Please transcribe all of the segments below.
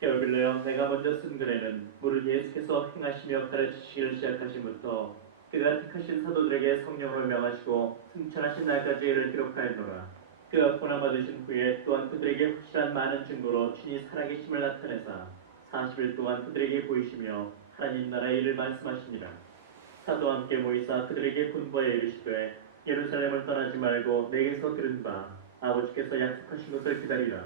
데오빌로여, 내가 먼저 쓴 글에는 물을 예수께서 행하시며 가르치시기를 시작하신부터 그가 택하신 사도들에게 성령으로 명하시고 승천하신 날까지 이를 기록하였노라. 그가 고난받으신 후에 또한 그들에게 확실한 많은 증거로 친히 살아계심을 나타내사 40일 동안 그들에게 보이시며 하나님 나라의 일을 말씀하시니라. 사도와 함께 모이사 그들에게 분부하여 이르시되 예루살렘을 떠나지 말고 내게서 들은 바 아버지께서 약속하신 것을 기다리라.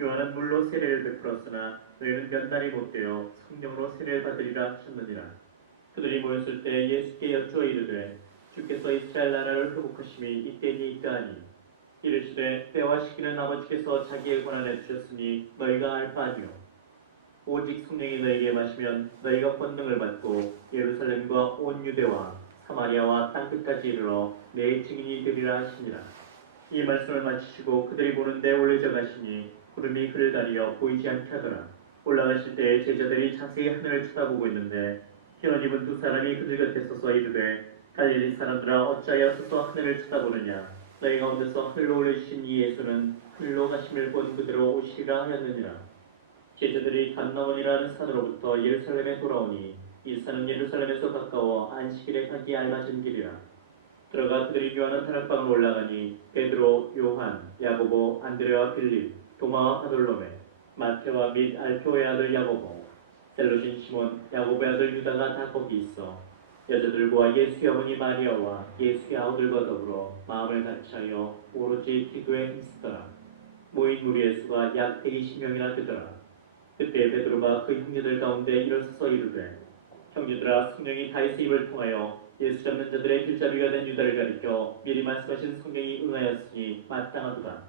요한은 물로 세례를 베풀었으나 너희는 몇 날이 못되어 성령으로 세례를 받으리라 하셨느니라. 그들이 모였을 때 예수께 여쭈어 이르되 주께서 이스라엘 나라를 회복하심이 이때니이까 하니 이르시되 때와 시기는 아버지께서 자기의 권한에 두셨으니 너희가 알 바 아니요 오직 성령이 너희에게 마시면 너희가 권능을 받고 예루살렘과 온 유대와 사마리아와 땅끝까지 이르러 내 증인이 되리라 하시니라. 이 말씀을 마치시고 그들이 보는데 올려져 가시니 구름이 그를 가리어 보이지 않게 하더라. 올라가실 때에 제자들이 자세히 하늘을 쳐다보고 있는데 흰옷 입은 두 사람이 그들 곁에 서서 이르되 갈릴리 사람들아 어찌하여 서서 하늘을 쳐다보느냐. 너희 가운데서 하늘로 올려주신 이 예수는 하늘로 가심을 본 그대로 오시리라 하였느니라. 제자들이 감나원이라는 산으로부터 예루살렘에 돌아오니 이 산은 예루살렘에서 가까워 안식일에 가기 알맞은 길이라. 들어가 그들이 요하는 다락방으로 올라가니 베드로, 요한, 야고보, 안드레와 빌립, 도마와 바돌로메, 마테와 및 알페오의 아들 야고보, 셀로신 시몬, 야고보의 아들 유다가 다 거기 있어 여자들과 예수의 어머니 마리아와 예수의 아우들과 더불어 마음을 같이하여 오로지 기도에 힘쓰더라. 모인 무리의 수가 약 120명이나 되더라. 그때 베드로가 그 형제들 가운데 일어서서 이르되 형제들아, 성령이 다윗의 입을 통하여 예수 잡는 자들의 길잡이가 된 유다를 가리켜 미리 말씀하신 성령이 응하였으니 마땅하도다.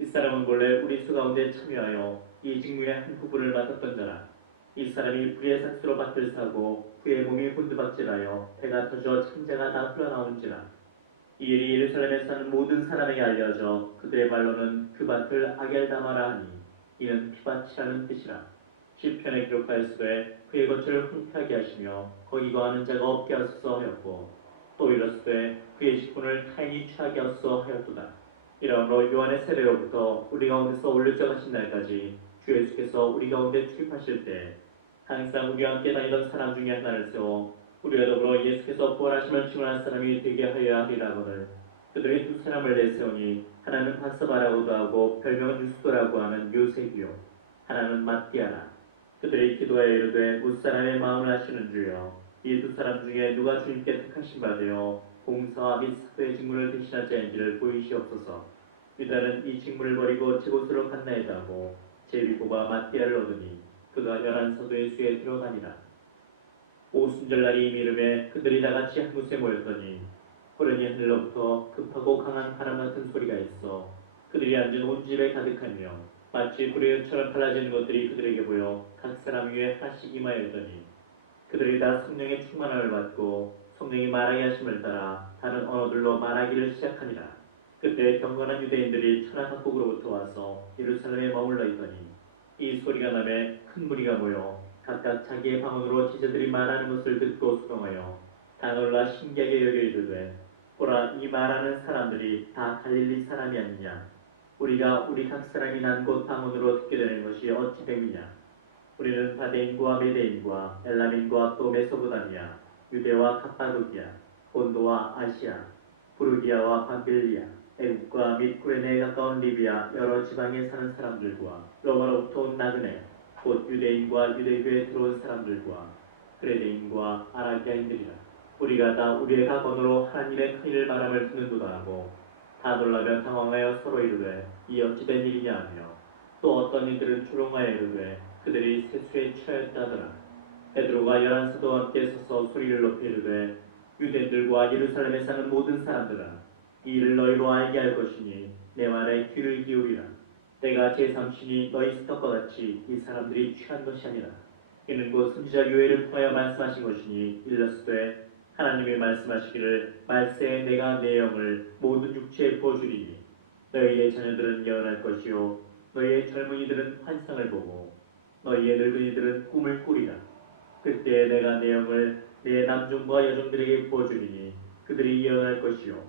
이 사람은 본래 우리 수 가운데 참여하여 이 직무의 한 부분을 맡았던 자라. 이 사람이 불의 삭수로 밭을 사고 그의 몸이 곤두박질하여 배가 터져 창자가 다 흘러나오는지라. 이 일이 예루살렘에 사는 모든 사람에게 알려져 그들의 말로는 그 밭을 아겔다마라 하니 이는 피밭이라는 뜻이라. 시편에 기록하였으되 그의 겉을 황폐하게 하시며 거기 거하는 자가 없게 하소서 하였고 또 이르시되 그의 식분을 타인이 취하게 하소서 하였도다. 이러므로 요한의 세례로부터 우리 가운데서 올려져 가신 날까지 주 예수께서 우리 가운데 출입하실 때 항상 우리와 함께 다니던 사람 중에 하나를 세워 우리와 더불어 예수께서 부활하심을 증언한 사람이 되게 하여야 하리라거늘 그들이 두 사람을 내세우니 하나는 바스바라고도 하고 별명은 유스도라고 하는 요셉이요 하나는 matti아라. 그들이 기도하여 이르되 무사람의 마음을 아시는 주여 이 두 사람 중에 누가 주님께 택하신 바 되어 봉사와 및 사도의 직무를 대신할 자인지를 보이시옵소서. 유다는 이 직무를 버리고 제곳으로 갔나이다 하고 제비 뽑아 matti아를 얻으니 그가 11사도의 수에 들어가니라. 오순절날이 이미 이름에 그들이 다같이 한 곳에 모였더니 호련히 하늘로부터 급하고 강한 바람 같은 소리가 있어 그들이 앉은 온 집에 가득하며 마치 불의 연처럼 갈라지는 것들이 그들에게 보여 각 사람 위에 하나씩 임하였더니 그들이 다 성령의 충만함을 받고 성령이 말하게 하심을 따라 다른 언어들로 말하기를 시작하니라. 그때 경건한 유대인들이 천하 각국으로부터 와서 예루살렘에 머물러 있더니 이 소리가 나매 큰 무리가 모여 각각 자기의 방언으로 제자들이 말하는 것을 듣고 수동하여 다 놀라 신기하게 여겨 이르되 보라, 이 말하는 사람들이 다 갈릴리 사람이 아니냐. 우리가 우리 각 사람이 난 곳 방언으로 듣게 되는 것이 어찌 됨이냐. 우리는 바데인과 메데인과 엘람인과 또 메소보다미아, 유대와 갑바도기아, 본도와 아시아, 부르기아와 밤빌리아, 애국과 및 구레네에 가까운 리비아 여러 지방에 사는 사람들과 로마로부터 온 나그네, 곧 유대인과 유대교에 들어온 사람들과 그레네인과 아라비아인들이라. 우리가 다 우리의 각 언어로 하나님의 큰 일을 말함을 듣는도다 하고 다 놀라며 당황하여 서로 이르되 이 어찌된 일이냐 하며 또 어떤 이들은 조롱하여 이르되 그들이 세수에 취하였다 하더라. 베드로가 11사도와 함께 서서 소리를 높여 이르되 유대인들과 예루살렘에 사는 모든 사람들아, 이 일을 너희로 알게 할 것이니 내 말에 귀를 기울이라. 내가 제3신이 너희 스톱과 같이 이 사람들이 취한 것이 아니라 이는 곧 선지자 요엘을 통하여 말씀하신 것이니 일렀으되 하나님이 말씀하시기를 말세에 내가 내 영을 모든 육체에 부어주리니 너희의 자녀들은 예언할 것이요 너희의 젊은이들은 환상을 보고 너희의 늙은이들은 꿈을 꾸리라. 그때 내가 내 영을 내 남종과 여종들에게 부어주리니 그들이 예언할 것이요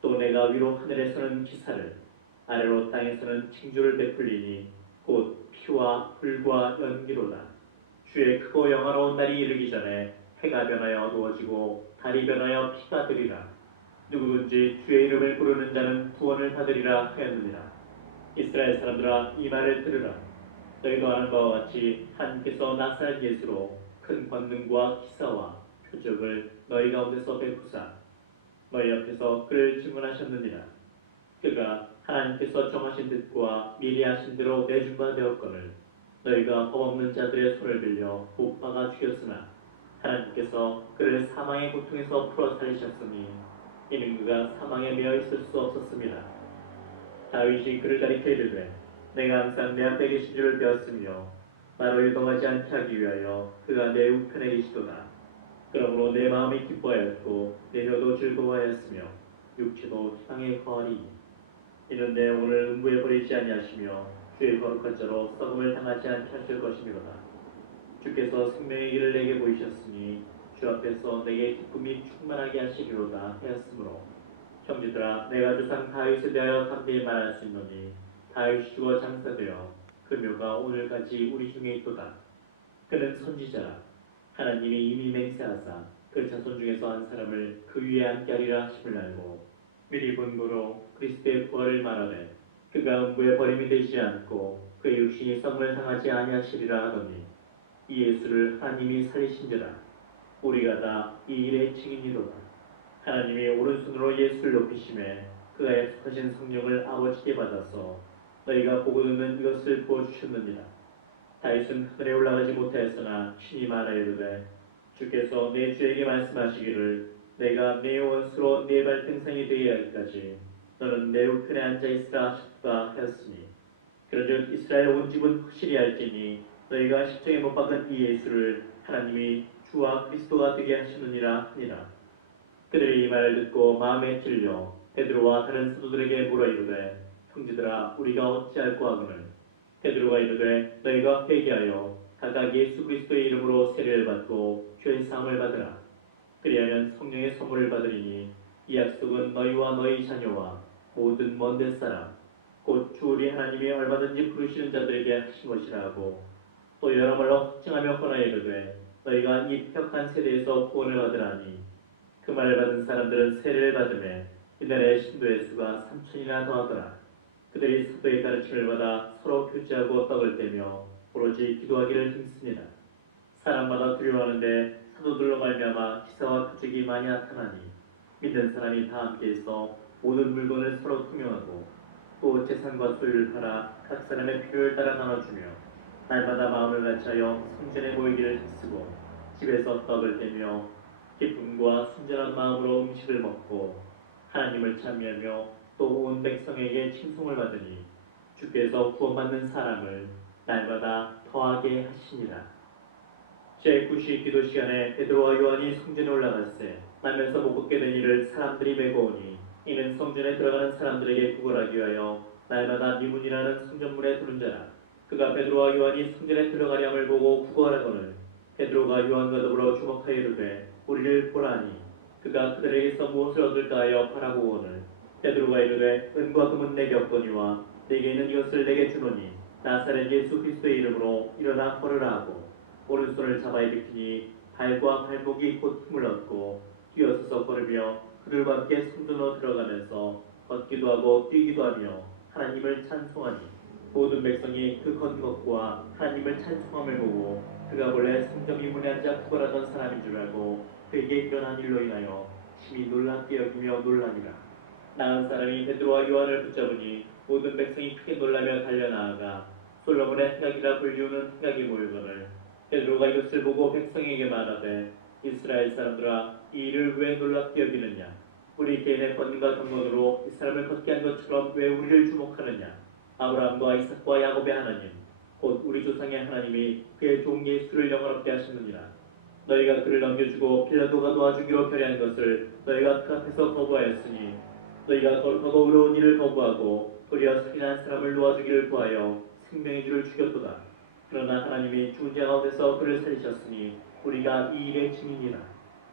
또 내가 위로 하늘에서는 기사를 아래로 땅에서는 칭조를 베풀리니 곧 피와 불과 연기로다. 주의 크고 영화로운 날이 이르기 전에 해가 변하여 어두워지고 달이 변하여 피가 되리라. 누구든지 주의 이름을 부르는 자는 구원을 받으리라 하였느니라. 이스라엘 사람들아, 이 말을 들으라. 너희도 아는 바와 같이 하나님께서 나사렛 예수로 큰 권능과 기사와 표적을 너희 가운데서 베푸사 너희 앞에서 그를 증언하셨느니라. 그가 하나님께서 정하신 뜻과 미리 하신 대로 내준 바 되었거늘 너희가 법 없는 자들의 손을 빌려 못 박아 죽였으나 하나님께서 그를 사망의 고통에서 풀어 살리셨으니 이는 그가 사망에 매여 있을 수 없었습니다. 다윗이 그를 가리켜 이르되 내가 항상 내 앞에 계신 줄을 배웠으며 나로 유동하지 않게 하기 위하여 그가 내 우편에 계시도다. 그러므로 내 마음이 기뻐하였고 내 혀도 즐거워하였으며 육체도 희망에 거하리니 이는 내 오늘 음부에 버리지 아니하시며 주의 거룩한 자로 썩음을 당하지 않게 하실 것이미로다. 주께서 생명의 길을 내게 보이셨으니 주 앞에서 내게 기쁨이 충만하게 하시리로다 하였으므로 형제들아, 내가 조상 다윗에 대하여 담대히 말할 수 있노니 다윗이 죽어 장사되어 그 묘가 오늘까지 우리 중에 있도다. 그는 선지자라. 하나님이 이미 맹세하사 그 자손 중에서 한 사람을 그 위에 앉게하리라 하심을 알고 미리 본고로 그리스도의 부활을 말하되 그가 음부에 버림이 되지 않고 그의 육신이 썩음을 당하지 아니하시리라 하더니 이 예수를 하나님이 살리신지라. 우리가 다 이 일의 증인이로다. 하나님이 오른손으로 예수를 높이심에 그가 약속하신 성령을 아버지께 받아서 너희가 보고 듣는 이것을 부어주셨느니라. 다윗은 하늘에 올라가지 못하였으나 신이 말하이르되 주께서 내 주에게 말씀하시기를 내가 내 원수로 내 발등상이 되어야 하기까지 너는 내 우편에 앉아있으라 하셨다 하였으니 그런즉 이스라엘 온 집은 확실히 알지니 너희가 십자가에 못 박은 이 예수를 하나님이 주와 그리스도가 되게 하시느니라 하니라. 그들이 이 말을 듣고 마음에 찔려 베드로와 다른 사도들에게 물어 이르되 형제들아, 우리가 어찌할꼬 하거늘 베드로가 이르되 너희가 회개하여 각각 예수 그리스도의 이름으로 세례를 받고 죄 사함을 받으라. 그리하면 성령의 선물을 받으리니 이 약속은 너희와 너희 자녀와 모든 먼 데 사람 곧 주 우리 하나님이 얼마든지 부르시는 자들에게 하신 것이라 하고 또 여러말로 확증하며 권하여 이르되 너희가 이 폐역한 세대에서 구원을 받으라니 그 말을 받은 사람들은 세례를 받으며 이날의 신도의 수가 3,000이나 더하더라. 그들이 사도의 가르침을 받아 서로 교제하고 떡을 떼며 오로지 기도하기를 힘쓰니라. 사람마다 두려워하는데 사도들로 말미암아 기사와 표적이 많이 나타나니 믿는 사람이 다 함께해서 모든 물건을 서로 통용하고 또 재산과 소유를 팔아 각 사람의 필요를 따라 나눠주며 날마다 마음을 같이하여 성전에 모이기를 힘쓰고 집에서 떡을 떼며 기쁨과 순전한 마음으로 음식을 먹고 하나님을 찬미하며 또 온 백성에게 칭송을 받으니 주께서 구원받는 사람을 날마다 더하게 하시니라. 제9시 기도 시간에 베드로와 요한이 성전에 올라갔세 나면서 못 걷게 된 이를 사람들이 메고 오니 이는 성전에 들어가는 사람들에게 구걸하기 위하여 날마다 미문이라는 성전문에 두는 자라. 그가 베드로와 요한이 성전에 들어가려함을 보고 구걸하거늘 베드로가 요한과 더불어 주목하여 이르되 우리를 보라니 그가 그들에게서 무엇을 얻을까 하여 바라보거늘 베드로가 이르되 은과 금은 내게 없거니와 내게 있는 이것을 내게 주노니 나사렛 예수 그리스도의 이름으로 일어나 걸으라 하고 오른손을 잡아 일으키니 발과 발목이 곧 힘을 얻고 뛰어서서 걸으며 그들과 함께 성전으로 들어가면서 걷기도 하고 뛰기도 하며 하나님을 찬송하니 모든 백성이 그 걷것과 하나님을 찬송함을 보고 그가 본래 성전 미문에 앉아 구걸하던 사람인 줄 알고 그에게 일어난 일로 인하여 심히 놀랍게 여기며 놀라니라. 나은 사람이 베드로와 요한을 붙잡으니 모든 백성이 크게 놀라며 달려나아가 솔로몬의 행악이라 불리우는 행악이 모이거늘 베드로가 이것을 보고 백성에게 말하되 이스라엘 사람들아, 이 일을 왜 놀랍게 여기느냐? 우리 개인의 권능과 경건으로 이 사람을 걷게 한 것처럼 왜 우리를 주목하느냐? 아브라함과 이삭과 야곱의 하나님 곧 우리 조상의 하나님이 그의 종 예수를 영원롭게 하셨느니라. 너희가 그를 넘겨주고 빌라도가 도와주기로 결의한 것을 너희가 그 앞에서 거부하였으니 너희가 거룩하고 의로운 일을 거부하고 도리어 살인한 사람을 놓아주기를 구하여 생명의 주를 죽였도다. 그러나 하나님이 죽은 자 가운데서 그를 살리셨으니 우리가 이 일의 증인이라.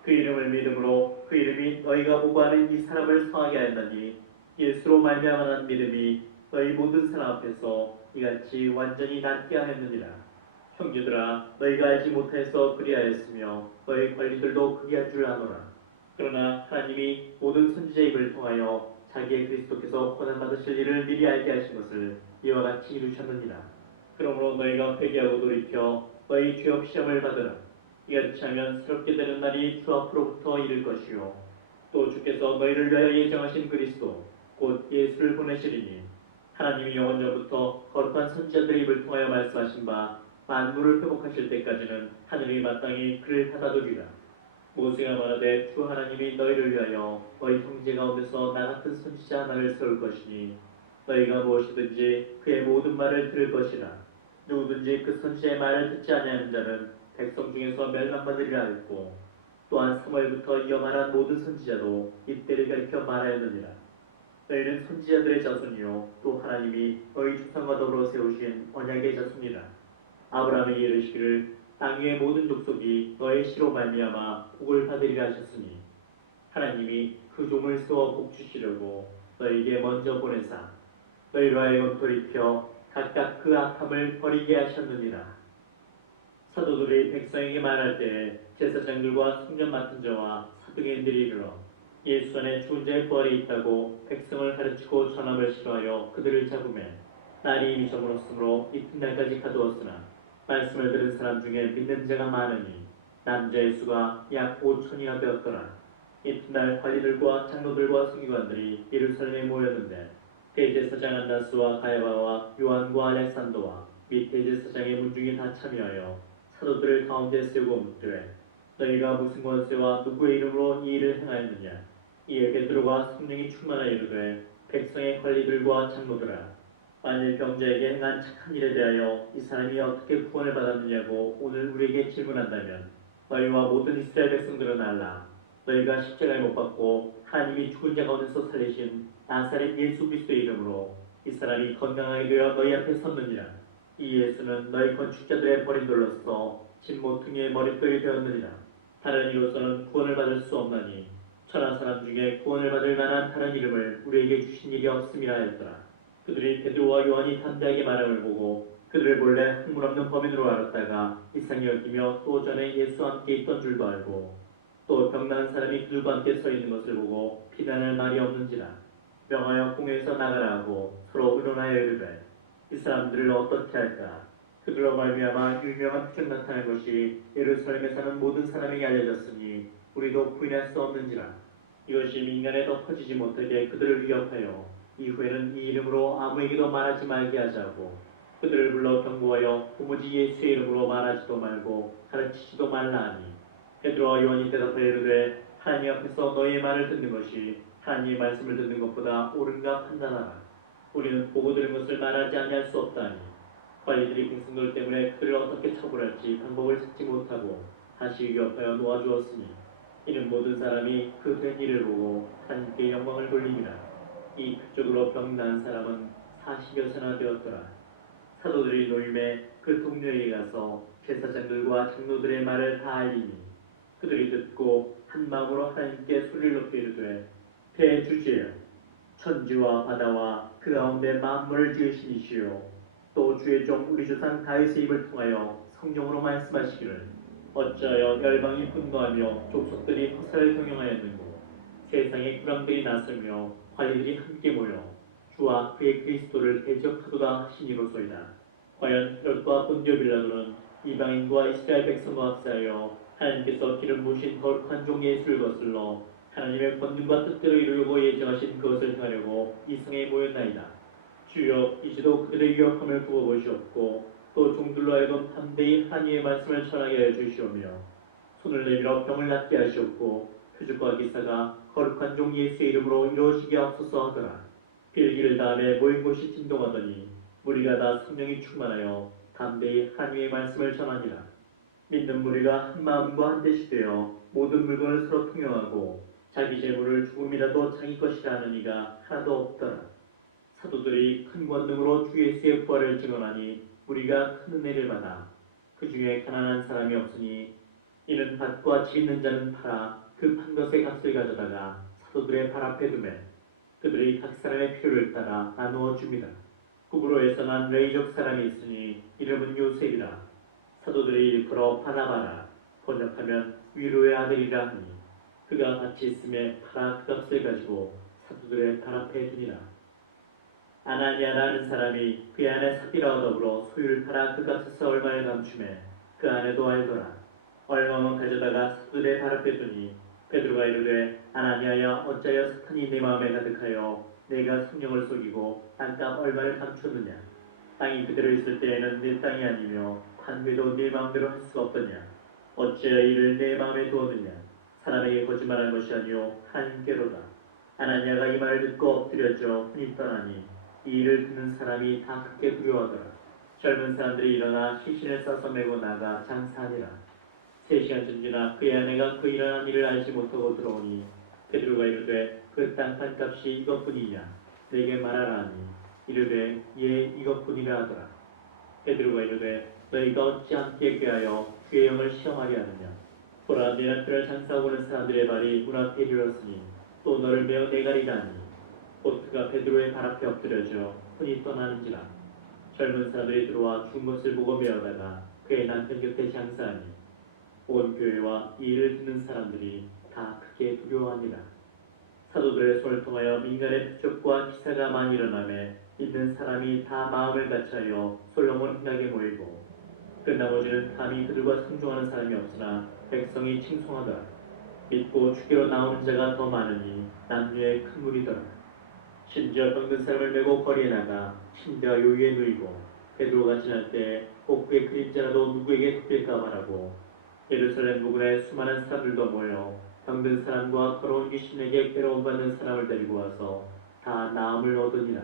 그 이름을 믿음으로 그 이름이 너희가 보고하는 이 사람을 성하게 하였나니 예수로 말미암아 난 믿음이 너희 모든 사람 앞에서 이같이 완전히 낫게 하였느니라. 형제들아, 너희가 알지 못해서 그리하였으며 너희 관리들도 그리한 줄 아노라. 그러나 하나님이 모든 선지자 입을 통하여 자기의 그리스도께서 고난받으실 일을 미리 알게 하신 것을 이와 같이 이루셨느니라. 그러므로 너희가 회개하고 돌이켜 너희 죄업 시험을 받으라. 이같이 하면 새롭게 되는 날이 주 앞으로부터 이를 것이요 또 주께서 너희를 위하여 예정하신 그리스도 곧 예수를 보내시리니 하나님이 영원전부터 거룩한 선지자들의 입을 통하여 말씀하신 바 만물을 회복하실 때까지는 하늘이 마땅히 그를 닫아두리라. 모세가 말하되 주 하나님이 너희를 위하여 너희 형제 가운데서 나 같은 선지자 하나를 세울 것이니 너희가 무엇이든지 그의 모든 말을 들을 것이라. 누구든지 그 선지자의 말을 듣지 아니하는 자는 백성 중에서 멸망받으리라 했고 또한 사무엘부터 이어 말한 모든 선지자도 이때를 가리켜 말하였느니라. 너희는 선지자들의 자손이요 또 하나님이 너희 조상과 더불어 세우신 언약의 자손이라. 아브라함에게 이르시기를 땅 위의 모든 족속이 너의 씨로 말미암아 복을 받으리라 하셨으니 하나님이 그 종을 세워 복 주시려고 너희에게 먼저 보내사 너희로 하여금 돌이켜 각각 그 악함을 버리게 하셨느니라. 사도들이 백성에게 말할 때에 제사장들과 성전 맡은 자와 사두개인들이 이르러 예수 안에 죽은 자의 부활이 있다고 백성을 가르치고 전함을 싫어하여 그들을 잡으매 날이 이미 저물었으므로 이튿날까지 가두었으나 말씀을 들은 사람 중에 믿는 자가 많으니 남자의 수가 약 5천이나 되었더라. 이튿날 관리들과 장로들과 서기관들이 예루살렘에 모였는데 대제사장 안나스와 가야바와 요한과 알렉산더와 및 대제사장의 문중이 다 참여하여 사도들을 가운데 세우고 묻되 너희가 무슨 권세와 누구의 이름으로 이 일을 행하였느냐. 이에 베드로가 성령이 충만하여 이르되 백성의 관리들과 장로들아, 만일 병자에게 행한 착한 일에 대하여 이 사람이 어떻게 구원을 받았느냐고 오늘 우리에게 질문한다면 너희와 모든 이스라엘 백성들은 알라. 너희가 십자가에 못 박고 하나님이 죽은 자 가운데서 살리신 나사렛 예수 그리스도의 이름으로 이 사람이 건강하게 되어 너희 앞에 섰느니라. 이 예수는 너희 건축자들의 버린 돌로서 진모퉁이의 머릿돌이 되었느니라. 다른 이로서는 구원을 받을 수 없나니 천한 사람 중에 구원을 받을 만한 다른 이름을 우리에게 주신 일이 없음이라 하였더라. 그들이 베드로와 요한이 담대하게 말함을 보고 그들을 본래 흥문 없는 범인으로 알았다가 이상히 여기며 또 전에 예수와 함께 있던 줄도 알고 또 병나은 사람이 그들과 함께 서 있는 것을 보고 비난할 말이 없는지라. 명하여 공회에서 나가라 하고 서로 의논하여 이르되 이 사람들을 어떻게 할까. 그들로 말미암아 유명한 표적 나타난 것이 예루살렘에 사는 모든 사람에게 알려졌으니 우리도 부인할 수 없는지라. 이것이 민간에 더 퍼지지 못하게 그들을 위협하여 이후에는 이 이름으로 아무에게도 말하지 말게 하자고 그들을 불러 경고하여 도무지 예수의 이름으로 말하지도 말고 가르치지도 말라 하니 베드로와 요한이 대답하여 이르되 하나님 앞에서 너희의 말을 듣는 것이 하나님의 말씀을 듣는 것보다 옳은가 판단하라. 우리는 보고 들은 것을 말하지 아니할 수 없다니. 관리들이 백성들 때문에 그들을 어떻게 처벌할지 방법을 찾지 못하고 다시 위협하여 놓아주었으니 이는 모든 사람이 그 된 일을 보고 하나님께 영광을 돌리니라. 이 그쪽으로 병 나은 사람은 40여 세나 되었더라. 사도들이 노임에 그 동료에게 가서 제사장들과 장로들의 말을 다 알리니 그들이 듣고 한 마음으로 하나님께 소리를 높여 이르되 대주제여, 천지와 바다와 그 가운데 만물을 지으신 이시요 또 주의 종 우리 조상 다윗의 입을 통하여 성령으로 말씀하시기를 어찌하여 열방이 분노하며 족속들이 허사를 경영하였는고 세상의 구람들이 나설며 관리들이 함께 모여 주와 그의 그리스도를 대적하도다 하시니로소이다. 과연 헤롯과 본디오 빌라도는 이방인과 이스라엘 백성과 합세하여 하나님께서 기름 부으신 거룩한 종 예수를 거슬러 하나님의 권능과 뜻대로 이루려고 예정하신 그것을 행하려고 이 성에 모였나이다. 주여, 이제도 그들의 위협함을 구워보시옵고 또 종들로 하여금 담대히 하나님의 말씀을 전하게 하여 주시오며 손을 내밀어 병을 낫게 하시옵고 표적과 기사가 거룩한 종 예수의 이름으로 이루어지게 하옵소서 하더라. 빌기를 다음에 모인 곳이 진동하더니 무리가 다 성령이 충만하여 담대히 하나님의 말씀을 전하니라. 믿는 무리가 한 마음과 한 뜻이 되어 모든 물건을 서로 통용하고 자기 재물을 조금이라도 자기 것이라 하는 이가 하나도 없더라. 사도들이 큰 권능으로 주 예수의 부활을 증언하니 우리가 큰 은혜를 받아 그 중에 가난한 사람이 없으니 이는 밭과 집 있는 자는 팔아 그 판 것의 값을 가져다가 사도들의 발 앞에 두매 그들이 각 사람의 필요를 따라 나누어 줍니다. 구브로에서 난 레이족 사람이 있으니 이름은 요셉이라. 사도들이 일컬어 바나바라, 번역하면 위로의 아들이라 하니 그가 같이 있음에 팔아 그 값을 가지고 사도들의 발 앞에 두니라. 아나니아라는 사람이 그의 아내 삽비라와 더불어 소유를 팔아 그 값에서 얼마를 감춤해 그 아내도 알더라. 얼마만 가져다가 사도들의 발 앞에 두니 베드로가 이르되 아나니아야 어찌하여 사탄이 내 마음에 가득하여 내가 성령을 속이고 땅값 얼마를 감추었느냐. 땅이 그대로 있을 때에는 내 땅이 아니며 판회도 내 마음대로 할 수가 없더냐. 어찌하여 이를 내 마음에 두었느냐. 사람에게 거짓말한 것이 아니요 하나님께로다. 아나니아가 이 말을 듣고 엎드려져 흔히 떠나니 이 일을 듣는 사람이 다 크게 두려워하더라. 젊은 사람들이 일어나 시신을 싸서 메고 나가 장사하니라. 3시간쯤 지나 그의 아내가 그 일어난 일을 알지 못하고 들어오니 베드로가 이르되 그 땅판 값이 이것뿐이냐 내게 말하라 하니 이르되 예 이것뿐이라 하더라. 베드로가 이르되 너희가 어찌 함께 꾀하여 그의 영을 시험하려 하느냐. 보라 내 남편을 장사하고 오는 사람들의 발이 문 앞에 이르렀으니 또 너를 메어 내가리라 하니 곧 그가 베드로의 발 앞에 엎드려져 흔히 떠나는지라. 젊은 사람들이 들어와 죽은 것을 보고 메어다가 그의 남편 곁에 장사하니 온 교회와 이 일을 듣는 사람들이 다 크게 두려워하니라. 사도들의 손을 통하여 민간의 표적과 기사가 많이 일어나매 있는 사람이 다 마음을 같이하여 솔로몬 휘락에 모이고 그 나머지는 감히 그들과 상종하는 사람이 없으나 백성이 칭송하더라. 믿고 주께로 나오는 자가 더 많으니 남녀의 큰 무리더라. 심지어 병든 사람을 메고 거리에 나가 침대와 요위에 누이고 베드로가 지날 때 복부의 그림자라도 누구에게 덮일까 바라고 예루살렘 부근에 수많은 사람들도 모여 병든 사람과 더러운 귀신에게 괴로움 받는 사람을 데리고 와서 다 나음을 얻으니라.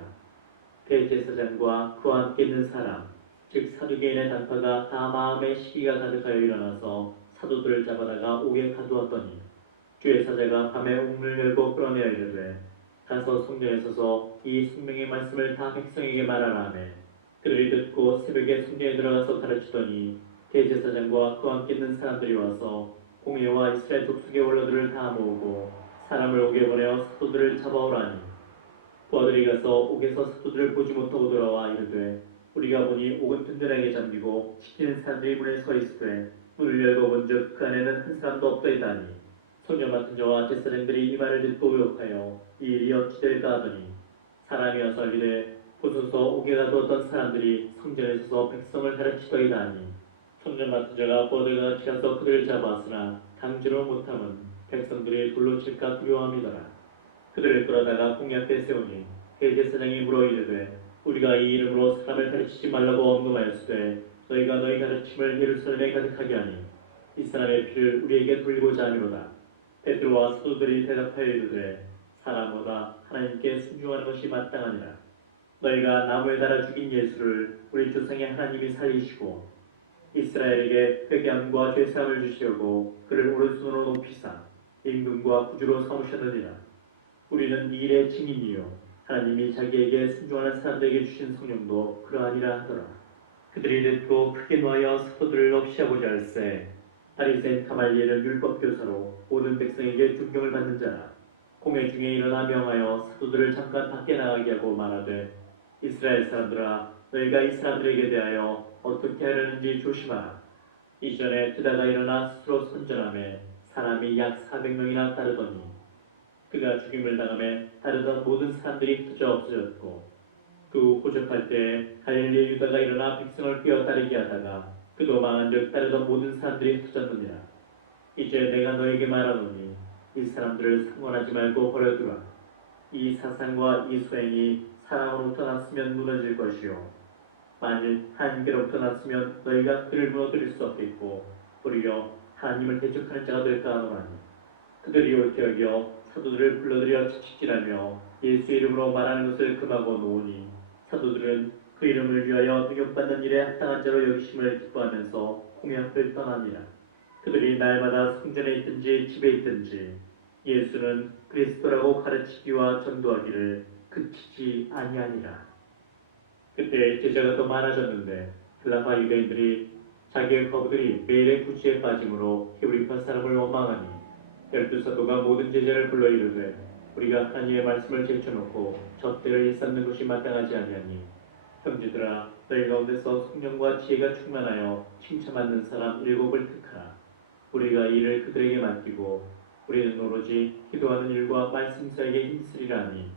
대제사장과 그와 함께 있는 사람 즉 사두개인의 단파가 다 마음에 시기가 가득하여 일어나서 사도들을 잡아다가 옥에 가두었더니 주의 사자가 밤에 옥문을 열고 끌어내어 이르되 가서 성전에 서서 이 생명의 말씀을 다 백성에게 말하라 하매 그들이 듣고 새벽에 성전에 들어가서 가르치더니 대제사장과 그와 함께 있는 사람들이 와서 공회와 이스라엘 족속의 원로들을 다 모으고 사람을 옥에 보내어 사도들을 잡아오라니 부하들이 가서 옥에서 사도들을 보지 못하고 돌아와 이르되 우리가 보니 옥은 든든하게 잠기고 지키는 사람들이 문에 서 있으되 문을 열고 본즉 그 안에는 한 사람도 없더이다니 성전 맡은 자와 제사장들이 이 말을 듣고 의혹하여 이 일이 어찌 될까 하더니 사람이 와서 이르되 보소서 옥에 가두었던 사람들이 성전에 서서 백성을 가르치더이다 하니 성전 맡은 자가 부하들과 같이 가서 그들을 잡았으나 강제로 못함은 백성들이 돌로 칠까 두려워함이더라. 그들을 끌어다가 공회 앞에 세우니 대제사장이 물어 이르되 우리가 이 이름으로 사람을 가르치지 말라고 언급하였으되 너희가 너희 가르침을 예루살렘에 가득하게 하니 이 사람의 피를 우리에게 돌리고자 하미로다. 베드로와 사도들이 대답하여 이르되 사람보다 하나님께 순종하는 것이 마땅하니라. 너희가 나무에 달아 죽인 예수를 우리 조상의 하나님이 살리시고 이스라엘에게 회개함과 죄사함을 주시려고 그를 오른손으로 높이사 임금과 구주로 삼으셨느니라. 우리는 이 일의 증인이요 하나님이 자기에게 순종하는 사람들에게 주신 성령도 그러하니라 하더라. 그들이 듣고 크게 노하여 사도들을 없이하고자 할세 바리새인 가말리엘은 율법 교사로 모든 백성에게 존경을 받는 자라. 공회 중에 일어나 명하여 사도들을 잠깐 밖에 나가게 하고 말하되 이스라엘 사람들아 너희가 이 사람들에게 대하여 어떻게 하려는지 조심하라. 이전에 드다가 일어나 스스로 선전하며 사람이 약 400명이나 따르더니 그가 죽임을 당하며 따르던 모든 사람들이 흩어져 없어졌고 그 후 호접할 때 갈릴리 유다가 일어나 백성을 꿰어 따르게 하다가 그도 망한즉 따르던 모든 사람들이 흩어졌느니라. 이제 내가 너에게 말하노니 이 사람들을 상관하지 말고 버려두라. 이 사상과 이 소행이 사람으로부터 났으면 무너질 것이요 만일 하나님께로부터 났으면 너희가 그를 무너뜨릴 수 없겠고 오히려 하나님을 대적하는 자가 될까 하노라니. 그들이 옳게 여겨 사도들을 불러들여 채찍질하며 예수 이름으로 말하는 것을 금하고 놓으니 사도들은 그 이름을 위하여 능욕받는 일에 합당한 자로 여기심을 기뻐하면서 공회 앞을 떠납니다. 그들이 날마다 성전에 있든지 집에 있든지 예수는 그리스도라고 가르치기와 전도하기를 그치지 아니하니라. 그때 제자가 더 많아졌는데 헬라파 유대인들이 자기의 거부들이 매일의 구치에 빠짐으로 히브리파 사람을 원망하니 12 사도가 모든 제자를 불러 이르되 우리가 하나님의 말씀을 제쳐놓고 젖대를 일삼는 것이 마땅하지 아니하니 형제들아 너희 가운데서 성령과 지혜가 충만하여 칭찬받는 사람 7을 택하라. 우리가 이를 그들에게 맡기고 우리는 오로지 기도하는 일과 말씀 사에게 힘쓰리라 하니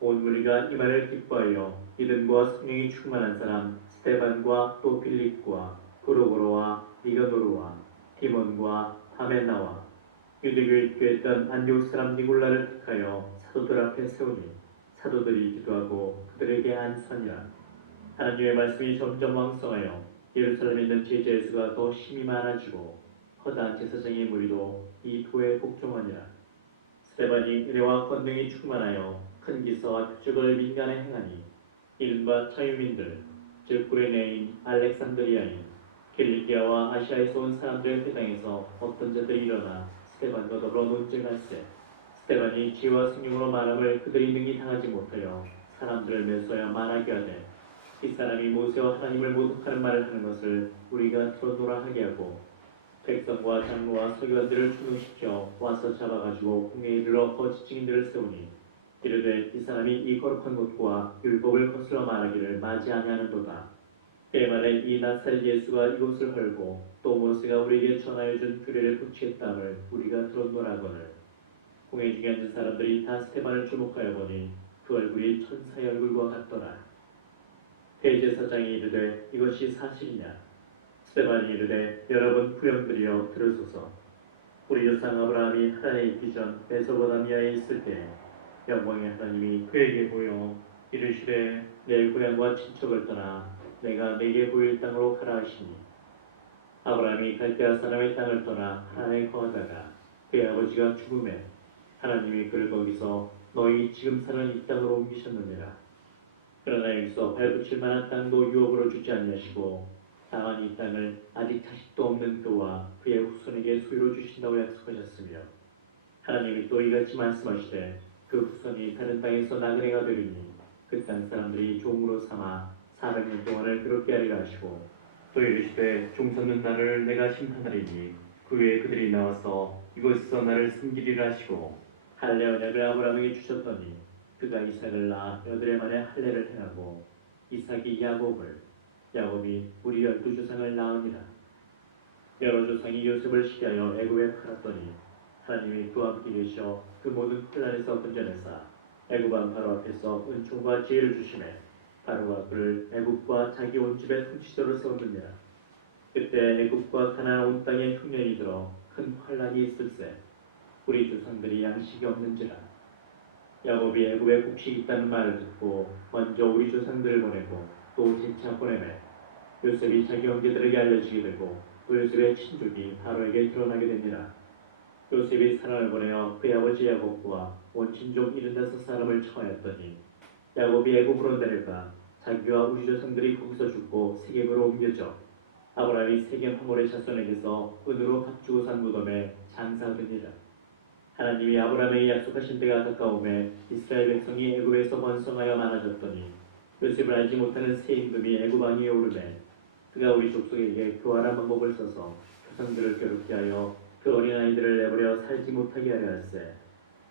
온 무리가 이 말을 기뻐하여 믿음과 성령이 충만한 사람 스테반과 또 빌립과 브로고로와 니가노르와 디몬과 하메나와 유대교에 입교했던 안디옥 사람 니골라를 택하여 사도들 앞에 세우니 사도들이 기도하고 그들에게 안수하니라. 하나님의 말씀이 점점 왕성하여 예루살렘에 있는 제자의 수가 더 심히 많아지고 허다한 제사장의 무리도 이 도에 복종하니라. 스데반이 은혜와 권능이 충만하여 큰 기사와 표적을 민간에 행하니 이른바 자유민들 즉 구레네인 알렉산드리아인 킬리기아와 아시아에서 온 사람들의 회당에서 어떤 자들이 일어나 스데반과 더불어 논쟁할세. 스데반이 지혜와 성령으로 말함을 그들이 능히 당하지 못하여 사람들을 매서야 말하게 하되 이 사람이 모세와 하나님을 모독하는 말을 하는 것을 우리가 들어노라 하게 하고 백성과 장로와 서기관들을 추능시켜 와서 잡아가지고 공회에 이르러 거짓 증인들을 세우니 이르되 이 사람이 이 거룩한 곳과 율법을 거슬러 말하기를 맞이 아니하는도다. 그의 말에 이 나사렛 예수가 이곳을 헐고 또 모세가 우리에게 전하여 준 규례를 고치겠다함을 우리가 들었노라거늘 공회 중에 앉은 사람들이 다 스데반을 주목하여 보니 그 얼굴이 천사의 얼굴과 같더라. 대제사장이 이르되 이것이 사실이냐? 스데반이 이르되 여러분 부형들이여 들으소서. 우리 조상 아브라함이 하란에 있기 전 메소포타미아에 있을 때 영광의 하나님이 그에게 보여 이르시되 내 고향과 친척을 떠나 내가 내게 보일 땅으로 가라 하시니 아브라함이 갈대아 사람의 땅을 떠나 하란에 거하다가 그의 아버지가 죽음에 하나님이 그를 거기서 너희 지금 사는 이 땅으로 옮기셨느니라. 그러나 여기서 발붙일 만한 땅도 유업으로 주지 아니하시고 다만 이 땅을 아직 자식도 없는 그와 그의 후손에게 소유로 주신다고 약속하셨으며 하나님이 또 이같이 말씀하시되 그 후손이 다른 땅에서 나그네가 되리니 그 땅 사람들이 종으로 삼아 400년 동안을 괴롭게 하리라 하시고 또 이르시되 종 섰는 날을 내가 심판하리니 그 후에 그들이 나와서 이곳에서 나를 섬기리라 하시고 할례 언약을 아브라함에게 주셨더니 그가 이삭을 낳아 8해 만에 할례를 행하고 이삭이 야곱을 야곱이 우리 12조상을 낳으니라. 여러 조상이 요셉을 시기하여 애굽에 팔았더니 하나님이 그와 함께 계셔 그 모든 혼란에서 건져내사 애굽 왕 바로 앞에서 은총과 지혜를 주시매 바로가 그를 애굽과 자기 온 집의 통치자로 세웠느니라. 그때 애굽과 가나안 온 땅에 흉년이 들어 큰 환란이 있을세. 우리 조상들이 양식이 없는지라. 야곱이 애굽에 곡식이 있다는 말을 듣고 먼저 우리 조상들을 보내고 또 재차 보내매 요셉이 자기 형제들에게 알려지게 되고 또 요셉의 친족이 바로에게 드러나게 됩니다. 요셉이 사람을 보내어 그의 아버지 야곱과 온 친족 75사람을 청하였더니 야곱이 애굽으로 내려가 자기와 우리 조상들이 거기서 죽고 세겜으로 옮겨져 아브라함이 세겜 하몰의 자손에게서 은으로 값주고 산 무덤에 장사하더니라. 하나님이 아브라함에게 약속하신 때가 가까움에 이스라엘 백성이 애굽에서 번성하여 많아졌더니 요셉을 알지 못하는 새 임금이 애굽 왕위에 오르매 그가 우리 족속에게 교활한 방법을 써서 조상들을 괴롭게 하여 그 어린아이들을 내버려 살지 못하게 하려 할세.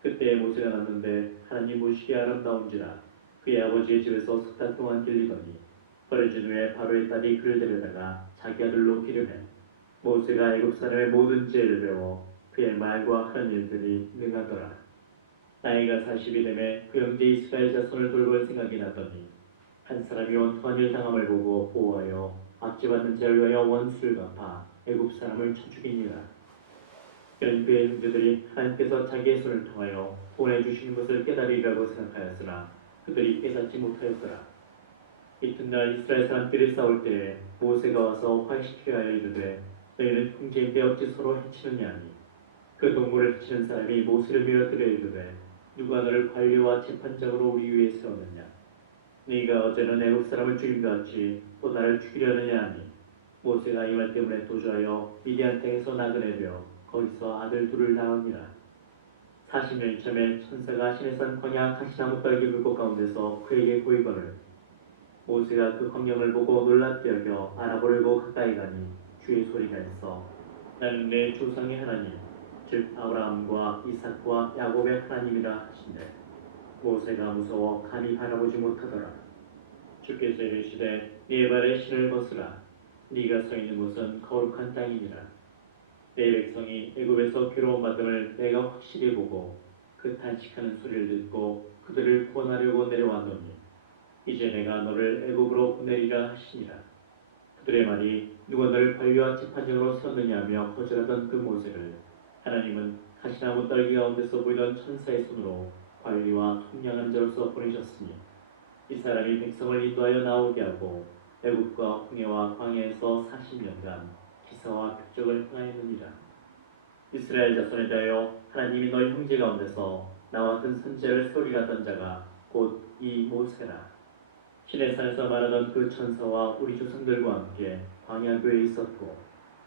그때 모세가 났는데 하나님 모시기 아름다운지라 그의 아버지의 집에서 석달 동안 길리더니 버려진 후에 바로의 딸이 그를 데려다가 자기 아들로 기르매 모세가 애굽 사람의 모든 죄를 배워 그의 말과 하는 일들이 능하더라. 나이가 40이 되매 그 형제 이스라엘 자손을 돌볼 생각이 났더니 한 사람이 원통한 일 당함을 보고 보호하여 압제받는 자를 위하여 원수를 갚아 애굽 사람을 쳐 죽이니라. 그는 그의 형제들이 하나님께서 자기의 손을 통하여 보내주시는 것을 깨달으리라고 생각하였으나 그들이 깨닫지 못하였더라. 이튿날 이스라엘 사람들이 싸울 때에 모세가 와서 화해시키려 하여 이르되 너희는 형제인데 어찌 서로 해치느냐 하니 그 동물을 해치는 사람이 모세를 밀어들여 이르되 누가 너를 관리와 재판장으로 우리 위에 세웠느냐 네가 어제는 애국 사람을 죽인 것 같이 또 나를 죽이려느냐 하니 모세가 이 말 때문에 도주하여 미디안 땅에서 나그네 되어 거기서 아들 둘을 낳으니라. 40년 전에 천사가 시내산 광야 가시나무 떨기 물고 가운데서 그에게 보이거늘 모세가 그 광경을 보고 놀랍게 여겨 알아보려고 가까이 가니 주의 소리가 있어 나는 내 조상의 하나님 즉 아브라함과 이삭과 야곱의 하나님이라 하신대 모세가 무서워 감히 바라보지 못하더라. 주께서 이르시되 네 발에 신을 벗으라. 네가 서 있는 곳은 거룩한 땅이니라. 내 백성이 애굽에서 괴로움받음을 내가 확실히 보고 그 탄식하는 소리를 듣고 그들을 구원하려고 내려왔노니 이제 내가 너를 애굽으로 보내리라 하시니라. 그들의 말이 누가 너를 관리와 재판장으로 세웠느냐며 거절하던 그 모세를 하나님은 가시나무 떨기 가운데서 보이던 천사의 손으로 관리와 속량한 자로서 보내셨으니 이 사람이 백성을 인도하여 나오게 하고 애굽과 홍해와 광야에서 40년간 기사와 표적을 행하였느니라. 이스라엘 자손에 대하여 하나님이 너희 형제 가운데서 나와 같은 선지자를 세우리라 하던 자가 곧 이 모세라. 시내산에서 말하던 그 천사와 우리 조상들과 함께 광야교에 있었고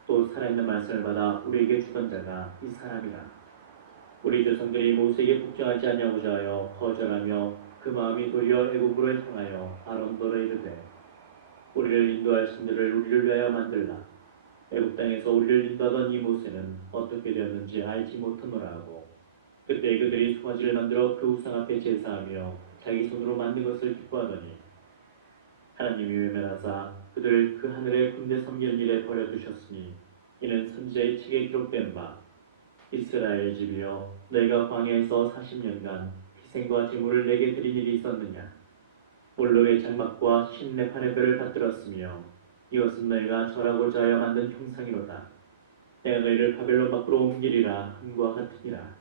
또 살아있는 말씀을 받아 우리에게 주던 자가 이 사람이라. 우리 조상들이 모세에게 복종하지 않냐고자 하여 거절하며 그 마음이 도리어 애굽으로 향하여 아론더러 이르되 우리를 인도할 신들을 우리를 위하여 만들라. 애굽 땅에서 우리를 인도하던 이 모세는 어떻게 되었는지 알지 못하노라 하고 그때 그들이 송아지를 만들어 그 우상 앞에 제사하며 자기 손으로 만든 것을 기뻐하더니 하나님이 외면하사 그들을 그 하늘의 군대 섬기는 일에 버려두셨으니 이는 선지자의 책에 기록된 바 이스라엘 집이여 너희가 광야에서 40년간 희생과 제물을 내게 드린 일이 있었느냐. 몰로의 장막과 신레판의 뼈를 받들었으며 이것은 너희가 절하고자 하여 만든 형상이로다. 내가 너희를 바벨론 밖으로 옮기리라 함과 같으니라.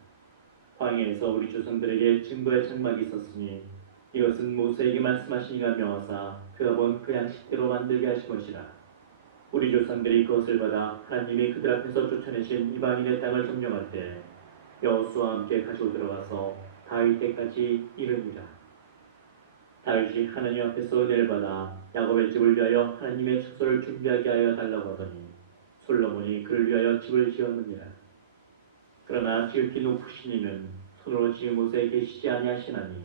광야에서 우리 조상들에게 증거의 장막이 있었으니 이것은 모세에게 말씀하시니가 명하사 그가 본 그 양식대로 만들게 하신 것이라. 우리 조상들이 그것을 받아 하나님이 그들 앞에서 쫓아내신 이방인의 땅을 점령할 때 여호수아와 함께 가지고 들어가서 다윗 때까지 이르니라. 다윗이 하나님 앞에서 은혜를 받아 야곱의 집을 위하여 하나님의 처소를 준비하게 하여 달라고 하더니 솔로몬이 그를 위하여 집을 지었느니라. 그러나 지극히 높으신 이는 손으로 지은 곳에 계시지 아니하시나니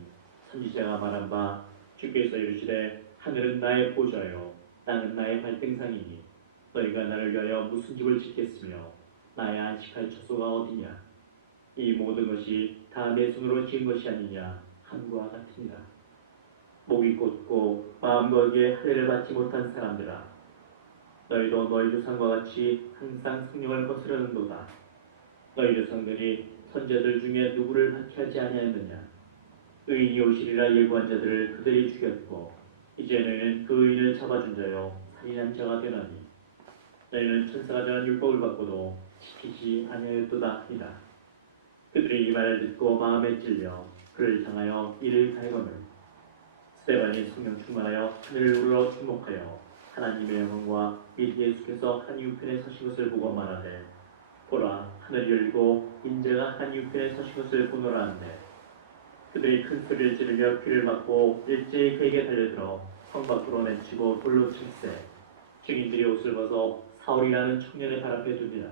선지자가 말한 바 주께서 이르시되 하늘은 나의 보좌요 땅은 나의 발등상이니 너희가 나를 위하여 무슨 집을 짓겠으며 나의 안식할 처소가 어디냐. 이 모든 것이 다 내 손으로 지은 것이 아니냐 함과 같으니라. 목이 곧고 마음 거기에 할례를 받지 못한 사람들아 너희도 너희 조상과 같이 항상 성령을 거스르는도다. 너희 조상들이 선지자들 중에 누구를 박해하지 아니하였느냐. 의인이 오시리라 예고한 자들을 그들이 죽였고 이제 너희는 그 의인을 잡아준 자요 살인한 자가 되나니 너희는 천사가 정한 율법을 받고도 지키지 아니하였도다 하니라. 그들이 이 말을 듣고 마음에 찔려 그를 향하여 이를 갈거늘 스데반이 성령 충만하여 하늘을 우러러 주목하여 하나님의 영광과 및 예수께서 하나님 우편에 서신 것을 보고 말하되 보라 하늘이 열리고 인자가 하나님 우편에 서신 것을 보노라 하는데 그들이 큰 소리를 지르며 귀를 막고 일제히 그에게 달려들어 성 밖으로 내치고 돌로 칠세 증인들이 옷을 벗어 사울이라는 청년의 발 앞에 두니라.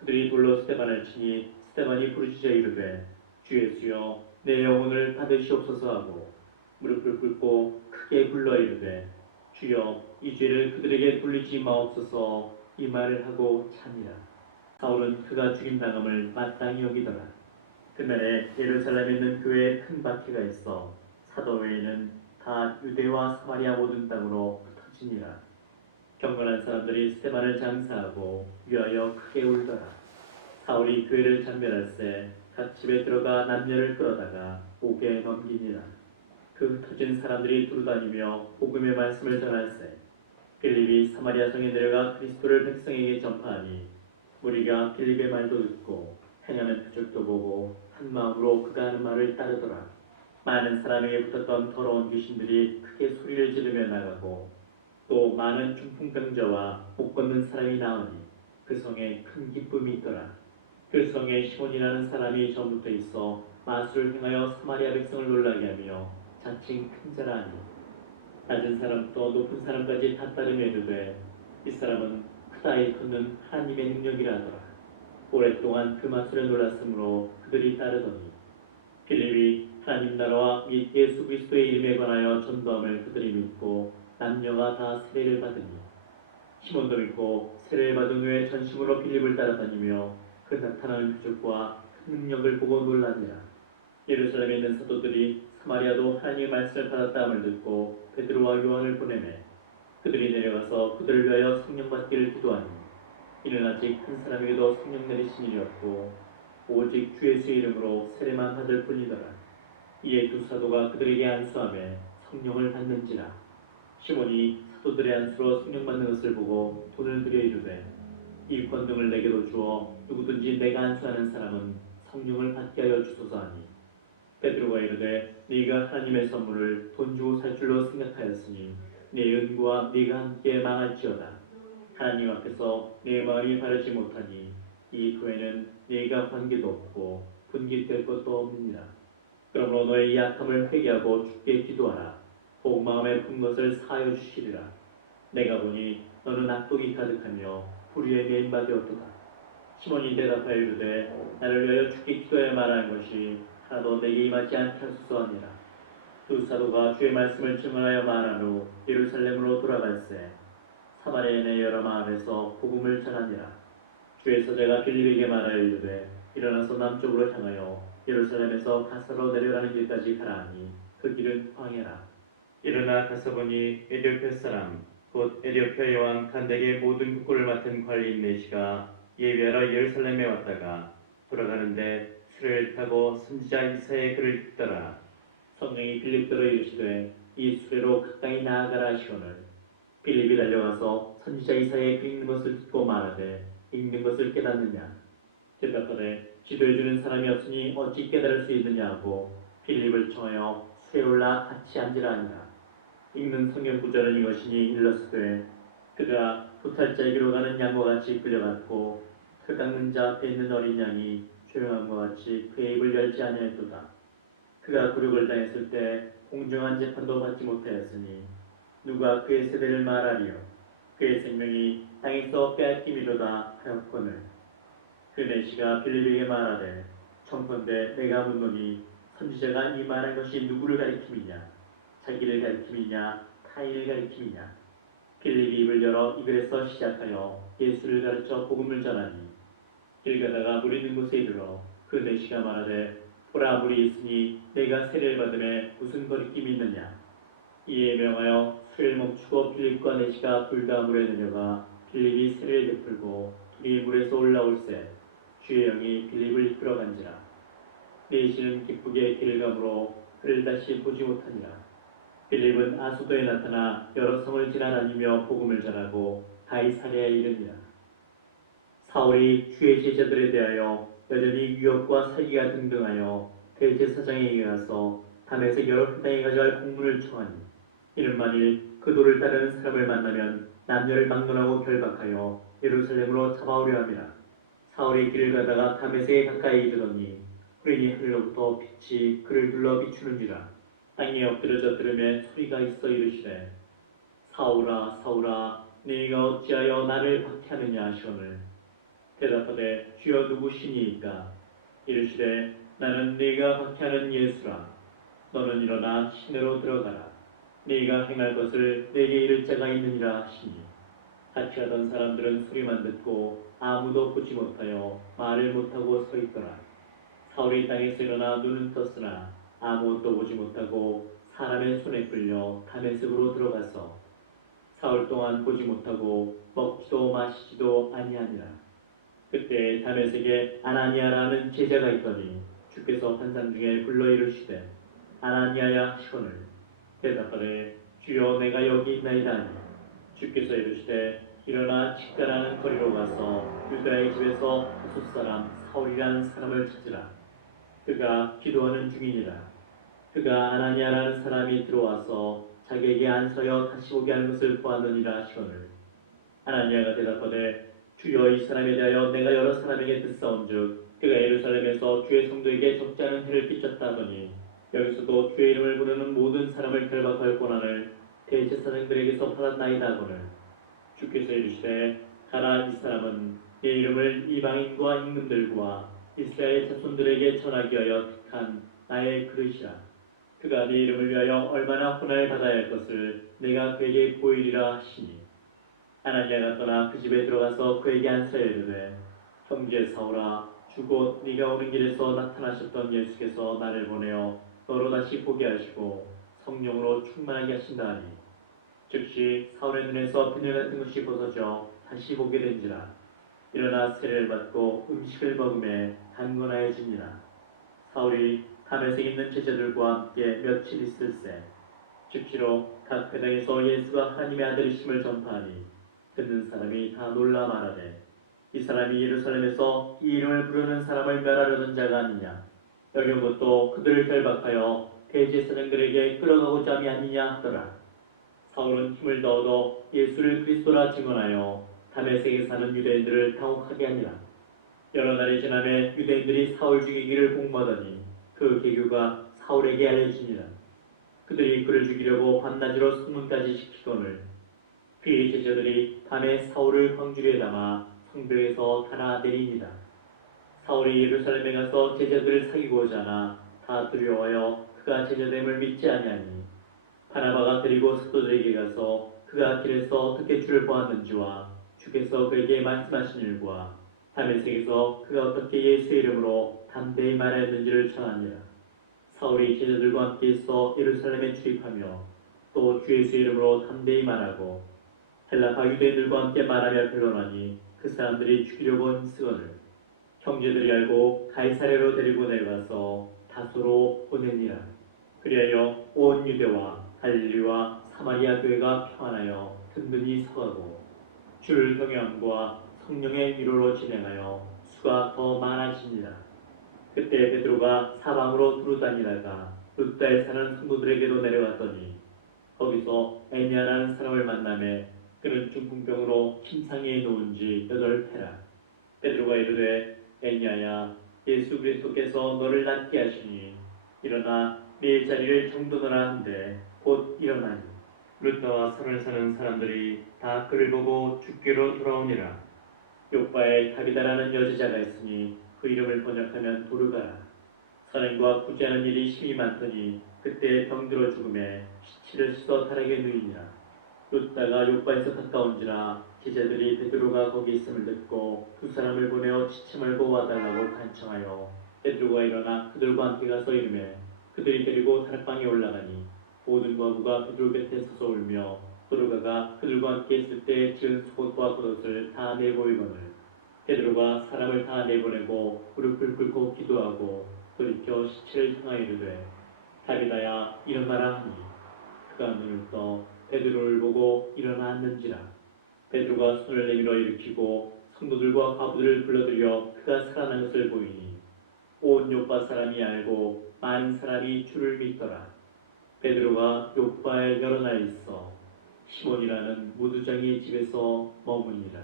그들이 돌로 스데반을 치니 스데반이 부르짖어 이르되 주 예수여 내 영혼을 받으시옵소서 하고 무릎을 꿇고 크게 불러 이르되 주여 이 죄를 그들에게 돌리지 마옵소서 이 말을 하고 차니라. 사울은 그가 죽임당함을 마땅히 여기더라. 그날에 예루살렘에 있는 교회에 큰 박해가 있어 사도회에는 다 유대와 사마리아 모든 땅으로 흩어지니라. 경건한 사람들이 스데반을 장사하고 위하여 크게 울더라. 사울이 교회를 참멸할세 각 집에 들어가 남녀를 끌어다가 옥에 넘기니라. 그 흩어진 사람들이 두루다니며 복음의 말씀을 전할세 빌립이 사마리아 성에 내려가 그리스도를 백성에게 전파하니 무리가 빌립의 말도 듣고 행하는 표적도 보고 한 마음으로 그가 하는 말을 따르더라. 많은 사람에게 붙었던 더러운 귀신들이 크게 소리를 지르며 나가고 또 많은 중풍병자와 못 걷는 사람이 나오니 그 성에 큰 기쁨이 있더라. 그 성에 시몬이라는 사람이 전부터 있어 마술을 행하여 사마리아 백성을 놀라게 하며 자칭 큰 자라 하니 낮은 사람부터 높은 사람까지 다 따르며 이르되 이 사람은 크다 일컫는 하나님의 능력이라 하더라. 오랫동안 그 마술에 놀랐으므로 그들이 따르더니 빌립이 하나님 나라와 및 예수 그리스도의 이름에 관하여 전도함을 그들이 믿고 남녀가 다 세례를 받으니 시몬도 믿고 세례를 받은 후에 전심으로 빌립을 따라다니며 그 나타나는 표적과 큰 능력을 보고 놀라니라. 예루살렘에 있는 사도들이 사마리아도 하나님의 말씀을 받았다함을 듣고 베드로와 요한을 보내매 그들이 내려가서 그들을 위하여 성령 받기를 기도하니 이는 아직 한 사람에게도 성령 내리신 일이었고 오직 주 예수의 이름으로 세례만 받을 뿐이더라. 이에 두 사도가 그들에게 안수하며 성령을 받는지라. 시몬이 사도들의 안수로 성령 받는 것을 보고 돈을 들여 이르되 이 권능을 내게도 주어 누구든지 내가 안수하는 사람은 성령을 받게 하여 주소서 하니 베드로가 이르되 네가 하나님의 선물을 돈 주고 살 줄로 생각하였으니 네 은구와 네가 함께 망할지어다. 하나님 앞에서 내 마음이 바르지 못하니 이 교회는 네가 관계도 없고 분깃될 것도 없느니라. 그러므로 너의 약함을 회개하고 주께 기도하라. 복 마음에 푼 것을 사하여 주시리라. 내가 보니 너는 악독이 가득하며 불의에 매인바되었도다. 시몬이 대답하여 이르되 나를 위하여 주께 기도해야 말하는 것이 하나도 내게 임하지 않게 하소서 하니라. 두 사도가 주의 말씀을 증언하여 말한 후 예루살렘으로 돌아갈새 사마리아인의 여러 마을에서 복음을 전하니라. 주의 서자가 빌립에게 말하여 이르되 일어나서 남쪽으로 향하여 예루살렘에서 가사로 내려가는 길까지 가라 하니 그 길은 광야라. 일어나 가서 보니 에디오피아 사람 곧 에디오피아 여왕 간덱의 모든 국고를 맡은 관리인 네시가 예배하러 예루살렘에 왔다가 돌아가는데 수레를 타고 선지자 이사야의 글을 읽더라. 성령이 빌립더러 이르시되 이 수레로 가까이 나아가라 하시거늘 빌립이 달려가서 선지자 이사야의 글 읽는 것을 듣고 말하되 읽는 것을 깨닫느냐. 대답하되 지도해주는 사람이 없으니 어찌 깨달을 수 있느냐 하고 빌립을 청하여 수레에 올라 같이 앉으라 하니라. 읽는 성경 구절은 이것이니 일러스되 그가 도탈자에게로 가는 양과 같이 끌려갔고 털 깎는 자 앞에 있는 어린 양이 조용함과 같이 그의 입을 열지 아니하였도다. 그가 굴욕을 당했을 때 공정한 재판도 받지 못하였으니 누가 그의 세대를 말하리요. 그의 생명이 땅에서 빼앗김이로다 하였거늘 그 내시가 빌립에게 말하되 청컨대 내가 묻노니 선지자가 이 말한 것이 누구를 가리킴이냐. 자기를 가리킴이냐 타인을 가리킴이냐. 빌립이 입을 열어 이 글에서 시작하여 예수를 가르쳐 복음을 전하니 길 가다가 물 있는 곳에 이르러 그 내시가 말하되 보라 물이 있으니 내가 세례를 받음에 무슨 거리낌이 있느냐. 이에 명하여 수레를 멈추고 빌립과 내시가 둘 다 물에 내려가 빌립이 세례를 베풀고 둘이 물에서 올라올새 주의 영이 빌립을 이끌어간지라. 내시는 기쁘게 길을 가므로 그를 다시 보지 못하니라. 빌립은 아수도에 나타나 여러 성을 지나다니며 복음을 전하고 가이사랴에 이르니라. 사울이 주의 제자들에 대하여 여전히 유혹과 사기가 등등하여 대제사장에게 가서 담에색 여러 회당에 가져갈 공문을 청하니 이는 만일 그 도를 따르는 사람을 만나면 남녀를 막론하고 결박하여 예루살렘으로 잡아오려 함이라. 사울이 길을 가다가 담에색에 가까이 이르더니 후인이 하늘로부터 빛이 그를 둘러 비추는지라. 땅에 엎드려져 들으며 소리가 있어 이르시되 사울아 사울아 네가 어찌하여 나를 박해하느냐 하시오늘 대답하되 주여 누구시니이까. 이르시되 나는 네가 박해하는 예수라. 너는 일어나 시내로 들어가라. 네가 행할 것을 내게 이를 자가 있느니라 하시니 같이 하던 사람들은 소리만 듣고 아무도 보지 못하여 말을 못하고 서 있더라. 사울이 땅에서 일어나 눈은 떴으나 아무것도 보지 못하고 사람의 손에 끌려 다메섹으로 들어가서 사흘 동안 보지 못하고 먹지도 마시지도 아니하니라. 그때 다메섹에 아나니아라는 제자가 있더니 주께서 환상 중에 불러 이르시되 아나니아야 하시거늘 대답하되 주여 내가 여기 있나이다 하니 주께서 이르시되 일어나 직가라는 거리로 가서 유다의 집에서 다섯 사람 사울이라는 사람을 찾으라. 그가 기도하는 중이니라. 그가 아나니아라는 사람이 들어와서 자기에게 안서여 다시 오게 하는 것을 보았느니라 하시거늘 아나니아가 대답하되 주여 이 사람에 대하여 내가 여러 사람에게 듣사온즉 그가 예루살렘에서 주의 성도에게 적지 않은 해를 끼쳤다 하더니 여기서도 주의 이름을 부르는 모든 사람을 결박할 권한을 대제사장들에게서 받았나이다 하거늘 주께서 이르시되 가라. 이 사람은 내 이름을 이방인과 임금들과 이스라엘 자손들에게 전하기 위하여 택한 나의 그릇이라. 그가 네 이름을 위하여 얼마나 고난을 받아야 할 것을 내가 그에게 보이리라 하시니 아나니아가 떠나 그 집에 들어가서 그에게 안서야 이르되 형제 사울아, 주곧 네가 오는 길에서 나타나셨던 예수께서 나를 보내어 너로 다시 보게 하시고 성령으로 충만하게 하신다 하니, 즉시 사울의 눈에서 비늘 같은 것이 벗어져 다시 보게 된지라. 일어나 세례를 받고 음식을 먹음에 강건하여지니라. 사울이 담에색 있는 제자들과 함께 며칠 있을새 즉시로 각 회당에서 예수가 하나님의 아들이심을 전파하니, 듣는 사람이 다 놀라 말하되, 이 사람이 예루살렘에서 이 이름을 부르는 사람을 멸하려는 자가 아니냐. 여기 것도 그들을 결박하여 대제사장들에게 끌어가고자 함이 아니냐 하더라. 사울은 힘을 더어도 예수를 그리스도라 증언하여 다메섹에 사는 유대인들을 당혹하게 하니라. 여러 날이 지나매 유대인들이 사울 죽이기를 공모하더니 그 계교가 사울에게 알려지니라. 그들이 그를 죽이려고 밤낮으로 성문까지 시키거늘 그의 제자들이 밤에 사울을 광주리에 담아 성벽에서 달아 내리니라. 사울이 예루살렘에 가서 제자들을 사귀고자 하나 다 두려워하여 그가 제자됨을 믿지 아니하니, 바나바가 데리고 사도들에게 가서 그가 길에서 어떻게 주를 보았는지와 주께서 그에게 말씀하신 일과 다메섹에서 그가 어떻게 예수의 이름으로 담대히 말하였는지를 전하니라. 사울이 제자들과 함께 있어 예루살렘에 출입하며 또 주 예수의 이름으로 담대히 말하고 헬라파 유대인들과 함께 말하며 변론하니, 그 사람들이 죽이려고 힘쓰거늘 형제들이 알고 가이사랴로 데리고 내려가서 다소로 보내니라. 그리하여 온 유대와 갈릴리와 사마리아 교회가 평안하여 든든히 서가고 주를 경외함과 성령의 위로로 진행하여 수가 더 많아지니라. 그때 베드로가 사방으로 두루다니다가 룻다에 사는 성도들에게도 내려갔더니 거기서 애니아라는 사람을 만나매 그는 중풍병으로 침상에 누운 지 8회라. 베드로가 이르되, 애니아야, 예수 그리스도께서 너를 낫게 하시니 일어나 네 자리를 정돈하라 한데 곧 일어나니, 룻다와 산을 사는 사람들이 다 그를 보고 주께로 돌아오니라. 요바에 다비다라는 여제자가 있으니 그 이름을 번역하면 도르가라. 선행과 구제하는 일이 심히 많더니 그때 병들어 죽음에 시치를 씻어 다르게 누이니라. 룻다가 요바에서 가까운지라 제자들이 베드로가 거기 있음을 듣고 두 사람을 보내어 지체 말고 와달라고 간청하여 베드로가 일어나 그들과 함께 가서 이르매 그들이 데리고 다락방에 올라가니 모든 과부가 베드로 곁에 서서 울며 도르가가 그들과 함께 있을 때 지은 속옷과 겉옷을 다 내보이거늘 베드로가 사람을 다 내보내고 무릎을 꿇고 기도하고 돌이켜 시체를 향하여 이르되, 다비다야, 일어나라 하니 그가 눈을 떠 베드로를 보고 일어나 앉는지라. 베드로가 손을 내밀어 일으키고 성도들과 과부들을 불러들여 그가 살아난 것을 보이니 온 요파 사람이 알고 많은 사람이 주를 믿더라. 베드로가 요파에 여러 날 있어 시몬이라는 무두장의 집에서 머무니라.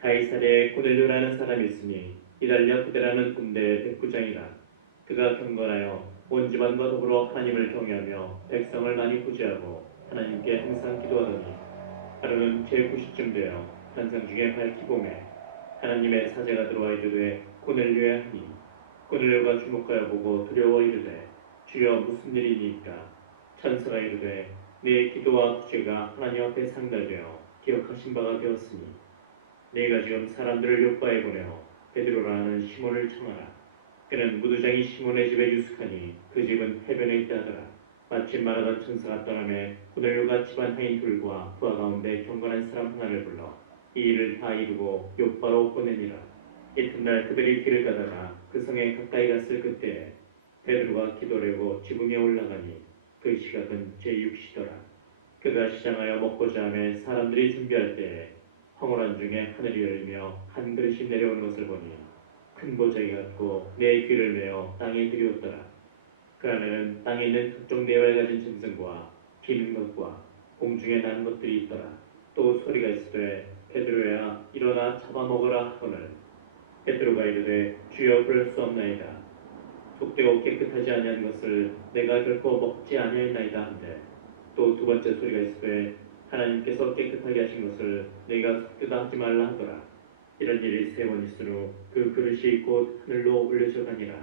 가이사랴에 고넬료라는 사람이 있으니 이달랴 부대라는 군대의 백부장이라. 그가 경건하여 온 집안과 더불어 하나님을 경외하며 백성을 많이 구제하고 하나님께 항상 기도하더니, 하루는 제9시쯤 되어 환상 중에 밝히 보매 하나님의 사제가 들어와 이르되, 고넬료야 하니, 고넬료가 주목하여 보고 두려워 이르되, 주여 무슨 일이니까? 천사가 이르되, 네 기도와 구제가 하나님 앞에 상달되어 기억하신 바가 되었으니 네가 지금 사람들을 요바에 보내어 베드로라는 시몬을 청하라. 그는 무두장이 시몬의 집에 유숙하니 그 집은 해변에 있다 하더라. 마침 말하던 천사가 떠나매 고넬료가 집안 하인 둘과 부하 가운데 경건한 사람 하나를 불러 이 일을 다 이루고 요바로 보내니라. 이튿날 그들이 길을 가다가 그 성에 가까이 갔을 그때에 베드로가 기도하려고 지붕에 올라가니 그 시각은 제6시더라. 그가 시장하여 먹고자 하며 사람들이 준비할 때에 황홀한 중에 하늘이 열리며 한 그릇이 내려오는 것을 보니 큰 보자기 같고 내 귀를 메어 땅에 들이었더라. 그 안에는 땅에 있는 각종 네발 가진 짐승과 기는 것과 공중에 나는 것들이 있더라. 또 소리가 있으되, 베드로야, 일어나 잡아먹으라 하거늘 베드로가 이르되, 주여, 그럴 수 없나이다. 속되고 깨끗하지 아니한 것을 내가 결코 먹지 아니하였나이다 한데, 또 두 번째 소리가 있으되, 하나님께서 깨끗하게 하신 것을 내가 속되다 하지 말라 하더라. 이런 일이 3번 있은 후 그 그릇이 곧 하늘로 올려져 가니라.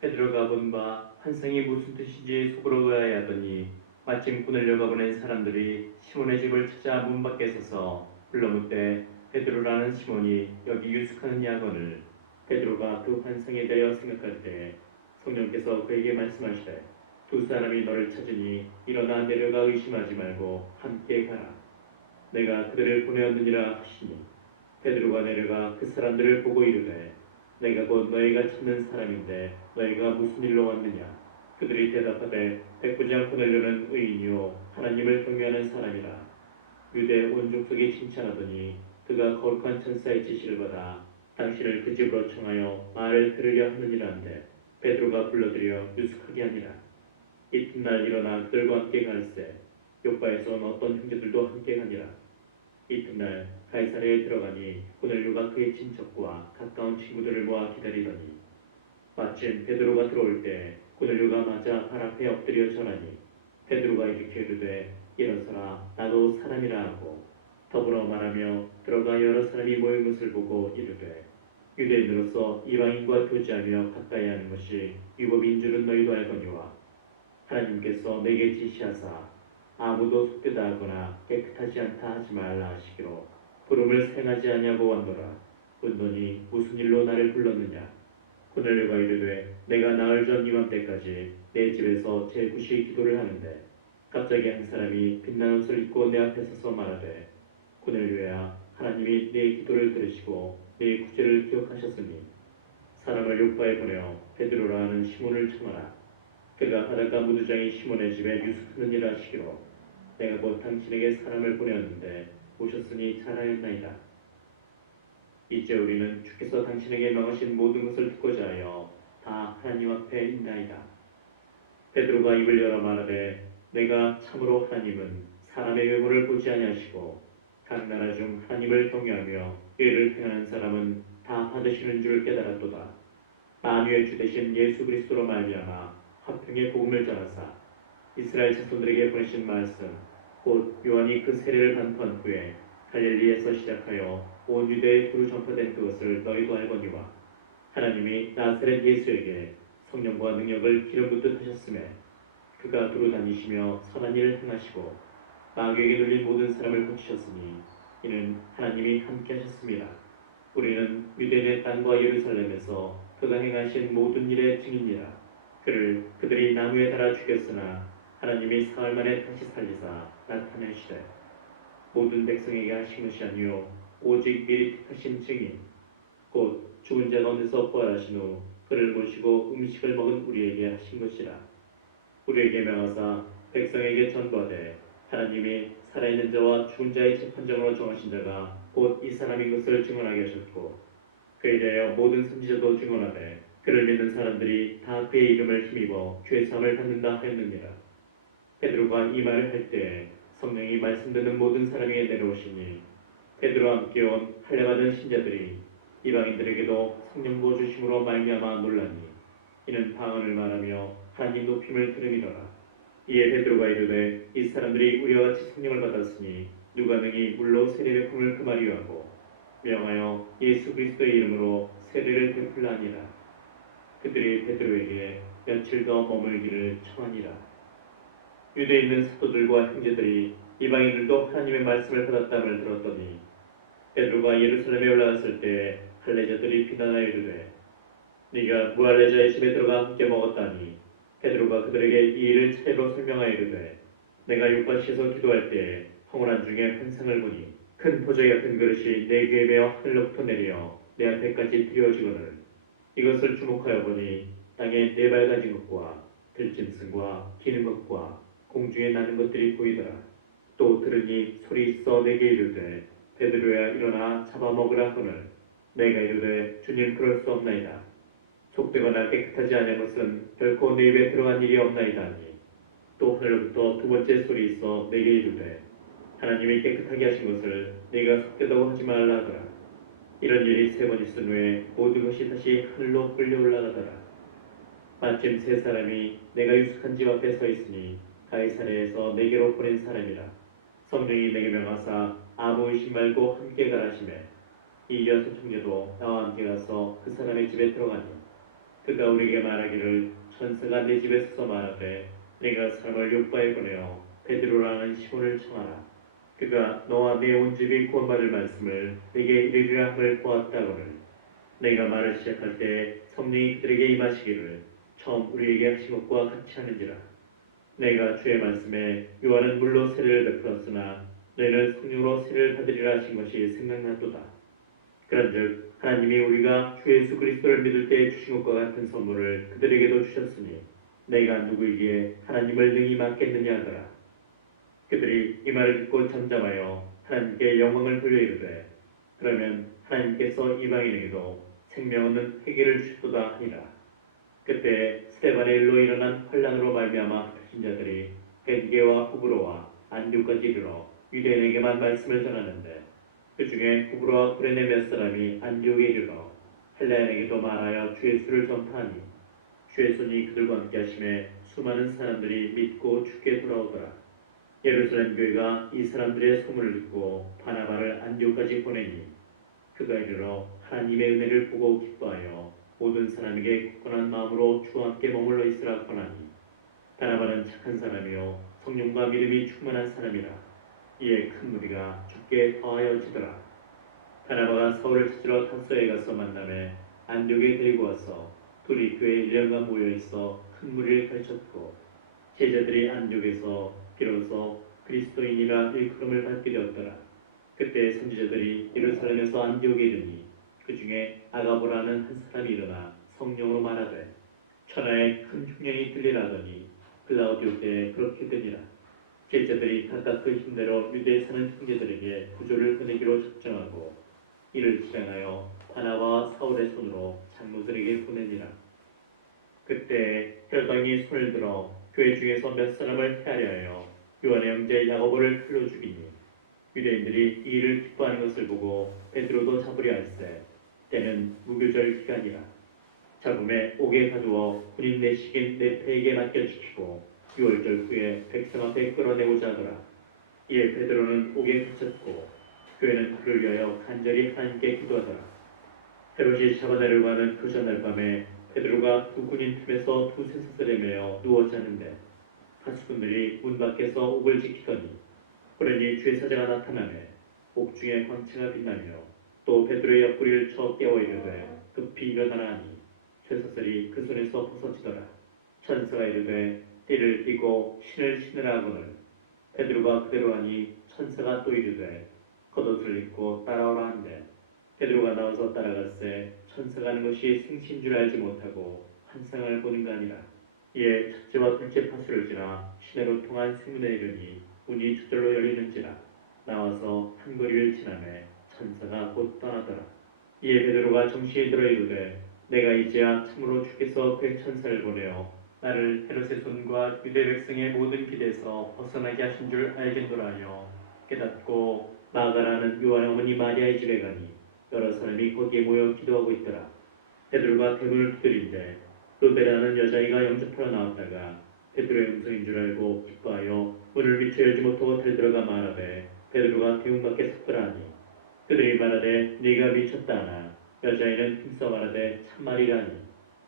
베드로가 본 바 환상이 무슨 뜻인지 속으로 의아해하더니 마침 고넬료가 보낸 사람들이 시몬의 집을 찾아 문 밖에 서서 불러 묻되, 베드로라는 시몬이 여기 유숙하는 야건을 베드로가 그 환상에 대하여 생각할 때 성령께서 그에게 말씀하시되 두 사람이 너를 찾으니 일어나 내려가 의심하지 말고 함께 가라. 내가 그들을 보내었느니라 하시니 베드로가 내려가 그 사람들을 보고 이르되 내가 곧 너희가 찾는 사람인데 너희가 무슨 일로 왔느냐. 그들이 대답하되 백부장 고넬료는 의인이요 하나님을 경외하는 사람이라. 유대 온 족속이 칭찬하더니 그가 거룩한 천사의 지시를 받아 당신을 그 집으로 청하여 말을 들으려 하느니라는데 베드로가 불러들여 유숙하게 하니라. 이튿날 일어나 그들과 함께 갈새 요바에서 온 어떤 형제들도 함께 가니라. 이튿날 가이사랴에 들어가니 고넬료가 그의 친척과 가까운 친구들을 모아 기다리더니 마침 베드로가 들어올 때 고넬료가 맞아 발 앞에 엎드려 절하니 베드로가 일으켜 이르되 일어서라 나도 사람이라 하고 더불어 말하며 들어가 여러 사람이 모인 것을 보고 이르되 유대인으로서 이방인과 교제하며 가까이 하는 것이 율법인 줄은 너희도 알거니와 하나님께서 내게 지시하사 아무도 속되다 하거나 깨끗하지 않다 하지 말라 하시기로 부름을 생하지 아니하고 왔노라. 묻더니 무슨 일로 나를 불렀느냐. 고넬료가 이르되 내가 나흘 전 이맘때까지 내 집에서 제9시 기도를 하는데 갑자기 한 사람이 빛난 옷을 입고 내 앞에 서서 말하되 고넬료야 하나님이 네 기도를 들으시고 네 구제를 기억하셨으니 사람을 요바에 보내어 베드로라 하는 시몬을 청하라. 그가 바닷가 무두장이 시몬의 집에 유숙하는 일을 하시기로 내가 곧 당신에게 사람을 보내었는데 오셨으니 잘하였나이다. 이제 우리는 주께서 당신에게 명하신 모든 것을 듣고자 하여 다 하나님 앞에 있나이다. 베드로가 입을 열어 말하되 내가 참으로 하나님은 사람의 외모를 보지 아니하시고 각 나라 중 하나님을 경외하며 의를 행하는 사람은 다 받으시는 줄 깨달았도다. 만유의 주 되신 예수 그리스도로 말미암아 화평의 복음을 전하사 이스라엘 자손들에게 보내신 말씀 곧 요한이 그 세례를 반포한 후에 갈릴리에서 시작하여 온 유대에 두루 전파된 그것을 너희도 알거니와 하나님이 나사렛 예수에게 성령과 능력을 기름 붓듯 하셨음에 그가 두루 다니시며 선한 일을 행하시고 마귀에게 눌린 모든 사람을 고치셨으니 이는 하나님이 함께 하셨습니다. 우리는 유대인의 땅과 예루살렘에서 그가 행하신 모든 일의 증인이라. 그를 그들이 나무에 달아 죽였으나 하나님이 사흘 만에 다시 살리사 나타내시되 모든 백성에게 하신 것이 아니요 오직 미리 택하신 증인 곧 죽은 자 가운데서 부활하신 후 그를 모시고 음식을 먹은 우리에게 하신 것이라. 우리에게 명하사 백성에게 전부하되 하나님이 살아있는 자와 죽은 자의 재판장으로 정하신 자가 곧 이 사람인 것을 증언하게 하셨고 그에 대하여 모든 선지자도 증언하되 그를 믿는 사람들이 다 그의 이름을 힘입어 죄사함을 받는다 하였느니라. 베드로가 이 말을 할 때에 성령이 말씀 듣는 모든 사람에게 내려오시니 베드로와 함께 온 할례받은 신자들이 이방인들에게도 성령 부어 주심으로 말미암아 놀라니 이는 방언을 말하며 하나님 높임을 들음이더라. 이에 베드로가 이르되 이 사람들이 우리와 같이 성령을 받았으니 누가 능히 물로 세례를 품을 금하리요 하고 명하여 예수 그리스도의 이름으로 세례를 베풀라 하니라. 그들이 베드로에게 며칠 더 머물기를 청하니라. 유대에 있는 사도들과 형제들이 이방인들도 하나님의 말씀을 받았다함을 들었더니 베드로가 예루살렘에 올라갔을 때 할례자들이 비난하여 이르되 네가 무할례자의 집에 들어가 함께 먹었다니. 베드로가 그들에게 이 일을 차례로 설명하여 이르되 내가 요바시에서 기도할 때에 황홀한 중에 환상을 보니 큰 보자기 같은 그릇이 내 귀에 매어 하늘로부터 내려 내 앞에까지 드려지거늘 이것을 주목하여 보니 땅에 네 발 가진 것과 들짐승과 기는 것과 공중에 나는 것들이 보이더라. 또 들으니 소리 있어 내게 이르되 베드로야 일어나 잡아먹으라 하거늘 내가 이르되 주님 그럴 수 없나이다. 속되거나 깨끗하지 아니한 것은 결코 내 입에 들어간 일이 없나이다 하니 또 하늘로부터 두 번째 소리 있어 내게 이르되 하나님이 깨끗하게 하신 것을 네가 속되다고 하지 말라 하더라. 이런 일이 세 번 있은 후에 모든 것이 다시 하늘로 끌려 올라가더라. 마침 세 사람이 내가 유숙한 집 앞에 서 있으니 가이사랴에서 내게로 보낸 사람이라. 성령이 내게 명하사 아무 의심 말고 함께 가라시매 이 여섯 형제도 나와 함께 가서 그 사람의 집에 들어가니 그가 우리에게 말하기를 천사가 내 집에 서서 말하되 내가 사람을 요바에 보내어 베드로라는 시몬을 청하라. 그가 너와 내 온 집이 구원받을 말씀을 내게 이르리라 함을 보았다거늘 내가 말을 시작할 때 성령이 그들에게 임하시기를 처음 우리에게 하신 것과 같이 하는지라. 내가 주의 말씀에 요한은 물로 세례를 베풀었으나 너희는 성령으로 세례를 받으리라 하신 것이 생각나도다. 그런즉 하나님이 우리가 주 예수 그리스도를 믿을 때 주신 것과 같은 선물을 그들에게도 주셨으니 내가 누구에게 하나님을 능히 맡겠느냐 하더라. 그들이 이 말을 듣고 잠잠하여 하나님께 영광을 돌려 이르되 그러면 하나님께서 이방인에게도 생명 없는 회개를 주시도다 하니라. 그때 스데반의 일로 일어난 환란으로 말미암아 흩어진 자들이 벤게와 후브로와 안디옥까지 이르러 유대인에게만 말씀을 전하는데 그 중에 후브로와 구레네 몇 사람이 안디옥에 이르러 헬라인에게도 말하여 주 예수를 전파하니 주의 손이 그들과 함께 하심에 수많은 사람들이 믿고 주께 돌아오더라. 예루살렘 교회가 이 사람들의 소문을 듣고 바나바를 안디옥까지 보내니 그가 이르러 하나님의 은혜를 보고 기뻐하여 모든 사람에게 굳건한 마음으로 주와 함께 머물러 있으라 권하니 바나바는 착한 사람이요 성령과 믿음이 충만한 사람이라. 이에 큰 무리가 주께 더하여지더라. 바나바가 사울을 찾으러 타소에 가서 만남에 안디옥에 데리고 와서 둘이 교회에 1년간 모여있어 큰 무리를 가르쳤고 제자들이 안디옥에서 비로소 그리스도인이라 일컬음을 받게 되었더라. 그때 선지자들이 예루살렘에서 안디옥에 이르니 그 중에 아가보라는 한 사람이 일어나 성령으로 말하되 천하에 큰 흉년이 들리라더니 글라우디오 때에 그렇게 되니라. 제자들이 각각 그 힘대로 유대에 사는 형제들에게 구조를 보내기로 작정하고 이를 실행하여 바나바와 사울의 손으로 장로들에게 보내니라. 그때 혈당이 손을 들어 교회 중에서 몇 사람을 해하려 하여 요한의 형제 야고보를 칼로 죽이니 유대인들이 이 일을 기뻐하는 것을 보고 베드로도 잡으려 할세 때는 무교절 기간이라. 잡음에 옥에 가두어 군인 내식인 네페에게 맡겨지키고 6월절 후에 백성 앞에 끌어내고자 하더라. 이에 베드로는 옥에 갇혔고 교회는 그를 위하여 간절히 하나님께 기도하더라. 헤롯이 잡아내려고 하는 그 전날 밤에 베드로가 두 군인 틈에서 두 쇠사슬에 매어 누워 자는데 파수꾼들이 문 밖에서 옥을 지키더니 호련히 주의 사자가 나타나매 옥중에 광채가 빛나며 또 베드로의 옆구리를 쳐 깨워 이르되 급히 일어나라 하니 쇠사슬이 그 손에서 벗어지더라. 천사가 이르되 띠를 띠고 신을 신으라 하거늘 베드로가 그대로 하니 천사가 또 이르되 겉옷을 입고 따라오라 한대 베드로가 나와서 따라갈새 천사가 하는 것이 생신 줄 알지 못하고 환상을 보는가 아니라. 이에 첫째와 둘째 파수를 지나 시내로 통한 생문에 이르니 문이 저절로 열리는지라. 나와서 한 거리를 지나매 천사가 곧 떠나더라. 이에 베드로가 정신이 들어 이르되 내가 이제야 참으로 주께서 그의 천사를 보내어 나를 헤롯의 손과 유대 백성의 모든 길에서 벗어나게 하신 줄 알겠노라 하여 깨닫고 마가라는 요한의 어머니 마리아의 집에 가니 여러 사람이 거기에 모여 기도하고 있더라. 베드로가 대문을 두드린데 루베라는 여자아이가 영접하러 나왔다가 베드로의 음성인 줄 알고 기뻐하여 문을 미처 열지 못하고 달들어가 말하되 베드로가 대문 밖에 섰더라 하니 그들이 말하되 네가 미쳤다 하나 여자아이는 힘써 말하되 참말이라니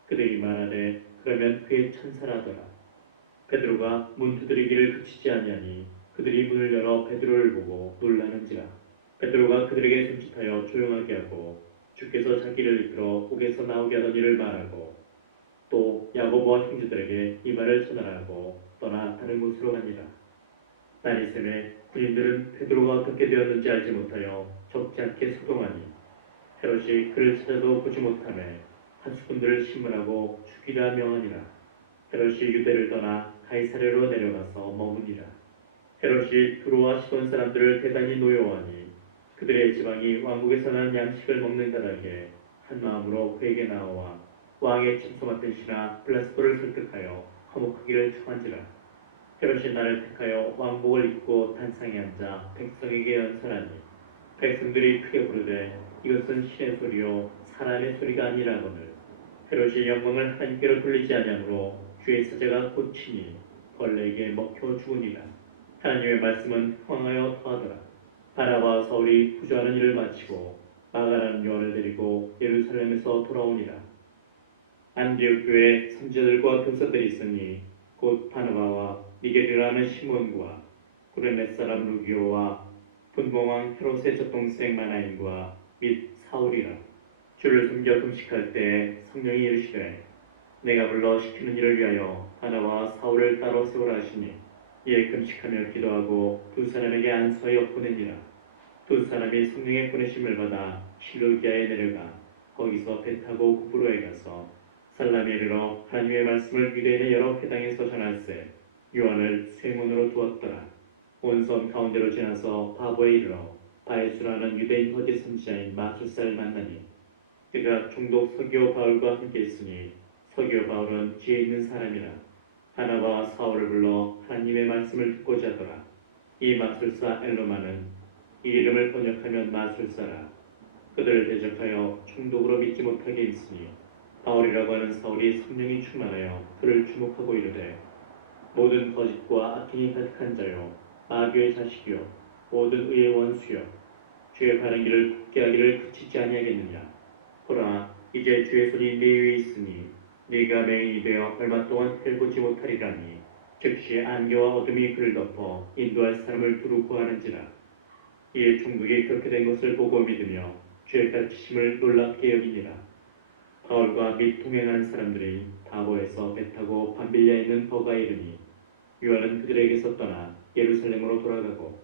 그들이 말하되 그러면 그의 천사라더라. 베드로가 문 두드리기를 그치지 아니하니 그들이 문을 열어 베드로를 보고 놀라는지라. 베드로가 그들에게 손짓하여 조용하게 하고 주께서 자기를 이끌어 옥에서 나오게 하던 일을 말하고 또 야고보와 형제들에게 이 말을 전하라 하고 떠나 다른 곳으로 가니라. 날이 새매 군인들은 베드로가 어떻게 되었는지 알지 못하여 적지 않게 소동하니 헤롯이 그를 찾아도 보지 못하매 파수꾼들을 신문하고 죽이라 명하니라. 헤롯이 유대를 떠나 가이사랴로 내려가서 머무니라. 헤롯이 두로와 시돈 사람들을 대단히 노여워하니 그들의 지방이 왕국에서 난 양식을 먹는 까닭에 한 마음으로 그에게 나와 왕의 침소 맡은 신하 블라스도를 설득하여 화목하기를 청한지라. 헤롯이 나를 택하여 왕복을 입고 단상에 앉아 백성에게 연설하니 백성들이 크게 부르되 이것은 신의 소리요 사람의 소리가 아니라거늘 헤롯이 영광을 하나님께로 돌리지 아니하므로 주의 사자가 고치니 벌레에게 먹혀 죽으니라. 하나님의 말씀은 흥하여 더하더라. 바나바와 사울이 구조하는 일을 마치고 마가라는 요한을 데리고 예루살렘에서 돌아오니라. 안디옥 교회에 선지자들과 교사들이 있으니 곧 바나바와 미겔이라는 시몬과 구레네 사람 루기오와 분봉왕 헤롯의 젖동생 마나임과 및 사울이라. 주를 섬겨 금식할 때 성령이 이르시되 내가 불러 시키는 일을 위하여 하나와 사울을 따로 세우라 하시니 이에 금식하며 기도하고 두 사람에게 안수하여 보내니라. 두 사람이 성령의 보내심을 받아 실루기아에 내려가 거기서 배 타고 구브로에 가서 살람에 이르러 하나님의 말씀을 유대인의 여러 회당에서 전할세 요한을 쇠문으로 두었더라. 온 섬 가운데로 지나서 바보에 이르러 바에수라는 유대인 거짓 선지자인 마술사를 만나니 그가 총독 서기오 바울과 함께 있으니 서기오 바울은 지혜 있는 사람이라. 하나와 사울을 불러 하나님의 말씀을 듣고자 하더라. 이 마술사 엘로마는 이 이름을 번역하면 마술사라. 그들을 대적하여 총독으로 믿지 못하게 있으니 바울이라고 하는 사울이 성령이 충만하여 그를 주목하고 이르되 모든 거짓과 악행이 가득한 자요 마귀의 자식이요 모든 의의 원수요 주의 바른 길을 굳게 하기를 그치지 아니하겠느냐. 보라 이제 주의 손이 네 위에 있으니 네가 맹인이 되어 얼마 동안 헬보지 못하리라니 즉시 안개와 어둠이 그를 덮어 인도할 사람을 두루 구하는지라. 이에 총독이 그렇게 된 것을 보고 믿으며 주의 가르치심을 놀랍게 여기니라. 바울과 및 동행하는 사람들이 바보에서 배 타고 밤빌리아에 있는 버가에 이르니 요한은 그들에게서 떠나 예루살렘으로 돌아가고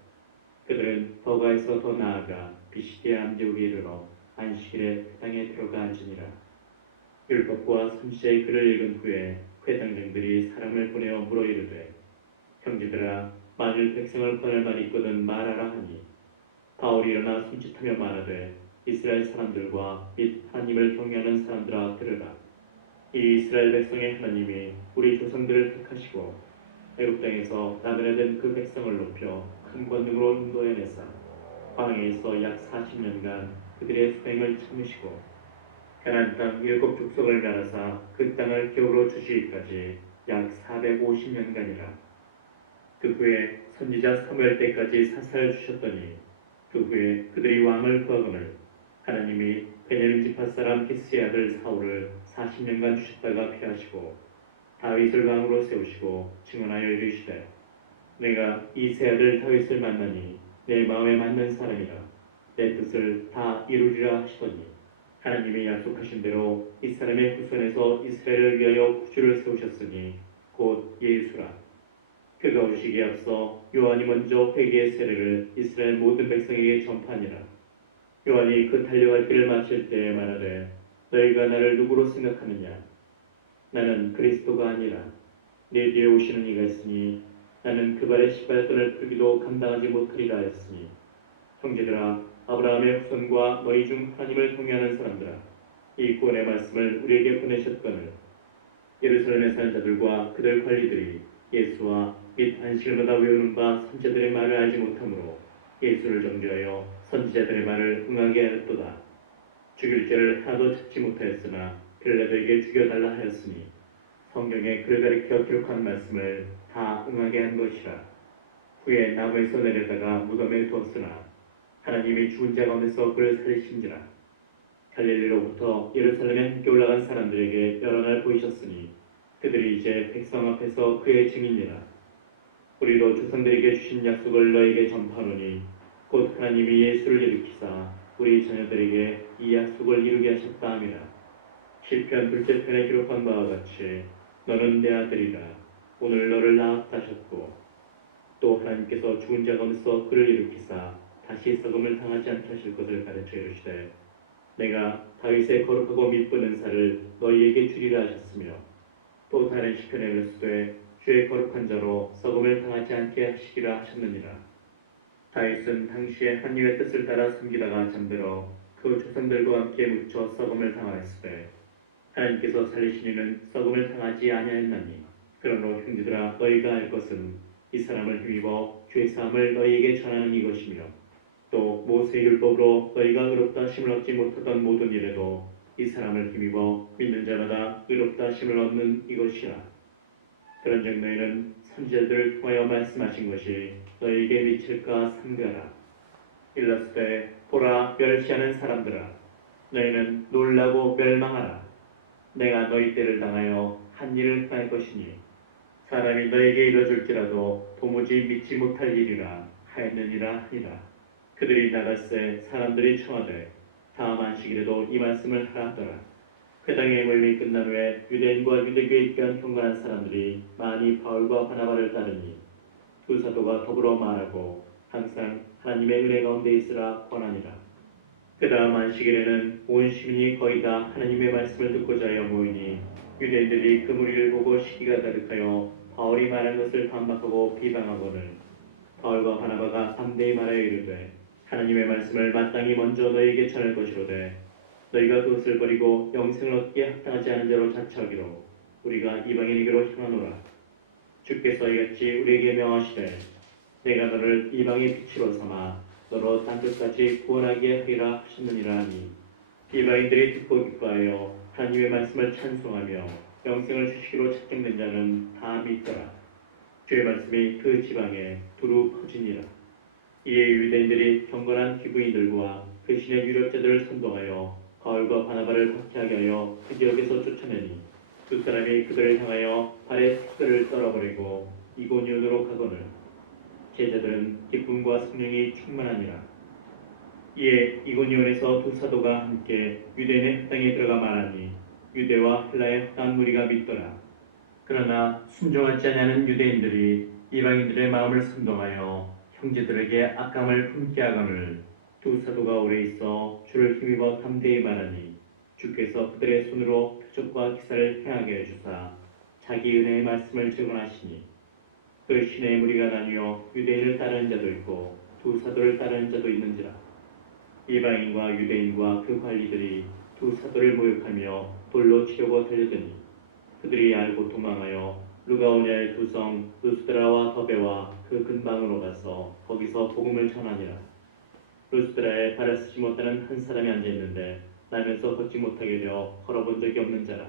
그들은 버가에서 더 나아가 비시디아 암지역에 이르러 안식일에 회당에 들어가 앉으니라. 율법과 선지자의 글을 읽은 후에 회당장들이 사람을 보내어 물어 이르되 형제들아 만일 백성을 권할 말이 있거든 말하라 하니 바울이 일어나 손짓하며 말하되 이스라엘 사람들과 및 하나님을 경외하는 사람들아 들으라. 이 이스라엘 백성의 하나님이 우리 조상들을 택하시고 애굽 땅에서 나그네된 그 백성을 높여 큰 권능으로 인도해내사 광야에서 약 40년간 그들의 수행을 참으시고 가나안 땅 7족속을 멸하사 그 땅을 기업으로 주시기까지 약 450년간이라. 그 후에 선지자 사무엘 때까지 사사를 주셨더니 그 후에 그들이 왕을 구하거늘 하나님이 베냐민 지파 사람 기스의 아들 사울을 40년간 주셨다가 피하시고 다윗을 왕으로 세우시고 증언하여 이르시되 내가 이 세 아들 다윗을 만나니 내 마음에 맞는 사람이라 내 뜻을 다 이루리라 하시더니 하나님이 약속하신 대로 이 사람의 후손에서 이스라엘을 위하여 구주를 세우셨으니 곧 예수라. 그가 오시기에 앞서 요한이 먼저 회개의 세례를 이스라엘 모든 백성에게 전파하니라. 요한이 그 달려갈 길을 마칠 때에 말하되 너희가 나를 누구로 생각하느냐. 나는 그리스도가 아니라 내 뒤에 오시는 이가 있으니 나는 그 발에 시발끈을 풀기도 감당하지 못하리라 하였으니 형제들아 아브라함의 후손과 너희 중 하나님을 경외하는 사람들아 이 구원의 말씀을 우리에게 보내셨거늘 예루살렘에 사는 자들과 그들 관리들이 예수와 및 안식일마다 외우는 바 선지자들의 말을 알지 못하므로 예수를 정죄하여 선지자들의 말을 응하게 하였도다. 죽일 죄를 하나도 찾지 못하였으나 빌라도에게 죽여달라 하였으니 성경에 그를 가리켜 기록한 말씀을 다 응하게 한 것이라. 후에 나무에서 내려다가 무덤에 두었으나 하나님이 죽은 자 가운데서 그를 살리신지라. 갈릴리로부터 예루살렘에 함께 올라간 사람들에게 여러 날 보이셨으니 그들이 이제 백성 앞에서 그의 증인이라. 우리도 조상들에게 주신 약속을 너에게 전파하노니 곧 하나님이 예수를 일으키사 우리 자녀들에게 이 약속을 이루게 하셨다 함이라. 시편 둘째 편에 기록한 바와 같이 너는 내 아들이라 오늘 너를 낳았다 하셨고 또 하나님께서 죽은 자 가운데서 그를 일으키사 다시 썩음을 당하지 않게 하실 것을 가르쳐 이르시되 내가 다윗의 거룩하고 미쁜 은사를 너희에게 주리라 하셨으며 또 다른 시편에 이르시되 주의 거룩한 자로 썩음을 당하지 않게 하시리라 하셨느니라. 다윗은 당시에 하나님의 뜻을 따라 섬기다가 잠들어 그 조상들과 함께 묻혀 썩음을 당하였으되 하나님께서 살리신 이는 썩음을 당하지 아니하였나니 그러므로 형제들아 너희가 알 것은 이 사람을 힘입어 죄사함을 너희에게 전하는 이것이며 또 모세의 율법으로 너희가 의롭다 하심을 얻지 못하던 모든 일에도 이 사람을 힘입어 믿는 자마다 의롭다 하심을 얻는 이것이라. 그런즉 너희는 선지자들을 통하여 말씀하신 것이 너희에게 미칠까 삼가라. 일렀으되 보라 멸시하는 사람들아 너희는 놀라고 멸망하라. 내가 너희 때를 당하여 한 일을 행할 것이니 사람이 너에게 이뤄줄지라도 도무지 믿지 못할 일이라 하였느니라 하니라. 그들이 나갔세 사람들이 청하되 다음 안식일에도 이 말씀을 하라 하더라. 그 당의 모임이 끝난 후에 유대인과 유대교에 입교한 경건한 사람들이 많이 바울과 바나바를 따르니 두 사도가 더불어 말하고 항상 하나님의 은혜 가운데 있으라 권하니라. 그 다음 안식일에는 온 시민이 거의 다 하나님의 말씀을 듣고자 하여 모이니 유대인들이 그 무리를 보고 시기가 가득하여 바울이 말한 것을 반박하고 비방하거늘 바울과 바나바가 담대히 말하여 이르되 하나님의 말씀을 마땅히 먼저 너희에게 전할 것이로되 너희가 그것을 버리고 영생을 얻기에 합당하지 않은 자로 자처하기로 우리가 이방인에게로 향하노라. 주께서 이같이 우리에게 명하시되 내가 너를 이방의 빛으로 삼아 너로 땅끝까지 구원하게 하리라 하셨느니라 하니 이방인들이 듣고 기뻐하여 하나님의 말씀을 찬송하며 영생을 주시기로 책정된 자는 다 믿더라. 주의 말씀이 그 지방에 두루 퍼지니라. 이에 유대인들이 경건한 기부인들과 그 신의 유력자들을 선동하여 바울과 바나바를 박해하게 하여 그 지역에서 쫓아내니 두 사람이 그들을 향하여 발에 티끌을 떨어버리고 이고니온으로 가거늘 제자들은 기쁨과 성령이 충만하니라. 이에 이고니온에서 두 사도가 함께 유대인의 학당에 들어가 말하니 유대와 헬라의 학당 무리가 믿더라. 그러나 순종하지 아니하는 유대인들이 이방인들의 마음을 선동하여 형제들에게 악감을 품게 하거늘 두 사도가 오래 있어 주를 힘입어 담대히 말하니 주께서 그들의 손으로 표적과 기사를 행하게 해주사 자기 은혜의 말씀을 증언하시니 그 신의 무리가 나뉘어 유대인을 따르는 자도 있고 두 사도를 따르는 자도 있는지라. 이방인과 유대인과 그 관리들이 두 사도를 모욕하며 돌로 치려고 달려드니 그들이 알고 도망하여 루가오냐의 두 성 루스드라와 더베와 그 근방으로 가서 거기서 복음을 전하니라. 루스드라에 발을 쓰지 못하는 한 사람이 앉아있는데 나면서 걷지 못하게 되어 걸어본 적이 없는 자라.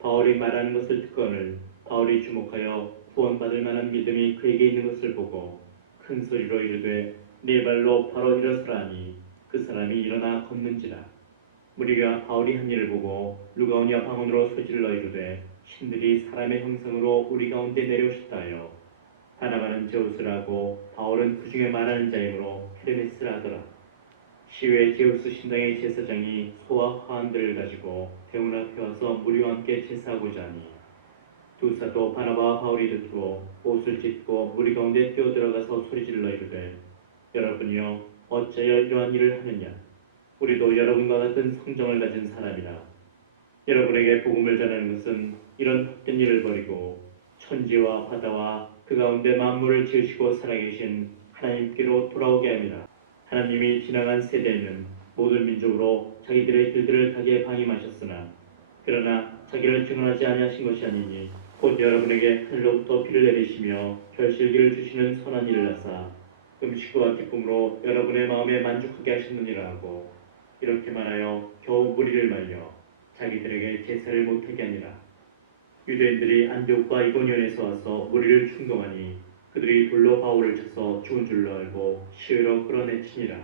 바울이 말하는 것을 듣거늘 바울이 주목하여 구원받을 만한 믿음이 그에게 있는 것을 보고 큰 소리로 이르되 네 발로 바로 일어서라 하니 그 사람이 일어나 걷는지라. 무리가 바울이 한 일을 보고 루가오냐 방언으로 소질러 이르되 신들이 사람의 형상으로 우리 가운데 내려오셨다 하여 바나바는 제우스라고 바울은 그 중에 말하는 자이므로 헤르메스라 하더라. 시외 제우스 신당의 제사장이 소와 화환들을 가지고 대문 앞에 와서 무리와 함께 제사하고자 하니 두 사도 바나바와 바울이 듣고 옷을 찢고 무리 가운데 뛰어들어가서 소리질러 이르되 여러분이여 어찌하여 이러한 일을 하느냐. 우리도 여러분과 같은 성정을 가진 사람이라. 여러분에게 복음을 전하는 것은 이런 헛된 일을 버리고 천지와 바다와 그 가운데 만물을 지으시고 살아계신 하나님께로 돌아오게 합니다. 하나님이 지나간 세대에는 모든 민족으로 자기들의 길들을 가게 방임하셨으나 그러나 자기를 증언하지 아니하신 것이 아니니 곧 여러분에게 하늘로부터 비를 내리시며 결실기를 주시는 선한 일을 하사 음식과 기쁨으로 여러분의 마음에 만족하게 하셨느니라 하고 이렇게 말하여 겨우 무리를 말려 자기들에게 제사를 못하게 하니라. 유대인들이 안디옥과 이고니온에서 와서 무리를 충동하니 그들이 돌로 바울을 쳐서 죽은 줄로 알고 시위로 끌어내치니라.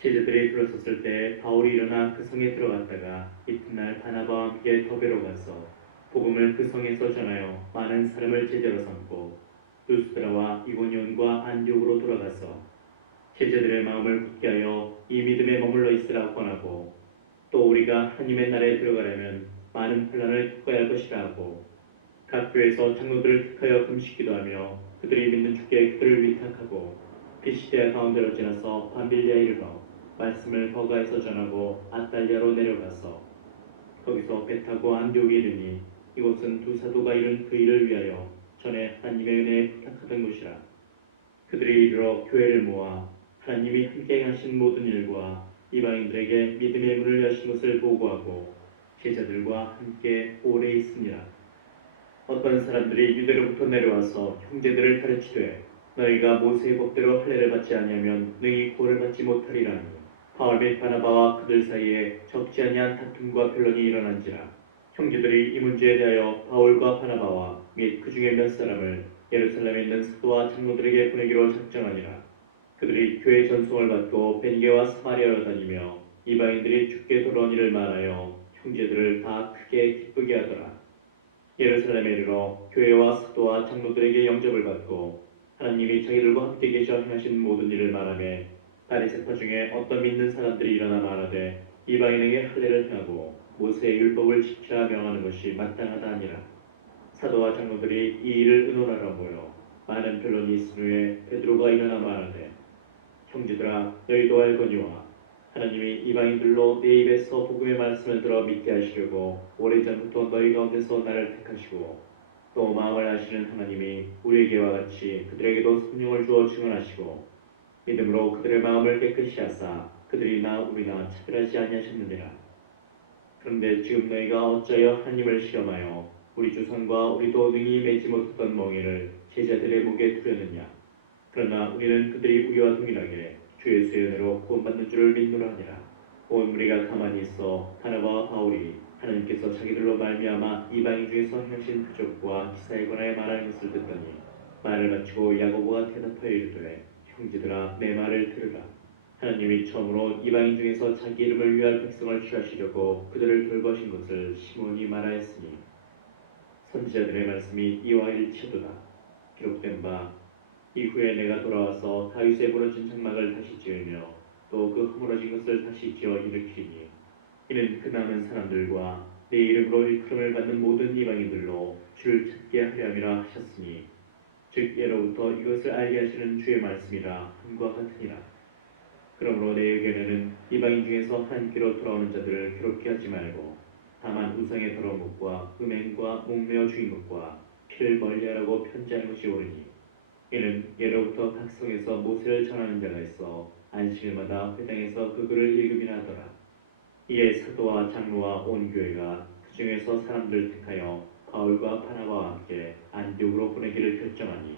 제자들이 들어섰을 때 바울이 일어나 그 성에 들어갔다가 이튿날 바나바와 함께 더베로 가서 복음을 그 성에서 전하여 많은 사람을 제자로 삼고 루스드라와 이고니온과 안디옥으로 돌아가서 제자들의 마음을 굳게 하여 이 믿음에 머물러 있으라 권하고 또 우리가 하나님의 나라에 들어가려면 많은 혼란을 겪어야 할 것이라 하고 각 교회에서 장로들을 택하여 금식기도 하며 그들이 믿는 주께 그들을 위탁하고 피시디아 가운데로 지나서 밤빌리아에 이르러 말씀을 버가에서 전하고 아탈리아로 내려가서 거기서 배 타고 안디옥에 이르니 이곳은 두 사도가 이룬 그 일을 위하여 전에 하나님의 은혜에 부탁하던 곳이라. 그들이 이르러 교회를 모아 하나님이 함께 하신 모든 일과 이방인들에게 믿음의 문을 여신 것을 보고하고 제자들과 함께 오래 있으니라. 어떤 사람들이 유대로부터 내려와서 형제들을 가르치되 너희가 모세의 법대로 할례를 받지 아니하면 능히 구원을 받지 못하리라니 바울 및 바나바와 그들 사이에 적지 아니한 다툼과 변론이 일어난지라. 형제들이 이 문제에 대하여 바울과 바나바와 및 그 중에 몇 사람을 예루살렘에 있는 사도와 장로들에게 보내기로 작정하니라. 그들이 교회 전송을 받고 벤게와 사마리아로 다니며 이방인들이 주께 돌아온 일을 말하여 형제들을 다 크게 기쁘게 하더라. 예루살렘에 이르러 교회와 사도와 장로들에게 영접을 받고 하나님이 자기들과 함께 계셔 행하신 모든 일을 말하며 바리새파 중에 어떤 믿는 사람들이 일어나 말하되 이방인에게 할례를 행하고 모세의 율법을 지키라 명하는 것이 마땅하다 하니라. 사도와 장로들이 이 일을 의논하러 모여 많은 변론이 있은 후에 베드로가 일어나 말하되 형제들아 너희도 알거니와 하나님이 이방인들로 내 입에서 복음의 말씀을 들어 믿게 하시려고 오래전부터 너희 가운데서 나를 택하시고 또 마음을 아시는 하나님이 우리에게와 같이 그들에게도 성령을 주어 증언하시고 믿음으로 그들의 마음을 깨끗이 하사 그들이 나 우리나 차별하지 아니하셨느니라. 그런데 지금 너희가 어찌하여 하나님을 시험하여 우리 조상과 우리도 능히 매지 못했던 멍에를 제자들의 목에 두려느냐. 그러나 우리는 그들이 우리와 동일하게 주 예수의 은혜로 구원받는 줄을 믿노라 하니라. 온 무리가 가만히 있어 바나바와 바울이 하나님께서 자기들로 말미암아 이방인 중에서 행하신 표적과 기사에 관하여 말하는 것을 듣더니 말을 마치고 야고보가 대답하여 이르되 형제들아 내 말을 들으라. 하나님이 처음으로 이방인 중에서 자기 이름을 위할 백성을 취하시려고 그들을 돌보신 것을 시몬이 말하였으니 선지자들의 말씀이 이와 일치하도다. 기록된 바 이후에 내가 돌아와서 다윗의 무너진 장막을 다시 지으며 또 그 허물어진 것을 다시 지어 일으키니 이는 그 남은 사람들과 내 이름으로 일컬음을 받는 모든 이방인들로 주를 찾게 하려 함이라 하셨으니 즉 예로부터 이것을 알게 하시는 주의 말씀이라 함과 같으니라. 그러므로 내 의견에는 이방인 중에서 하나님께로 돌아오는 자들을 괴롭게 하지 말고 다만 우상의 더러운 것과 음행과 목매어 죽인 것과 피를 멀리하라고 편지하는 것이 옳으니 이는 예로부터 각 성에서 모세를 전하는 자가 있어 안식일마다 회당에서 그 글을 읽음이나 하더라. 이에 사도와 장로와 온 교회가 그 중에서 사람들을 택하여 바울과 바나바와 함께 안디옥으로 보내기를 결정하니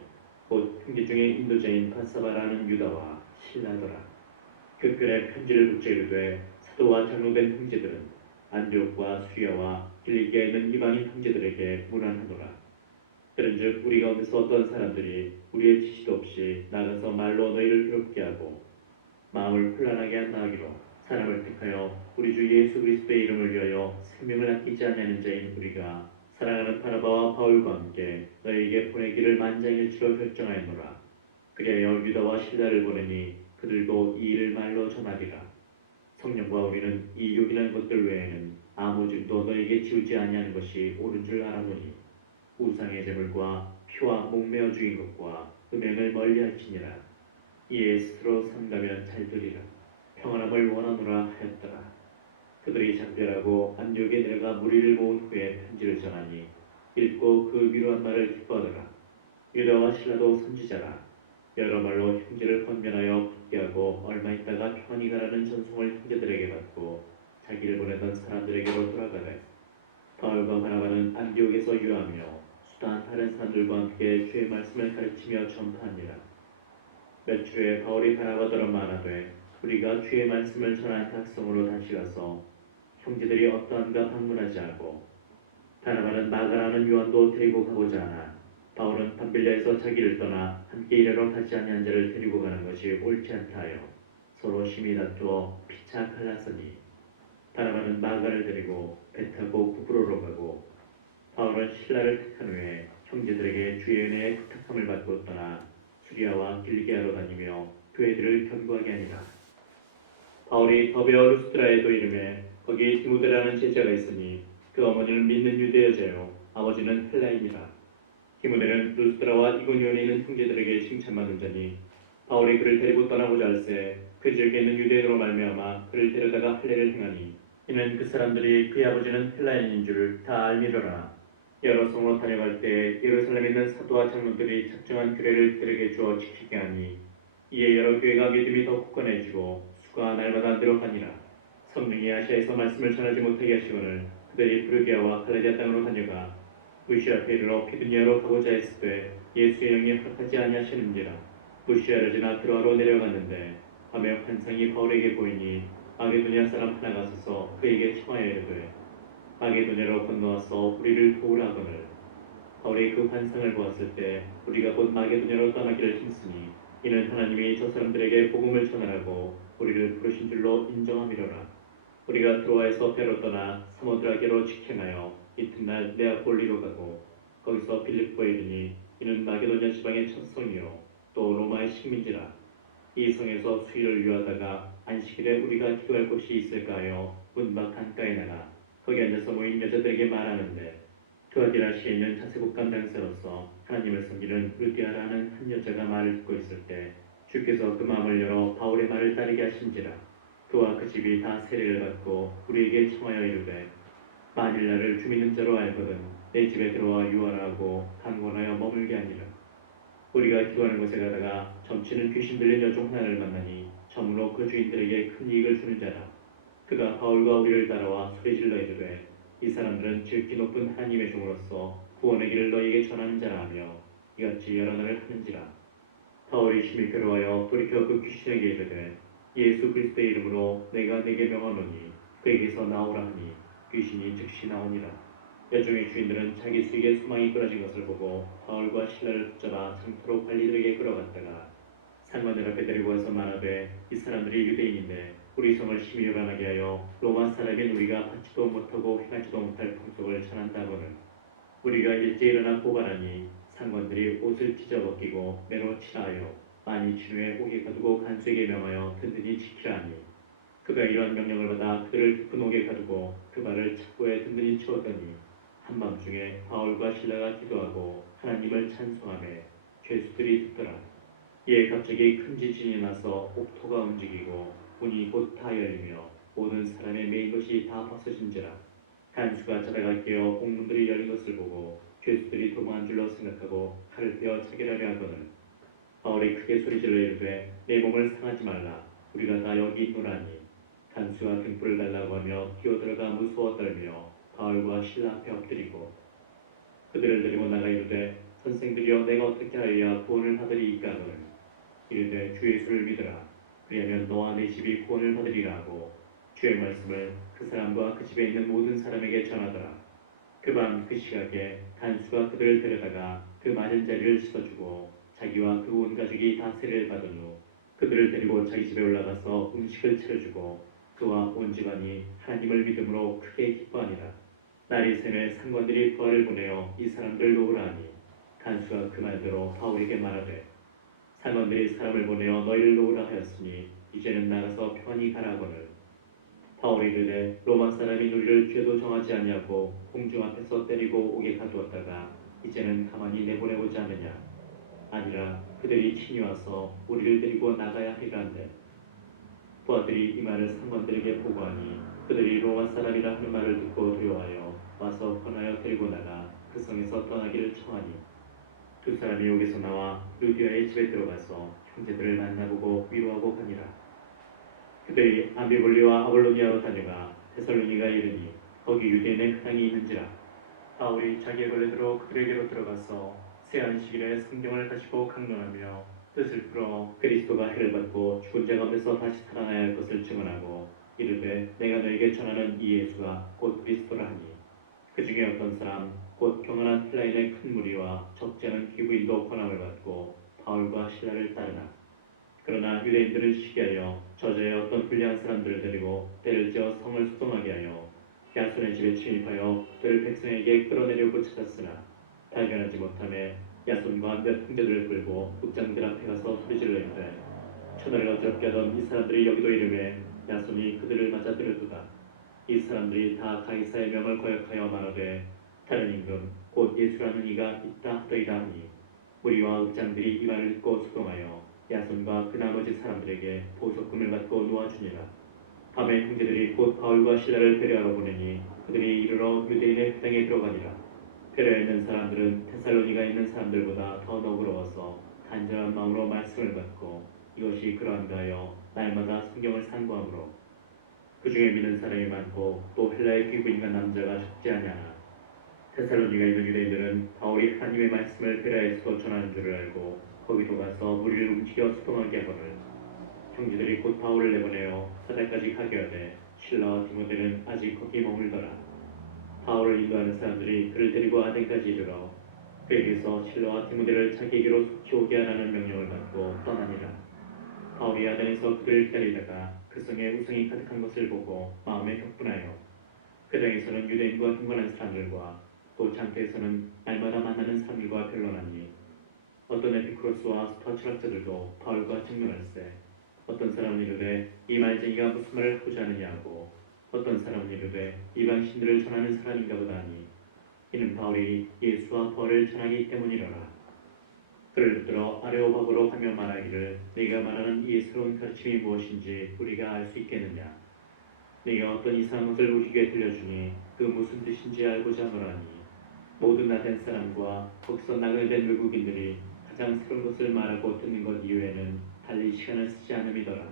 곧 형제 중에 인도자인 바사바라는 유다와 실라더라. 그 글에 편지를 붙여 이르되 사도와 장로된 형제들은 안디옥과 수리아와 길리기아에 있는 이방인 형제들에게 문안하노라. 그런즉 우리 가운데서 어떤 사람들이 우리의 지시도 없이 나가서 말로 너희를 괴롭게 하고 마음을 혼란하게 한다 하기로 사람을 택하여 우리 주 예수 그리스도의 이름을 위하여 생명을 아끼지 않는 자인 우리가 사랑하는 바나바와 바울과 함께 너희에게 보내기를 만장일치로 결정하였노라. 그리하여 유다와 실라를 보내니 그들도 이 일을 말로 전하리라. 성령과 우리는 이 요긴한 것들 외에는 아무 증도 너희에게 지우지 아니하는 것이 옳은 줄 알아노니 우상의 제물과 피와 목매어 죽인 것과 음행을 멀리할지니라. 이에 스스로 삼가면 잘 되리라. 평안함을 원하노라 하였더라. 그들이 작별하고 안디옥에 내려가 무리를 모은 후에 편지를 전하니 읽고 그 위로한 말을 기뻐하더라. 유다와 실라도 선지자라. 여러 말로 형제를 권면하여 붙게 하고 얼마 있다가 평안히 가라는 전송을 형제들에게 받고 자기를 보내던 사람들에게로 돌아가되 바울과 바나바는 안디옥에서 유하며 수다한 다른 사람들과 함께 주의 말씀을 가르치며 전파하니라. 며칠 후에 바울이 바나바더러 말하되 우리가 주의 말씀을 전한 각성으로 다시 가서 형제들이 어떠한가 방문하지 않고 바나바는 마가라는 요한도 데리고 가고자 하나 바울은 밤빌라에서 자기를 떠나 함께 일하러 가지 아니한 자를 데리고 가는 것이 옳지 않다 하여 서로 심히 다투어 피차 갈라서니 바나바는 마가를 데리고 배 타고 구브로로 가고 바울은 실라를 택한 후에 형제들에게 주의 은혜의 부탁함을 받고 떠나 수리아와 길리기아로 다니며 교회들을 견고하게 하니라. 바울이 더베와 루스드라에도 이름에 거기 디모데라는 제자가 있으니 그 어머니는 믿는 유대 여자요 아버지는 헬라인이라. 디모데는 루스드라와 이고니온에 있는 형제들에게 칭찬받은 자니 바울이 그를 데리고 떠나고자 할새 그 지역에 있는 유대인으로 말미암아 그를 데려다가 할례를 행하니 이는 그 사람들이 그의 아버지는 헬라인인 줄 다 알미더라. 여러 성으로 다녀갈 때 예루살렘에 있는 사도와 장로들이 작정한 규례를 그들에게 주어 지키게 하니 이에 여러 교회가 믿음이 더 굳건해지고 수가 날마다 늘어가니라. 성령이 아시아에서 말씀을 전하지 못하게 하시거늘 그들이 브르기아와 갈라디아 땅으로 다녀가 무시아 앞에 이르러 피두니아로 가고자 했을 때 예수의 영이 허락하지 아니하시는지라. 무시아를 지나 드로아로 내려갔는데 밤에 환상이 바울에게 보이니 마게도냐 사람 하나가 서서 그에게 청하여 이르되 마게도냐로 건너와서 우리를 도우라 하거늘 바울이 그 환상을 보았을 때 우리가 곧 마게도냐로 떠나기를 힘쓰니 이는 하나님이 저 사람들에게 복음을 전하라고 우리를 부르신 줄로 인정함이로라. 우리가 드로아에서 배로 떠나 사모드라게로 직행하여 이튿날 네아폴리로 가고 거기서 빌립보에 이르니 이는 마게도냐 지방의 첫 성이요 또 로마의 식민지라. 이 성에서 수일을 유하다가 안식일에 우리가 기도할 곳이 있을까 하여 문밖 강가에 나가 거기 앉아서 모인 여자들에게 말하는데 두아디라시에 있는 자세국감 당사로서 하나님을 섬기는 루디아라는 한 여자가 말을 듣고 있을 때 주께서 그 마음을 열어 바울의 말을 따르게 하신지라. 그와 그 집이 다 세례를 받고 우리에게 청하여 이르되 만일 나를 주 믿는 자로 알거든 내 집에 들어와 유언하고 강권하여 머물게 하니라. 우리가 기도하는 곳에 가다가 점치는 귀신 들린 여종 하나를 만나니 점으로 그 주인들에게 큰 이익을 주는 자라. 그가 바울과 우리를 따라와 소리질러 이르되 이 사람들은 지극히 높은 하나님의 종으로서 구원의 길을 너희에게 전하는 자라 하며 이같이 여러 날을 하는지라. 바울이 심히 괴로워하여 돌이켜 그 귀신에게 이르되 예수 그리스도의 이름으로 내가 네게 명하노니 그에게서 나오라 하니 귀신이 즉시 나오니라. 여종의 주인들은 자기 수익에 소망이 끊어진 것을 보고 바울과 신라를 붙잡아 장터로 관리들에게 끌어갔다가 상관들 앞에 데리고 와서 말하되 이 사람들이 유대인인데 우리 성을 심히 요란하게 하여 로마 사람인 우리가 받지도 못하고 행하지도 못할 풍속을 전한다고는 우리가 일찍 일어나 고발하니 상관들이 옷을 찢어벗기고 매로 치하여 많이 진후에 옥에 가두고 간수에게 명하여 든든히 지키라 하니 그가 이러한 명령을 받아 그들을 깊은 옥에 가두고 그 발을 착고에 든든히 치웠더니 한밤중에 바울과 신라가 기도하고 하나님을 찬송하며 죄수들이 듣더라. 이에 갑자기 큰 지진이 나서 옥토가 움직이고 문이 곧 다 열리며 모든 사람의 메인 것이 다 벗어진지라. 간수가 자다가 깨어 옥문들이 열린 것을 보고 죄수들이 도망한 줄로 생각하고 칼을 빼어 차결하려 하거늘 바울이 크게 소리질러 이르되 내 몸을 상하지 말라. 우리가 다 여기 있노라니 간수가 등불을 달라고 하며 뛰어들어가 무서워 떨며 바울과 신라 앞에 엎드리고 그들을 데리고 나가 이르되 선생들이여 내가 어떻게 하여야 구원을 받으리이까 하거늘 이르되 주 예수를 믿으라. 그리하면 너와 내 집이 구원을 받으리라 하고 주의 말씀을 그 사람과 그 집에 있는 모든 사람에게 전하더라. 그 밤 그 시각에 간수가 그들을 데려다가 그 맞은 자리를 씻어주고 자기와 그 온 가족이 다 세례를 받은 후 그들을 데리고 자기 집에 올라가서 음식을 차려주고 그와 온 집안이 하나님을 믿음으로 크게 기뻐하니라. 날이 새매 상관들이 부하를 보내어 이 사람들을 놓으라 하니 간수가 그 말대로 바울에게 말하되 상관들이 사람을 보내어 너희를 놓으라 하였으니 이제는 나가서 편히 가라거늘 바울이 이르되 로마 사람이 우리를 죄도 정하지 아니하고 공중 앞에서 때리고 옥에 가두었다가 이제는 가만히 내보내고자 하느냐. 아니라 그들이 친히 와서 우리를 데리고 나가야 하리란데 부하들이 이 말을 상관들에게 보고하니 그들이 로마 사람이라 하는 말을 듣고 두려워하여 와서 권하여 데리고 나가 그 성에서 떠나기를 청하니 두 사람이 옥에서 나와 루디아의 집에 들어가서 형제들을 만나보고 위로하고 가니라. 그들이 암비볼리와 아볼로니아로 다녀가 데살로니가 이르니 거기 유대인의 회당이 있는지라. 바울이 자기의 권례대로 그들에게로 들어가서 새 안식일에 성경을 가지고 강론하며 뜻을 풀어 그리스도가 해를 받고 죽은 자 가운데서 다시 살아나야 할 것을 증언하고 이르되 내가 너에게 전하는 이 예수가 곧 그리스도라 하니 그 중에 어떤 사람 곧 경건한 헬라인의 큰 무리와 적지 않은 귀부인도 권함을 받고 바울과 신라를 따르나 그러나 유대인들은 시기하여 저자의 어떤 불량한 사람들을 데리고 때를 지어 성을 소동하게 하여 야손의 집에 침입하여 그들을 백성에게 끌어내려고 찾았으나 발견하지 못하며 야손과 몇 형제들을 끌고 국장들 앞에 가서 소리질러 이르되 천하를 어지럽게 하던 이 사람들이 여기도 이르매 야손이 그들을 맞아 때려두다. 이 사람들이 다 가이사의 명을 거역하여 말하되 다른 임금 곧 예수라는 이가 있다 하더이다 하니 무리와 읍장들이 이 말을 듣고 소동하여 야손과 그 나머지 사람들에게 보석금을 받고 놓아주니라. 밤에 형제들이 곧 바울과 신라를 데려하러 보내니 그들이 이르러 유대인의 회당에 들어가니라. 베레에 있는 사람들은 데살로니가에 있는 사람들보다 더 너그러워서 간절한 마음으로 말씀을 받고 이것이 그러한가 하여 날마다 성경을 상고하므로 그 중에 믿는 사람이 많고 또 헬라의 귀부인과 남자가 적지 아니하나 데살로니가에 있는 유대인들은 바울이 하나님의 말씀을 베레에서 전하는 줄을 알고 거기도 가서 무리를 움직여 소동하게 하거늘 형제들이 곧 바울을 내보내어 사달까지 가게 하되 실라와 디모데는 아직 거기 머물더라. 바울을 인도하는 사람들이 그를 데리고 아덴까지 이르러 그에게서 실라와 디모데를 자기에게로 속히 오게 하라는 명령을 받고 떠나니라. 바울이 아덴에서 그들을 기다리다가 그 성에 우상이 가득한 것을 보고 마음에 격분하여 그 당에서는 유대인과 흥건한 사람들과 또 장터에서는 날마다 만나는 사람들과 변론하니 어떤 에피쿠로스와 스토아 철학자들도 바울과 증론할세 어떤 사람은 이르되 이 말쟁이가 무슨 말을 하고자 하느냐고 어떤 사람은 이르되 이방신들을 전하는 사람인가 보다 하니 이는 바울이 예수와 부활을 전하기 때문이로라. 그를 붙들어 아레오바고로 가며 말하기를 네가 말하는 이 새로운 가르침이 무엇인지 우리가 알 수 있겠느냐. 네가 어떤 이상한 것을 우리에게 들려주니 그 무슨 뜻인지 알고자 하노라니 모든 나된 사람과 거기서 나그네된 외국인들이 가장 새로운 것을 말하고 듣는 것 이외에는 달리 시간을 쓰지 않음이더라.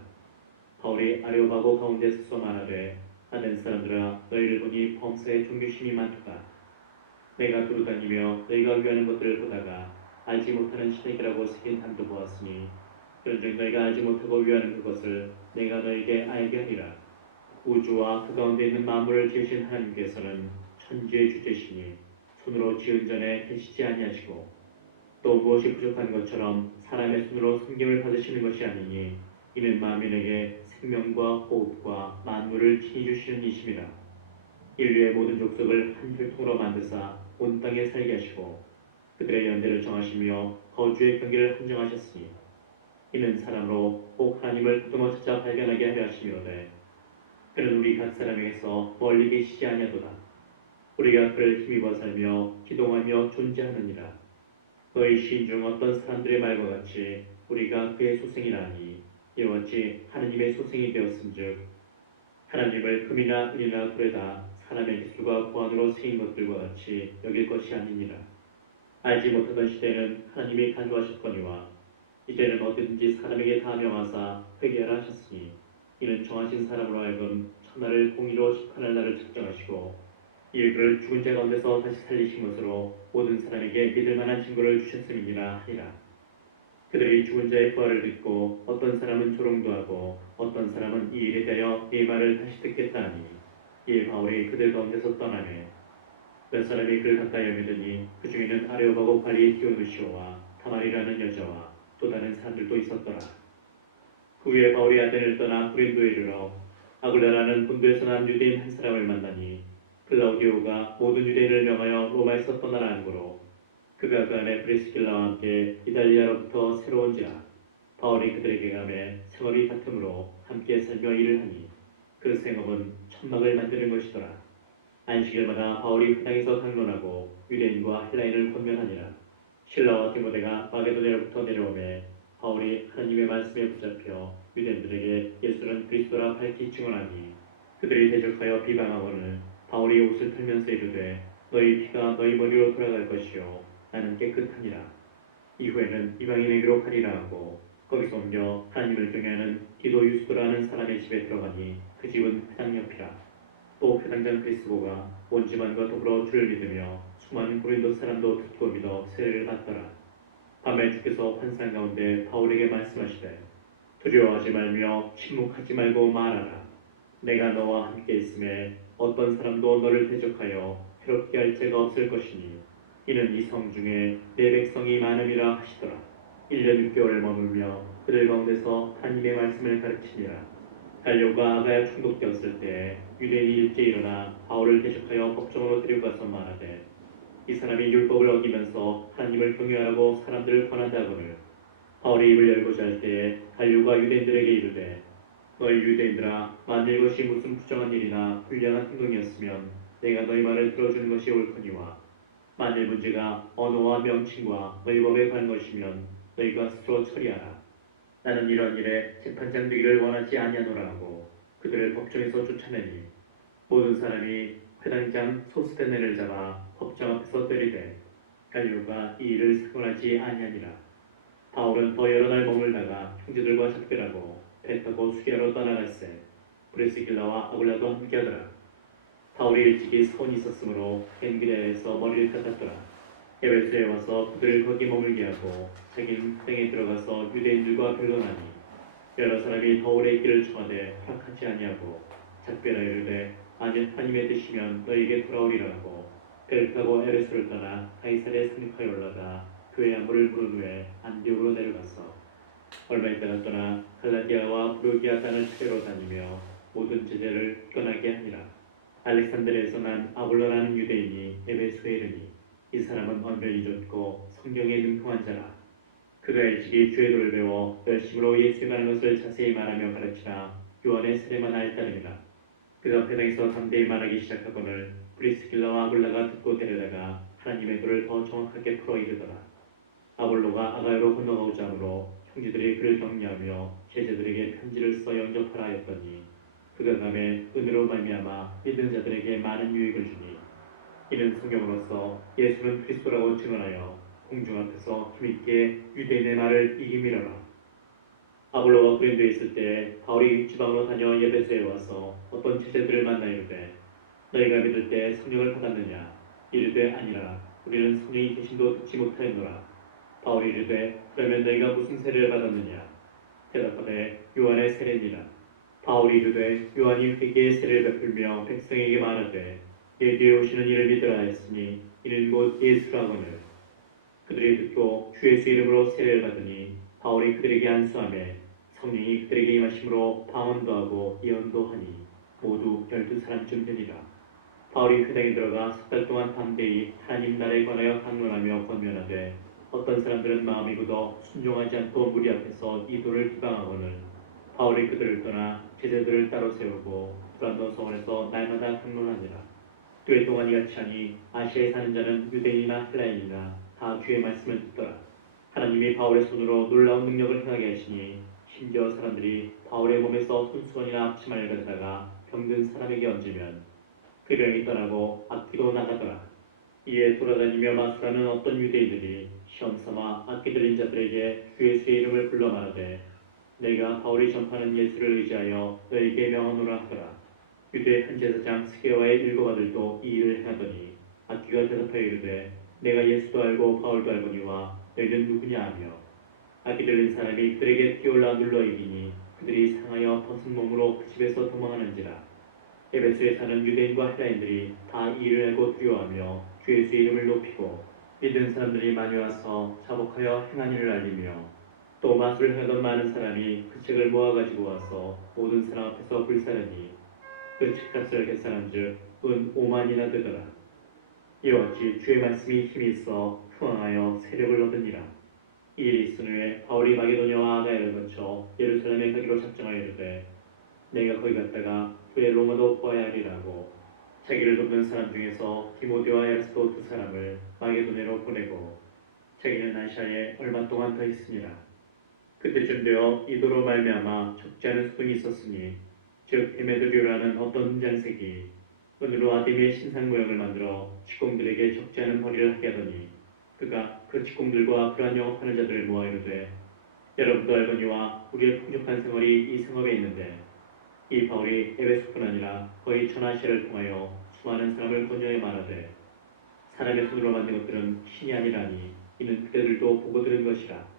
바울이 아레오바고 가운데 서서 말하되 아덴 사람들아 너희를 보니 범사에 종교심이 많도다. 내가 두루다니며 너희가 위하는 것들을 보다가 알지 못하는 신에게라고 새긴 한도 보았으니 그런즉 너희가 알지 못하고 위하는 그것을 내가 너희에게 알게 하리라. 우주와 그 가운데 있는 만물을 지으신 하나님께서는 천지의 주제시니 손으로 지은 전에 계시지 아니하시고 또 무엇이 부족한 것처럼 사람의 손으로 섬김을 받으시는 것이 아니니 이는 만민에게 생명과 호흡과 만물을 친히 주시는 이심이라. 인류의 모든 족속을 한 혈통으로 만드사 온 땅에 살게 하시고 그들의 연대를 정하시며 거주의 경계를 한정하셨으니 이는 사람으로 꼭 하나님을 더듬어 찾아 발견하게 하려 하심이로되 그는 우리 각 사람에게서 멀리 계시지 아니하도다. 우리가 그를 힘입어 살며 기동하며 존재하느니라. 너희 시인 중 어떤 사람들의 말과 같이 우리가 그의 소생이라 하니 이와 같이 하느님의 소생이 되었음즉 하나님을 금이나 은이나 돌에다 사람의 기술과 고안으로 세인 것들과 같이 여길 것이 아니니라. 알지 못하던 시대에는 하나님이 간주하셨거니와 이제는 어디든지 사람에게 다 명하사 회개하라 하셨으니 이는 정하신 사람으로 하여금 천하를 공의로 심판할 날을 책정하시고 이에 그를 죽은 자 가운데서 다시 살리신 것으로 모든 사람에게 믿을 만한 증거를 주셨음이니라 하니라. 그들이 죽은 자의 부활을 듣고 어떤 사람은 조롱도 하고 어떤 사람은 이 일에 대하여 이 말을 다시 듣겠다 하니 이에 바울이 그들 가운데서 떠나매 몇 사람이 그를 가까이 여미더니 그 중에는 아레오바고 관리 디오누시오와 다말이라는 여자와 또 다른 사람들도 있었더라. 그 후에 바울이 아덴을 떠나 고린도에 이르러 아굴라라는 본도에서 난 유대인 한 사람을 만나니 클라우디오가 모든 유대인을 명하여 로마에서 떠나라 하므로 그가 그 안에 브리스길라와 함께 이달리아로부터 새로 온지라. 바울이 그들에게 가매 생업이 같으므로 함께 살며 일을 하니 그 생업은 천막을 만드는 것이더라. 안식일마다 바울이 그 땅에서 강론하고 유대인과 헬라인을 권면하니라. 실라와 디모데가 마게도냐로부터 내려오매 바울이 하나님의 말씀에 붙잡혀 유대인들에게 예수는 그리스도라 밝히 증언하니 그들이 대적하여 비방하거늘 바울이 옷을 털면서 이르되 너희 피가 너희 머리로 돌아갈 것이요 나는 깨끗하니라. 이후에는 이방인에게로 가리라 하고 거기서 옮겨 하나님을 경외하는 디도 유스도라는 사람의 집에 들어가니 그 집은 회당 옆이라. 또 회당장 그리스도가 온 집안과 더불어 주를 믿으며 수많은 고린도 사람도 듣고 믿어 세례를 받더라. 밤에 주께서 환상 가운데 바울에게 말씀하시되 두려워하지 말며 침묵하지 말고 말하라. 내가 너와 함께 있음에 어떤 사람도 너를 대적하여 해롭게 할 죄가 없을 것이니 이는 이 성 중에 내 백성이 많음이라 하시더라. 1년 6개월을 머물며 그들 가운데서 하나님의 말씀을 가르치니라. 갈료가 아가야 충독되었을 때에 유대인이 일제 일어나 바울을 대적하여 법정으로 데려가서 말하되 이 사람이 율법을 어기면서 하나님을 경외하라고 사람들을 권한다거늘 바울이 입을 열고자 할 때에 갈료가 유대인들에게 이르되 너희 유대인들아 만일 이것이 무슨 부정한 일이나 불량한 행동이었으면 내가 너희 말을 들어주는 것이 옳거니와 만일 문제가 언어와 명칭과 너희 법에 관한 것이면 너희가 스스로 처리하라. 나는 이런 일에 재판장 되기를 원하지 아니하노라 하고 그들을 법정에서 쫓아내니 모든 사람이 회당장 소스데네를 잡아 법정 앞에서 때리되 갈료가 이 일을 상관하지 아니하니라. 바울은 더 여러 날 머물다가 형제들과 작별하고 배 타고 수리하러 떠나갔세. 브리스길라와 아굴라도 함께하더라. 바울이 일찍이 사원이 있었으므로 겐그레아에서 머리를 깎았더라. 에베소에 와서 그들을 거기 머물게 하고 자기는 회당에 들어가서 유대인들과 변론하니 여러 사람이 더 오래 있기를 청하되 허락하지 아니하고 작별하여 이르되 만일 하나님의 뜻이면 너희에게 돌아오리라 하고 배를 타고 에베소를 떠나 가이사랴에 상륙하여 올라가 교회 안부를 물은 후에 안디옥으로 내려가서 얼마 있다가 떠나 갈라디아와 브루기아 땅을 찾으러 다니며 모든 제자를 떠나게 하니라. 알렉산드리아에서 난 아볼로라는 유대인이 에베소에 이르니 이 사람은 언변이 좋고 성경에 능통한 자라. 그가 일찍이 주의 도를 배워 열심으로 예수에 관한 것을 자세히 말하며 가르치나 요한의 세례만 알따름이라. 그가 회당에서 담대히 말하기 시작하거늘 브리스길라와 아굴라가 듣고 데려다가 하나님의 도를 더 정확하게 풀어 이르더라. 아볼로가 아가야로 건너가고자 하므로 형제들이 그를 격려하며 제자들에게 편지를 써 영접하라 하였더니 그가 감에 은혜로 말미암아 믿는 자들에게 많은 유익을 주니 이는 성경으로서 예수는 그리스도라고 증언하여 공중 앞에서 힘있게 유대인의 말을 이기미러라. 아볼로가 고린도에 있을 때 바울이 지방으로 다녀 예배소에 와서 어떤 제자들을 만나 이르되 너희가 믿을 때 성령을 받았느냐? 이르되 아니라 우리는 성령이 계신도 듣지 못하였노라. 바울이 이르되 그러면 너희가 무슨 세례를 받았느냐? 대답하되 요한의 세례니라. 바울이 이르되 요한이 회개의 세례를 베풀며 백성에게 말하되 예기에 오시는 이를 믿으라 하였으니 이는 곧 예수라거늘. 그들이 듣고 주 예수 이름으로 세례를 받으니 바울이 그들에게 안수하며 성령이 그들에게 임하심으로 방언도 하고 예언도 하니 모두 12사람쯤 되니라. 바울이 회당에 들어가 석 달 동안 담대히 하나님 나라에 관하여 강론하며 권면하되 어떤 사람들은 마음이 굳어 순종하지 않고 무리 앞에서 이 도를 비방하거늘 바울이 그들을 떠나 제자들을 따로 세우고 브란도 성원에서 날마다 강론하니라. 꽤 동안 이같이 하니 아시아에 사는 자는 유대인이나 헬라인이나 다 주의 말씀을 듣더라. 하나님이 바울의 손으로 놀라운 능력을 행하게 하시니 심지어 사람들이 바울의 몸에서 손수건이나 앞치마를 가져다가 병든 사람에게 얹으면 그 병이 떠나고 악기도 나가더라. 이에 돌아다니며 마술하는 어떤 유대인들이 시험삼아 악기 들린 자들에게 주 예수의 이름을 불러 말하되 내가 바울이 전파하는 예수를 의지하여 너에게 명하노라 하더라. 유대 한 제사장 스게와의 일곱 아들도 이 일을 행하더니 악기가 대답하여 이르되 내가 예수도 알고 바울도 알거니와 너희는 누구냐 하며 악기 들린 사람이 그들에게 뛰어올라 눌러 이기니 그들이 상하여 벗은 몸으로 그 집에서 도망하는지라. 에베소에 사는 유대인과 헬라인들이 다 이 일을 알고 두려워하며 주 예수의 이름을 높이고 믿은 사람들이 많이 와서 자복하여 행한 일을 알리며 또 마술을 하던 많은 사람이 그 책을 모아가지고 와서 모든 사람 앞에서 불사르니 그 책값을 계산한 즉5 5만이나 되더라. 이와 같이 주의 말씀이 힘이 있어 흥황하여 세력을 얻으니라. 이 일이 있은 후에 바울이 마게도냐와 아가야를 거쳐 예루살렘에 가기로 작정하여 이르되 내가 거기 갔다가 후에 로마도 보아야 하리라고 자기를 돕는 사람 중에서 디모데와 에라스도 두 사람을 마게도냐로 보내고 자기는 아시아에 얼마 동안 더 있으니라. 그때쯤 되어 이도로 말미암아 적지 않은 소동이 있었으니 즉 데메드리오라는 어떤 장색이 은으로 아데미의 신상 모형을 만들어 직공들에게 적지 않은 벌이를 하게 하더니 그가 그 직공들과 그러한 영업하는 자들을 모아 이르되 여러분도 알거니와 우리의 풍족한 생활이 이 생업에 있는데 이 바울이 에베소뿐 아니라 거의 전아시아를 통하여 수많은 사람을 권유해 말하되 사람의 손으로 만든 것들은 신이 아니라니 이는 그대들도 보고 들은 것이라.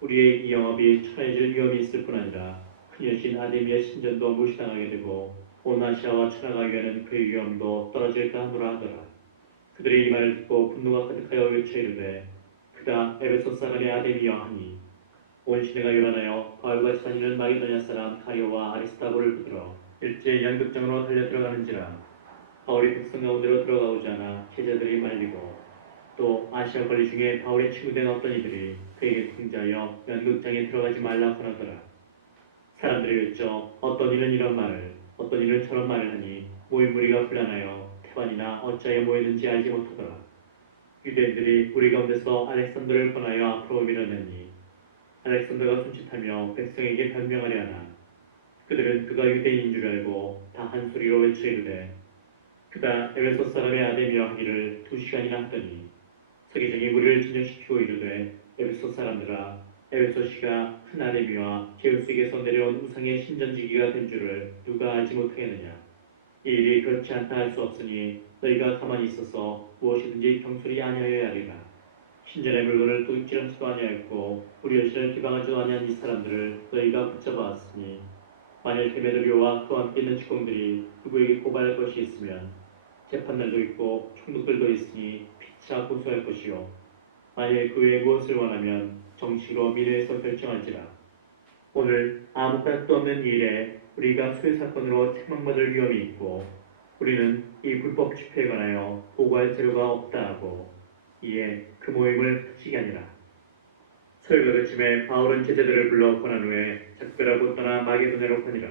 우리의 이 영업이 천하해질 위험이 있을 뿐 아니라 큰 여신 아데미의 신전도 무시당하게 되고 온 아시아와 천하가 위하는 그의 위험도 떨어질까 하노라 하더라. 그들이 이 말을 듣고 분노가 가득하여 외쳐 이르되 그가 에베소 사람의 아데미여 하니 온 시내가 요란하여 바울과 다니는 마게도냐 사람 가리오와 아리스타고를 붙들어 일제 양극장으로 달려 들어가는지라. 바울이 백성 가운데로 들어가오지 않아 제자들이 말리고 또 아시아 관리 중에 바울의 친구된 어떤 이들이 그에게 통자하여 연극장에 들어가지 말라 권하더라. 사람들이 외쳐 어떤 이는 이런 말을 어떤 이는 저런 말을 하니 모인 무리가 불안하여 태반이나 어찌하여 모이는지 알지 못하더라. 유대인들이 우리 가운데서 알렉산더를 권하여 앞으로 밀어내니 알렉산더가 손짓하며 백성에게 변명하려 하나 그들은 그가 유대인인 줄 알고 다 한 소리로 외쳐 이르되 그가 에베소 사람의 아데미여 하기를 2시간이나 하더니 서기장이 무리를 진정시키고 이르되 에베소 사람들아 에베소시가 큰 아데미와 제우스에게서 내려온 우상의 신전지기가 된 줄을 누가 알지 못하겠느냐. 이 일이 그렇지 않다 할 수 없으니 너희가 가만히 있어서 무엇이든지 경솔히 아니하여야 하리라. 신전의 물건을 도둑질하지도 아니하였고 우리 여신을 비방하지도 아니한 이 사람들을 너희가 붙잡아왔으니 만일 데메드리오와 그와 함께 있는 직공들이 누구에게 고발할 것이 있으면 재판날도 있고 총독들도 있으니 피차 고소할 것이요 만일 그 외에 무엇을 원하면 정치로 민회에서 결정할지라. 오늘 아무 까닭도 없는 일에 우리가 수의 사건으로 책망받을 위험이 있고 우리는 이 불법 집회에 관하여 보고할 재료가 없다 하고 이에 그 모임을 가지게 아니라 철거 그침에 바울은 제자들을 불러 보낸 후에 작별하고 떠나 마게도냐로 가니라.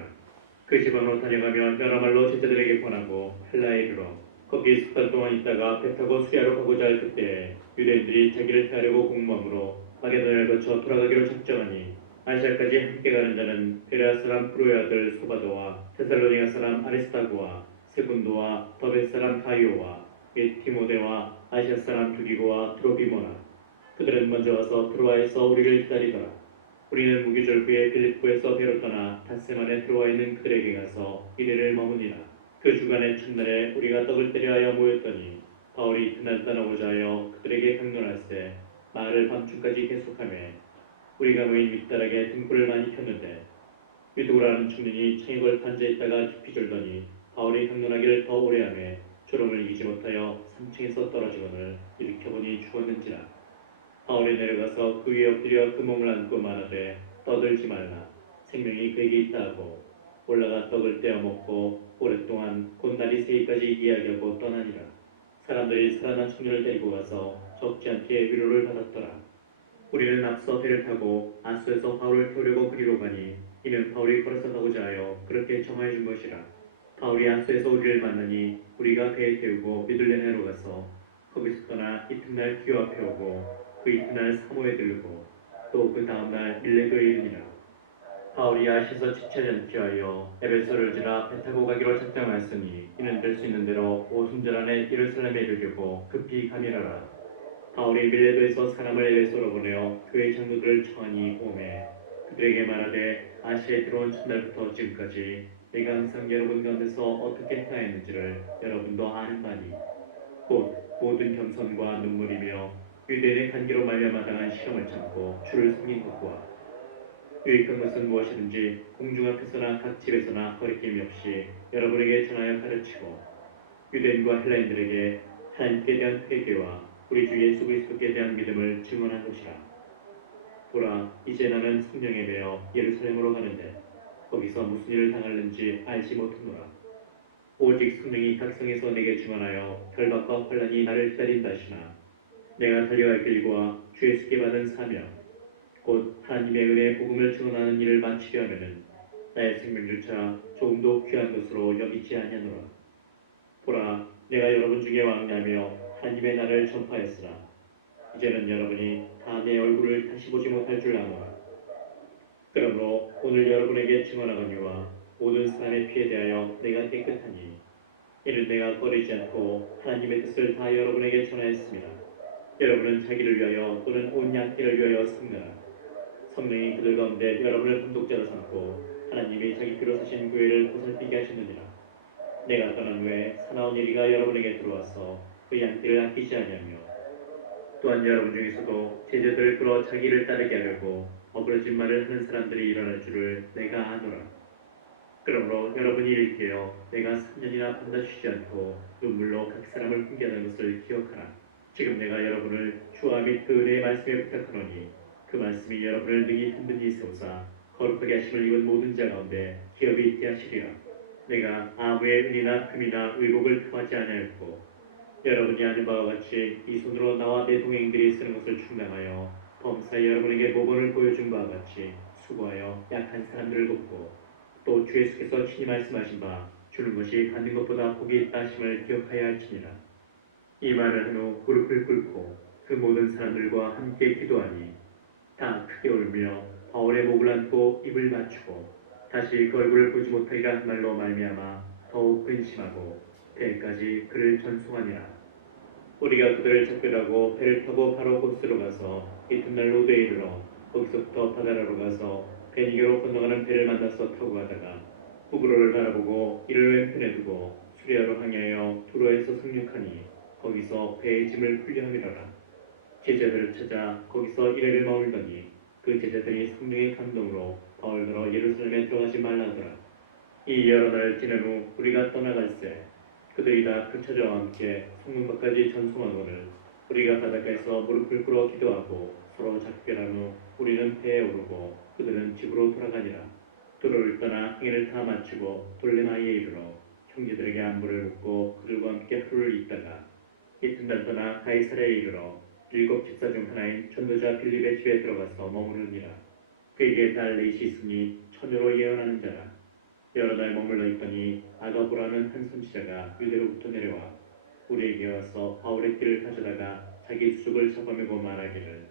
그 지방으로 다녀가며 여러 말로 제자들에게 권하고 헬라에 이르러 거기 숙달 동안 있다가 배 타고 수리하러 가고자 할 그때에 유대인들이 자기를 피하려고 공모함으로 마게도냐를 거쳐 돌아가기로 작정하니 아시아까지 함께 가는 자는 베레아 사람 프로의 아들 소바도와 테살로니가 사람 아리스타고와 세군도와 더베 사람 가이오와 및 디모데와 아시아 사람 두기고와 드로비모나. 그들은 먼저 와서 트로아에서 우리를 기다리더라. 우리는 무교절 후에 빌립보에서 배로 떠나 닷새만에 들어와 있는 그들에게 가서 이래를 머무니라. 그 주간의 첫날에 우리가 떡을 때려 하여 모였더니 바울이 이튿날 떠나고자 하여 그들에게 강론할세 말을 밤중까지 계속하매 우리가 모인 밑다락에 등불을 많이 폈는데 유두라는 청년이 창에 걸터 앉아있다가 깊이 졸더니 바울이 강론하기를 더 오래 하매 졸음을 이기지 못하여 3층에서 떨어지거늘 일으켜보니 죽었는지라. 바울이 내려가서 그 위에 엎드려 그 몸을 안고 말하되 떠들지 말라 생명이 그에게 있다 하고 올라가 떡을 떼어 먹고 오랫동안 곧 날이 새기까지 이야기하고 떠나니라. 사람들이 살아난 청년을 데리고 가서 적지 않게 위로를 받았더라. 우리는 앞서 배를 타고 아수에서 바울을 태우려고 그리로 가니 이는 바울이 걸어서 가고자 하여 그렇게 정하여 준 것이라. 바울이 아수에서 우리를 만나니 우리가 배에 태우고 미둘레네로 가서 거기서 떠나 이튿날 기오 앞에 오고 그 이튿날 사모에 들르고 또 그 다음날 밀레도에 이르니라. 바울이 아시아에서 지체하지 않게 하여 에베소를 지나 배 타고 가기로 작정하였으니 이는 될 수 있는 대로 오순절 안에 예루살렘에 이르려고 급히 가미라라. 바울이 밀레도에서 사람을 에베소로 보내어 교회 장로들을 청하니 오매 그들에게 말하되 아시아에 들어온 첫날부터 지금까지 내가 항상 여러분 가운데서 어떻게 행하였는지를 여러분도 아는 바니 곧 모든 겸손과 눈물이며 유대인의 관계로 말미암아 당한 시험을 참고 주를 섬긴 것과 유익한 것은 무엇이든지 공중 앞에서나 각 집에서나 거리낌이 없이 여러분에게 전하여 가르치고 유대인과 헬라인들에게 하나님께 대한 회개와 우리 주 예수 그리스도께 대한 믿음을 증언한 것이라. 보라 이제 나는 성령에 매여 예루살렘으로 가는데 거기서 무슨 일을 당할는지 알지 못하노라. 오직 성령이 각성에서 내게 증언하여 결박과 환란이 나를 기다린다 하시나 내가 달려갈 길과 주 예수께 받은 사명 곧 하나님의 은혜의 복음을 증언하는 일을 마치려 하면은 나의 생명조차 조금도 귀한 것으로 여기지 아니하노라. 보라 내가 여러분 중에 왕래하며 하나님의 나라를 전파하였으나 이제는 여러분이 다 내 얼굴을 다시 보지 못할 줄 아노라. 그러므로 오늘 여러분에게 증언하거니와 모든 사람의 피에 대하여 내가 깨끗하니 이를 내가 꺼리지 않고 하나님의 뜻을 다 여러분에게 전하였습니다. 여러분은 자기를 위하여 또는 온 양떼를 위하여 섬겨라. 성령이 그들 가운데 여러분을 감독자로 삼고 하나님이 자기 피로 사신 교회를 보살피게 하셨느니라. 내가 떠난 후에 사나운 이리가 여러분에게 들어와서 그 양떼를 아끼지 아니하며 또한 여러분 중에서도 제자들을 끌어 자기를 따르게 하려고 어그러진 말을 하는 사람들이 일어날 줄을 내가 아노라. 그러므로 여러분이 일깨어 내가 3년이나 반다 쉬지 않고 눈물로 각 사람을 훈계하는 것을 기억하라. 지금 내가 여러분을 주와 및 그 은혜의 말씀에 부탁하노니 그 말씀이 여러분을 능히 든든히 세우사 거룩하게 하심을 입은 모든 자 가운데 기업이 있게 하시리라. 내가 아무의 은이나 금이나 의복을 탐하지 아니하였고 여러분이 아는 바와 같이 이 손으로 나와 내 동행들이 쓰는 것을 충당하여 범사에 여러분에게 모범을 보여준 바와 같이 수고하여 약한 사람들을 돕고 또 주 예수께서 친히 말씀하신 바 주는 것이 받는 것보다 복이 있다 하심을 기억하여야 할지니라. 이 말을 한 후 무릎을 꿇고 그 모든 사람들과 함께 기도하니 다 크게 울며 바울의 목을 안고 입을 맞추고 다시 그 얼굴을 보지 못하리라 한 말로 말미암아 더욱 근심하고 배까지 그를 전송하니라. 우리가 그들을 작별하고 배를 타고 바로 곳으로 가서 이튿날 로드에 이르러 거기서부터 바다라로 가서 베니게로 건너가는 배를 만나서 타고 가다가 북으로를 바라보고 이를 왼편에 두고 수리아로 항해하여 두로에서 상륙하니 거기서 배의 짐을 풀려함이라라. 제자들을 찾아 거기서 이래를 머물더니 그 제자들이 성령의 감동으로 바울더러 예루살렘에 들어가지 말라 하더라. 이 여러 날 지난 후 우리가 떠나갈새 그들이 다 그 처자와 함께 성문 밖까지 전송하거늘 우리가 바닷가에서 무릎을 꿇어 기도하고 서로 작별한 후 우리는 배에 오르고 그들은 집으로 돌아가니라. 두로를 떠나 항해를 다 마치고 돌레마이에 이르러 형제들에게 안부를 묻고 그들과 함께 하루를 있다가 이튿날 떠나 가이사랴에 이르러 일곱 집사 중 하나인 전도자 빌립의 집에 들어가서 머무르니라. 그에게 딸 넷이 있으니 처녀로 예언하는 자라. 여러 날 머물러 있더니 아가보라는 한 선지자가 유대로부터 내려와 우리에게 와서 바울의 길을 가져다가 자기 수족을 잡아매고 말하기를,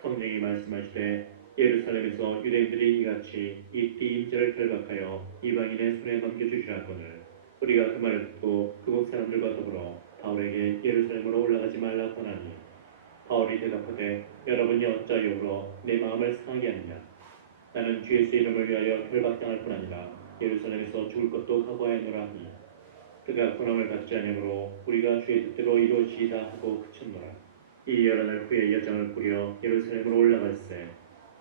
성령이 말씀하시되 예루살렘에서 유대인들이 이같이 이 비인자를 결박하여 이방인의 손에 넘겨주시라거늘 우리가 그 말을 듣고 그곳 사람들과 더불어 바울에게 예루살렘으로 올라가지 말라 권하니, 바울이 대답하되 여러분이 어찌하여 울어 내 마음을 상하게 하느냐. 나는 주 예수 이름을 위하여 결박당할 뿐 아니라 예루살렘에서 죽을 것도 각오하였노라 하니, 그가 권함을 받지 아니하므로 우리가 주의 뜻대로 이루어지이다 하고 그쳤노라. 이 여러 날 후에 여정을 꾸려 예루살렘으로 올라갈새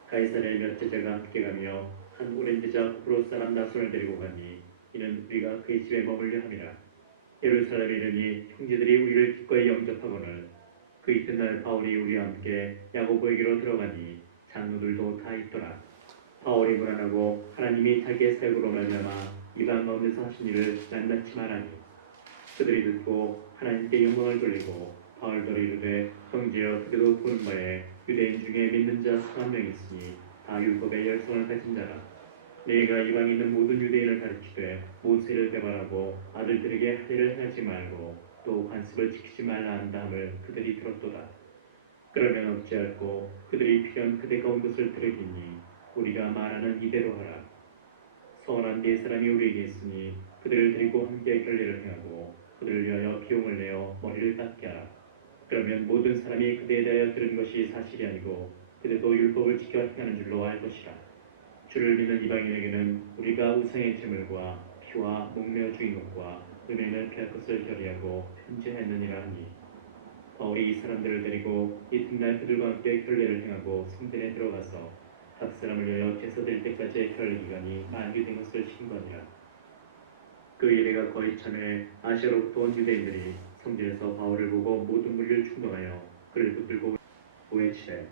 가이사랴의 몇 제자가 함께 가며 한 오랜 제자 구브로 사람 나손을 데리고 가니, 이는 우리가 그의 집에 머물려 함이라. 예루살렘에 이르니 형제들이 우리를 기꺼이 영접하거늘 그 이튿날 바울이 우리와 함께 야고보에게로 들어가니 장로들도 다 있더라. 바울이 불안하고 하나님이 자기의 사역으로 말미암아 이방 가운데서 하신 일을 낱낱이 말하니, 그들이 듣고 하나님께 영광을 돌리고 바울더러 이르되, 형제여 그대도 보는 바에 유대인 중에 믿는 자 4명 있으니 다 율법의 열성을 가진 자라. 너희가 이방에 있는 모든 유대인을 가르치되 모세를 배반하고 아들들에게 할례를 행하지 말고 또 관습을 지키지 말라 한다 함을 그들이 들었도다. 그러면 어찌할꼬 그들이 필연 그대가 온 것을 들으리니 우리가 말하는 이대로 하라. 선한 네 사람이 우리에게 있으니 그들을 데리고 함께 결례를 행하고 그들을 위하여 비용을 내어 머리를 깎게 하라. 그러면 모든 사람이 그대에 대하여 들은 것이 사실이 아니고 그대도 율법을 지켜 행하는 줄로 알 것이라. 주를 믿는 이방인에게는 우리가 우상의 제물과 피와 목매어 죽인 것과 은혜는 피할 것을 결의하고 편지했느니라 하니, 바울이 이 사람들을 데리고 이튿날 그들과 함께 결례를 행하고 성전에 들어가서 각 사람을 위하여 제사 드릴 때까지의 결례 기간이 만기된 것을 신고하니라. 그 이래가 거의 참에 아시아로부터 온 유대인들이 성전에서 바울을 보고 모든 무리를 충동하여 그를 붙들고 외치되,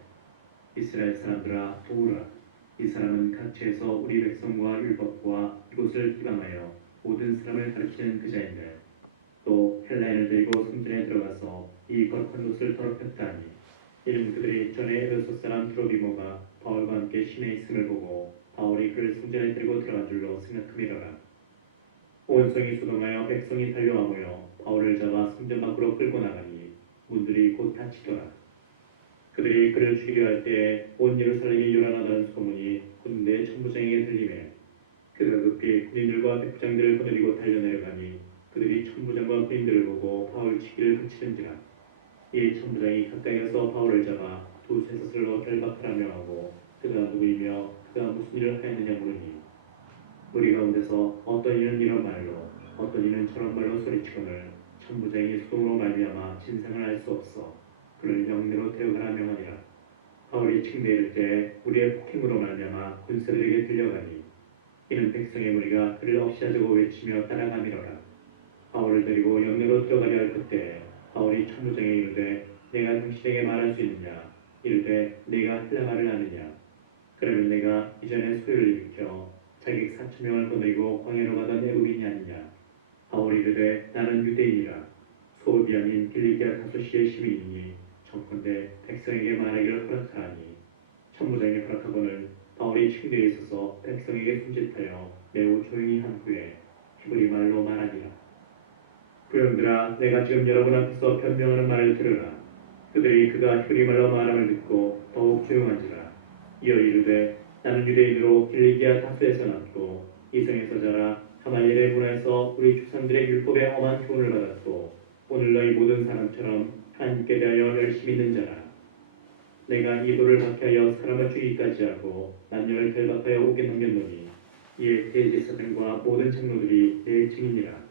이스라엘 사람들아 도우라. 이 사람은 각지에서 우리 백성과 율법과 이곳을 비방하여 모든 사람을 가르치는 그자인데, 또 헬라인을 데리고 성전에 들어가서 이 거룩한 곳을 더럽혔다 하니, 이는 그들이 전에 에베소 사람 드로비모가 바울과 함께 시내에 있음을 보고 바울이 그를 성전에 데리고 들어간 줄로 생각함이로라. 온 성이 소동하여 백성이 달려와 모여 바울을 잡아 성전 밖으로 끌고 나가니 문들이 곧 닫히더라. 그들이 그를 죽이려 할 때에 온 예루살렘이 요란하다는 소문이 군대 천부장에게 들리매 그가 급히 군인들과 백부장들을 거느리고 달려내려가니, 그들이 천부장과 군인들을 보고 바울 치기를 그치는지라. 이 천부장이 가까이 가서 바울을 잡아 두 쇠사슬로 결박하라 명하고, 그가 누구이며 그가 무슨 일을 하였느냐 물으니, 무리 가운데서 어떤 이는 이런 말로 어떤 이는 저런 말로 소리치거늘 천부장이 소동으로 말미암아 진상을 알 수 없어 그를 명내로 데려가라 명하니라. 바울이 칭례 이를 때 우리의 폭행으로 말미암아 군사들에게 들려가니, 이는 백성의 무리가 그를 없이하자고 외치며 따라가미러라. 바울을 데리고 영내로 들어가려 할 그때 바울이 천부장에 이르되, 내가 당신에게 말할 수 있느냐. 이르되, 내가 헬라말을 아느냐. 그러면 내가 이전에 소요를 일으켜 자객 4,000명을 거느리고 광야로 가던 애굽인이 아니냐. 바울이 이르되, 나는 유대인이라. 소읍이 아닌 길리기아 다소시의 시민이니 청컨대 백성에게 말하기를 허락하라니, 천부장이 허락하거늘 바울이 층대에 있어서 백성에게 손짓하여 매우 조용히 한 후에 히브리 말로 말하니라. 부형들아, 내가 지금 여러분 앞에서 변명하는 말을 들으라. 그들이 그가 히브리 말로 말함을 듣고 더욱 조용한지라. 이어 이르되, 나는 유대인으로 길리기아 다수에서 났고 이성에서 자라 가말리엘의 문화에서 우리 조상들의 율법에 엄한 교훈을 받았고 오늘 너희 모든 사람처럼 하나님께 대하여 열심히 있는 자라. 내가 이 돌을 박해하여 사람을 죽이기까지 하고 남녀를 결박하여 옥에 넘겼노니, 이에 대제사장과 모든 장로들이 내 증인이라.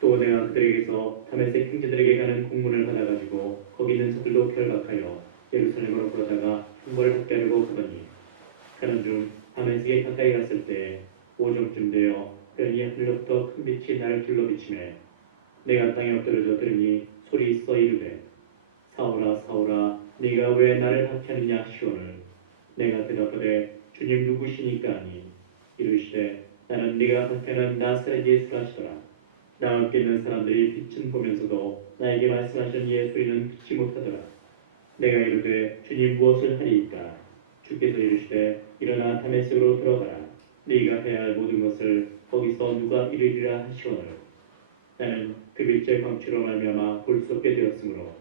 또 내가 그들에게서 다메섹 형제들에게 가는 공문을 받아가지고 거기 있는 자들도 결박하여 예루살렘으로 끌어다가 형벌을 받게 하려고 가더니, 가는 중 다메섹에 가까이 갔을 때 오정쯤 되어 변이 하늘로부터 큰 빛이 나를 길러 비치매 내가 땅에 엎드려져 들으니 소리 있어 이르되, 사울아 사울아 네가 왜 나를 박해하느냐 하시오늘. 내가 대답하되, 주님 누구시니까 하니, 이르시되, 나는 네가 박해하는 나사렛 예수라 하시더라. 나 함께 있는 사람들이 빛은 보면서도 나에게 말씀하시는 예수이는 듣지 못하더라. 내가 이르되 주님 무엇을 하리이까? 주께서 이르시되 일어나 다메섹으로 들어가라. 네가 해야 할 모든 것을 거기서 누가 이르리라 하시거늘 나는 그 빛의 광채로 말미암아 볼 수 없게 되었으므로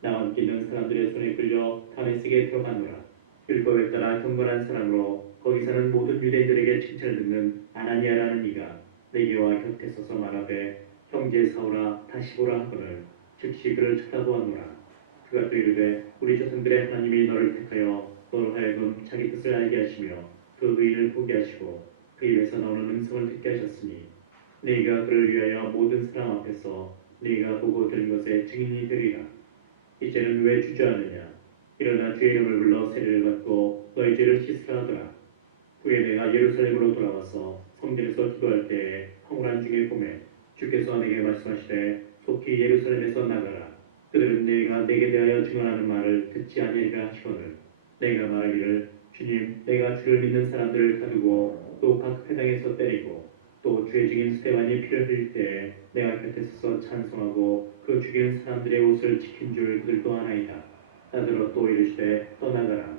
나와 함께 있는 사람들의 손에 끌려 다메섹에 들어가노라. 율법에 따라 경건한 사람으로 거기 사는 모든 유대인들에게 칭찬을 듣는 아나니아라는 이가 내게와 곁에 서서 말하되 형제 사울아 다시 보라 하거늘 즉시 그를 쳐다보았노라. 그가 또 이르되 우리 조상들의 하나님이 너를 택하여 너로 하여금 자기 뜻을 알게 하시며 그 의인을 보게 하시고 그 입에서 나오는 음성을 듣게 하셨으니 네가 그를 위하여 모든 사람 앞에서 네가 보고 들은 것의 증인이 되리라. 이제는 왜 주저하느냐? 일어나 주의 이름을 불러 세례를 받고 너희 죄를 씻으라 하더라. 후에 내가 예루살렘으로 돌아와서 성전에서 기도할 때에 황홀한 중에 봄에 주께서 내게 말씀하시되 속히 예루살렘에서 나가라. 그들은 네가 내게 대하여 증언하는 말을 듣지 아니하리라 하시거늘 내가 말하기를 주님 내가 주를 믿는 사람들을 가두고 또 각 회당에서 때리고 또 주의 증인 스데반이 피를 흘릴 때에 내가 곁에 서서 찬송하고 그 죽인 사람들의 옷을 지킨 줄 그들도 아나이다. 나더러 또 이르시되 떠나가라.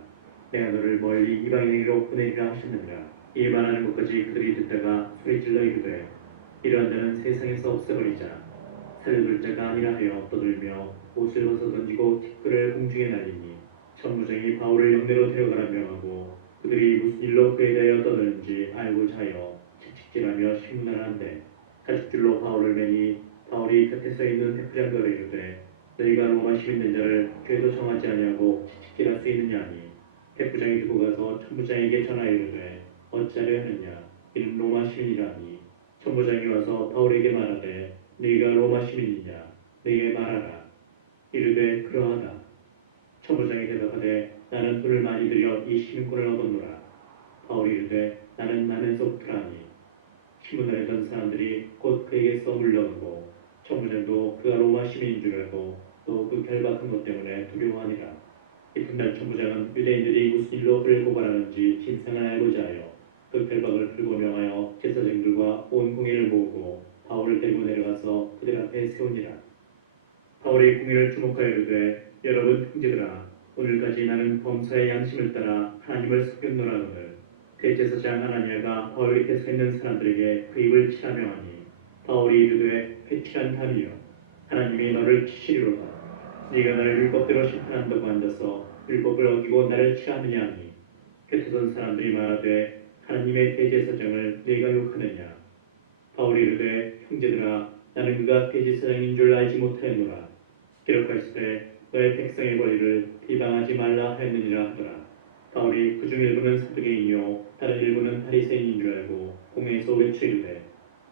내가 너를 멀리 이방인에게로 보내리라 하셨느니라. 이 말하는 것까지 그들이 듣다가 소리질러 이르되 이러한 자는 세상에서 없애버리자. 살려둘 자가 아니라 하여 떠들며 옷을 벗어 던지고 티끌을 공중에 날리니 천부장이 바울을 영내로 데려가라 명하고 그들이 무슨 일로 그에 대하여 떠드는지 알고자 하여 채찍질하며 신문하는데 가죽줄로 바울을 매니 바울이 곁에 서 있는 백부장들을 이르되 너희가 로마 시민된 자를 죄도 정하지 아니하고 채찍질할 수 있느냐 하니 백부장이 두고 가서 천부장에게 전하여 이르되 어찌하려 하느냐 이는 로마 시민이라 하니 천부장이 와서 바울에게 말하되 네가 로마 시민이냐 네게 말하라. 이르되 그러하다. 천부장이 대답하되 나는 돈을 많이 들여 이 시민권을 얻었노라. 바울이 이르되 나는 나면서부터라 하니 신문을 했던 사람들이 곧 그에게서 물러가고 천부장도 그가 로마 시민인 줄 알고 또 그 결박한 것 때문에 두려워하니라. 이튿날 천부장은 유대인들이 무슨 일로 그를 고발하는지 진상을 알고자 하여 그 결박을 풀고 명하여 제사장들과 온 공회를 모으고 바울을 데리고 내려가서 그들 앞에 세우니라. 바울이 공회를 주목하여 이르되 여러분 형제들아 오늘까지 나는 범사의 양심을 따라 하나님을 섬겼노라거늘 대제사장 아나니아가 바울 곁에 서 있는 사람들에게 그 입을 치라 명하니 바울이 이르되 회칠한 담이여 하나님이 너를 치시리로다. 네가 나를 율법대로 심판한다고 앉아서 율법을 어기고 나를 치하느냐 하니 곁에 선 사람들이 말하되 하나님의 대제사장을 네가 욕하느냐. 바울이 이르되 형제들아 나는 그가 대제사장인 줄 알지 못하였노라. 기록하시되 너의 백성의 권리를 비방하지 말라 하였느니라 하더라. 바울이 그중 일부는 사두개인이요 다른 일부는 바리새인인 줄 알고 공회에서 외치이르되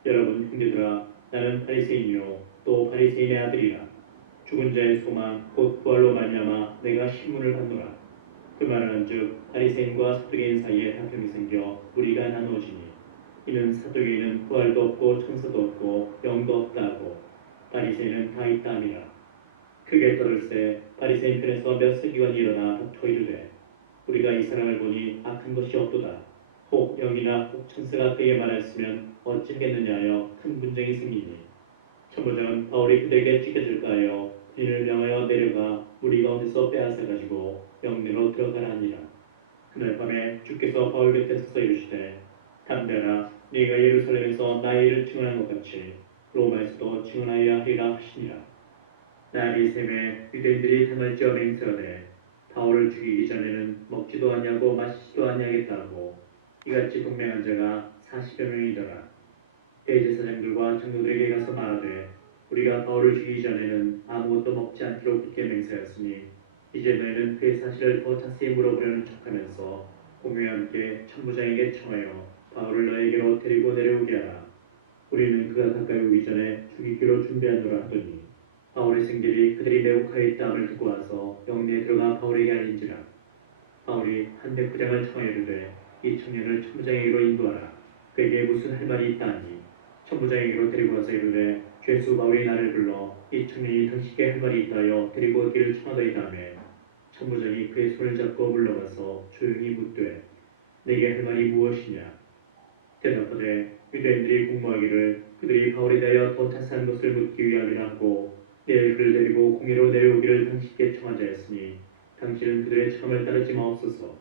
여러분 형제들아 나는 바리새인이요 또 바리새인의 아들이라. 죽은 자의 소망 곧 부활로 말미암아 내가 신문을 받노라. 그 말을 한즉 바리새인과 사두개인 사이에 다툼이 생겨 우리가 나누어지니 이는 사두개인은 부활도 없고 천사도 없고 영도 없다 하고 바리새인은 다 있다 함이라. 크게 떨을새 바리새인 편에서 몇 서기관이 일어나 다투어 이르되 우리가 이 사람을 보니 악한 것이 없도다. 혹 영이나 혹 천사가 그에게 말하였으면 어찌하겠느냐 하여 큰 분쟁이 생기니 천부장은 바울이 그들에게 찢겨질까 하여 그인을 명하여 내려가 무리 가운데서 빼앗아 가지고 영내로 들어가라 하니라. 그날 밤에 주께서 바울 곁에 서서 이르시되 담대하라. 네가 예루살렘에서 나의 일을 증언한 것 같이 로마에서도 증언하여야 하리라 하시니라. 날이 새매 유대인들이 당을 지어 맹세하되 바울을 죽이기 전에는 먹지도 아니하고 마시지도 아니하겠다 하고 이같이 동맹한 자가 40여 명이더라. 대제사장들과 장로들에게 가서 말하되 우리가 바울을 죽이기 전에는 아무것도 먹지 않기로 굳게 맹세하였으니 이제 너희는 그의 사실을 더 자세히 물어보려는 척하면서 공회와 함께 천부장에게 청하여 바울을 너에게로 데리고 내려오게 하라. 우리는 그가 가까이 오기 전에 죽이기로 준비하노라 하더니 바울의 생길이 그들이 매혹하여 있다함을 듣고 와서 영내에 들어가 바울에게 알린지라. 바울이 한 백부장을 청하여 이르되 이 청년을 천부장에게로 인도하라. 그에게 무슨 할 말이 있다 하니 천부장에게로 데리고 와서 이르되 죄수 바울이 나를 불러 이 청년이 당신께 할 말이 있다 하여 데리고 오기를 청하더이다 하며 천부장이 그의 손을 잡고 물러가서 조용히 묻되 내게 할 말이 무엇이냐. 대답하되 유대인들이 공모하기를 그들이 바울에 대하여 더 자세한 것을 묻기 위함이라 하고 내일 그를 데리고 공회로 내려오기를 당신께 청하자 했으니 당신은 그들의 참을 따르지 마옵소서.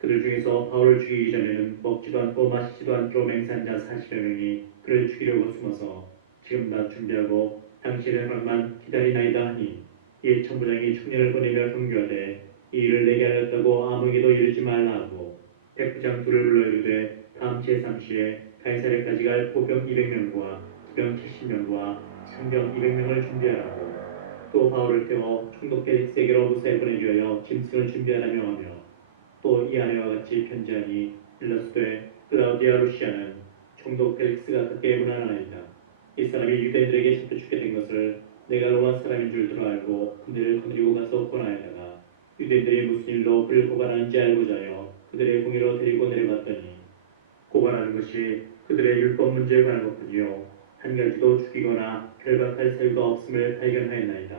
그들 중에서 바울을 죽이기 전에는 먹지도 않고 마시지도 않기로 맹세한 자 40여 명이 그를 죽이려고 숨어서 지금 다 준비하고 당신의 허락만 기다리나이다 하니, 이에 천부장이 청년을 보내며 경고하되 이 일을 내게 알렸다고 아무에게도 이르지 말라 하고, 백부장 둘을 불러 이르되 다음 제3시에 가이사랴까지 갈 보병 200명과 기병 70명과 상병 200명을 준비하라고, 또 바울을 태워 총독 벨릭스에게로 무사히 보내기 위하여 짐승을 준비하라며 하며, 또 이 아래와 같이 편지하니 일러스되 클라우디아 루시아는 총독 벨릭스가 그께 문안하나이다. 이 사람이 유대인들에게 잡혀 죽게 된 것을 내가 로마 사람인 줄 들어 알고 그들을 거느리고 가서 고나에다가 유대인들이 무슨 일로 그를 고발하는지 알고자 하여 그들의 공의로 데리고 내려갔더니, 고발하는 것이 그들의 율법 문제에 관한 것뿐이요 한 가지도 죽이거나 결박할 사유가 없음을 발견하였나이다.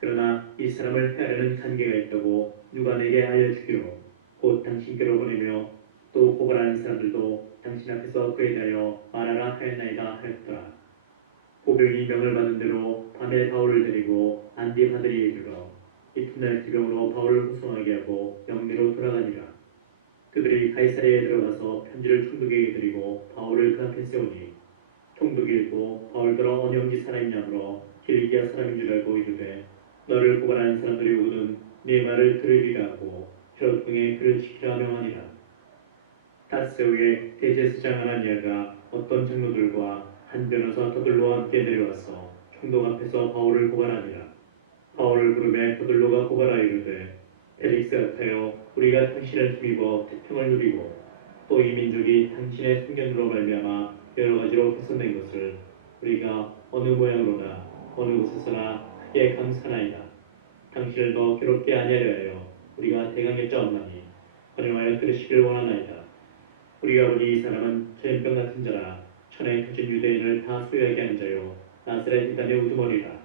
그러나 이 사람을 해하려는 관계가 있다고 누가 내게 알려주기로 곧 당신께로 보내며, 또 고발하는 사람들도 당신 앞에서 그에 대하여 말하라 하였나이다 하였더라. 보병이 명을 받은 대로 밤에 바울을 데리고 안디바드리에 이르러 이튿날 기병으로 바울을護送하게 하고 영내로 돌아가니라. 그들이 가이사랴에 들어가서 편지를 총독에게 드리고 바울을 그 앞에 세우니, 총독이 읽고 바울더러 어느 영지 사람이냐므로 킬리기아 사람인 줄 알고 이르되 너를 고발하는 사람들이 오거든 네 말을 들으리라 하고 혈업 중에 그를 지키라 명하니라. 다스오의 대제사장 아나니아가 어떤 장로들과 한 변호사 더들로와 함께 내려와서 총독 앞에서 바울을 고발하니라. 바울을 부르매 더들로가 고발하여 이르되 펠릭스 같아요, 우리가 당신을 힘입어 태평을 누리고 또 이 민족이 당신의 순견으로 말미암아 여러 가지로 개선된 것을 우리가 어느 모양으로나 어느 곳에서나 크게 감사하나이다. 당신을 더 괴롭게 아니하려 하여 우리가 대강했자옵나니 헌영하여 들으시길 원하나이다. 우리가 보니 이 사람은 전염병 같은 자라 천하에 터진 유대인을 다 소유하게 하는 자요 나사렛 이단의 우두머리라.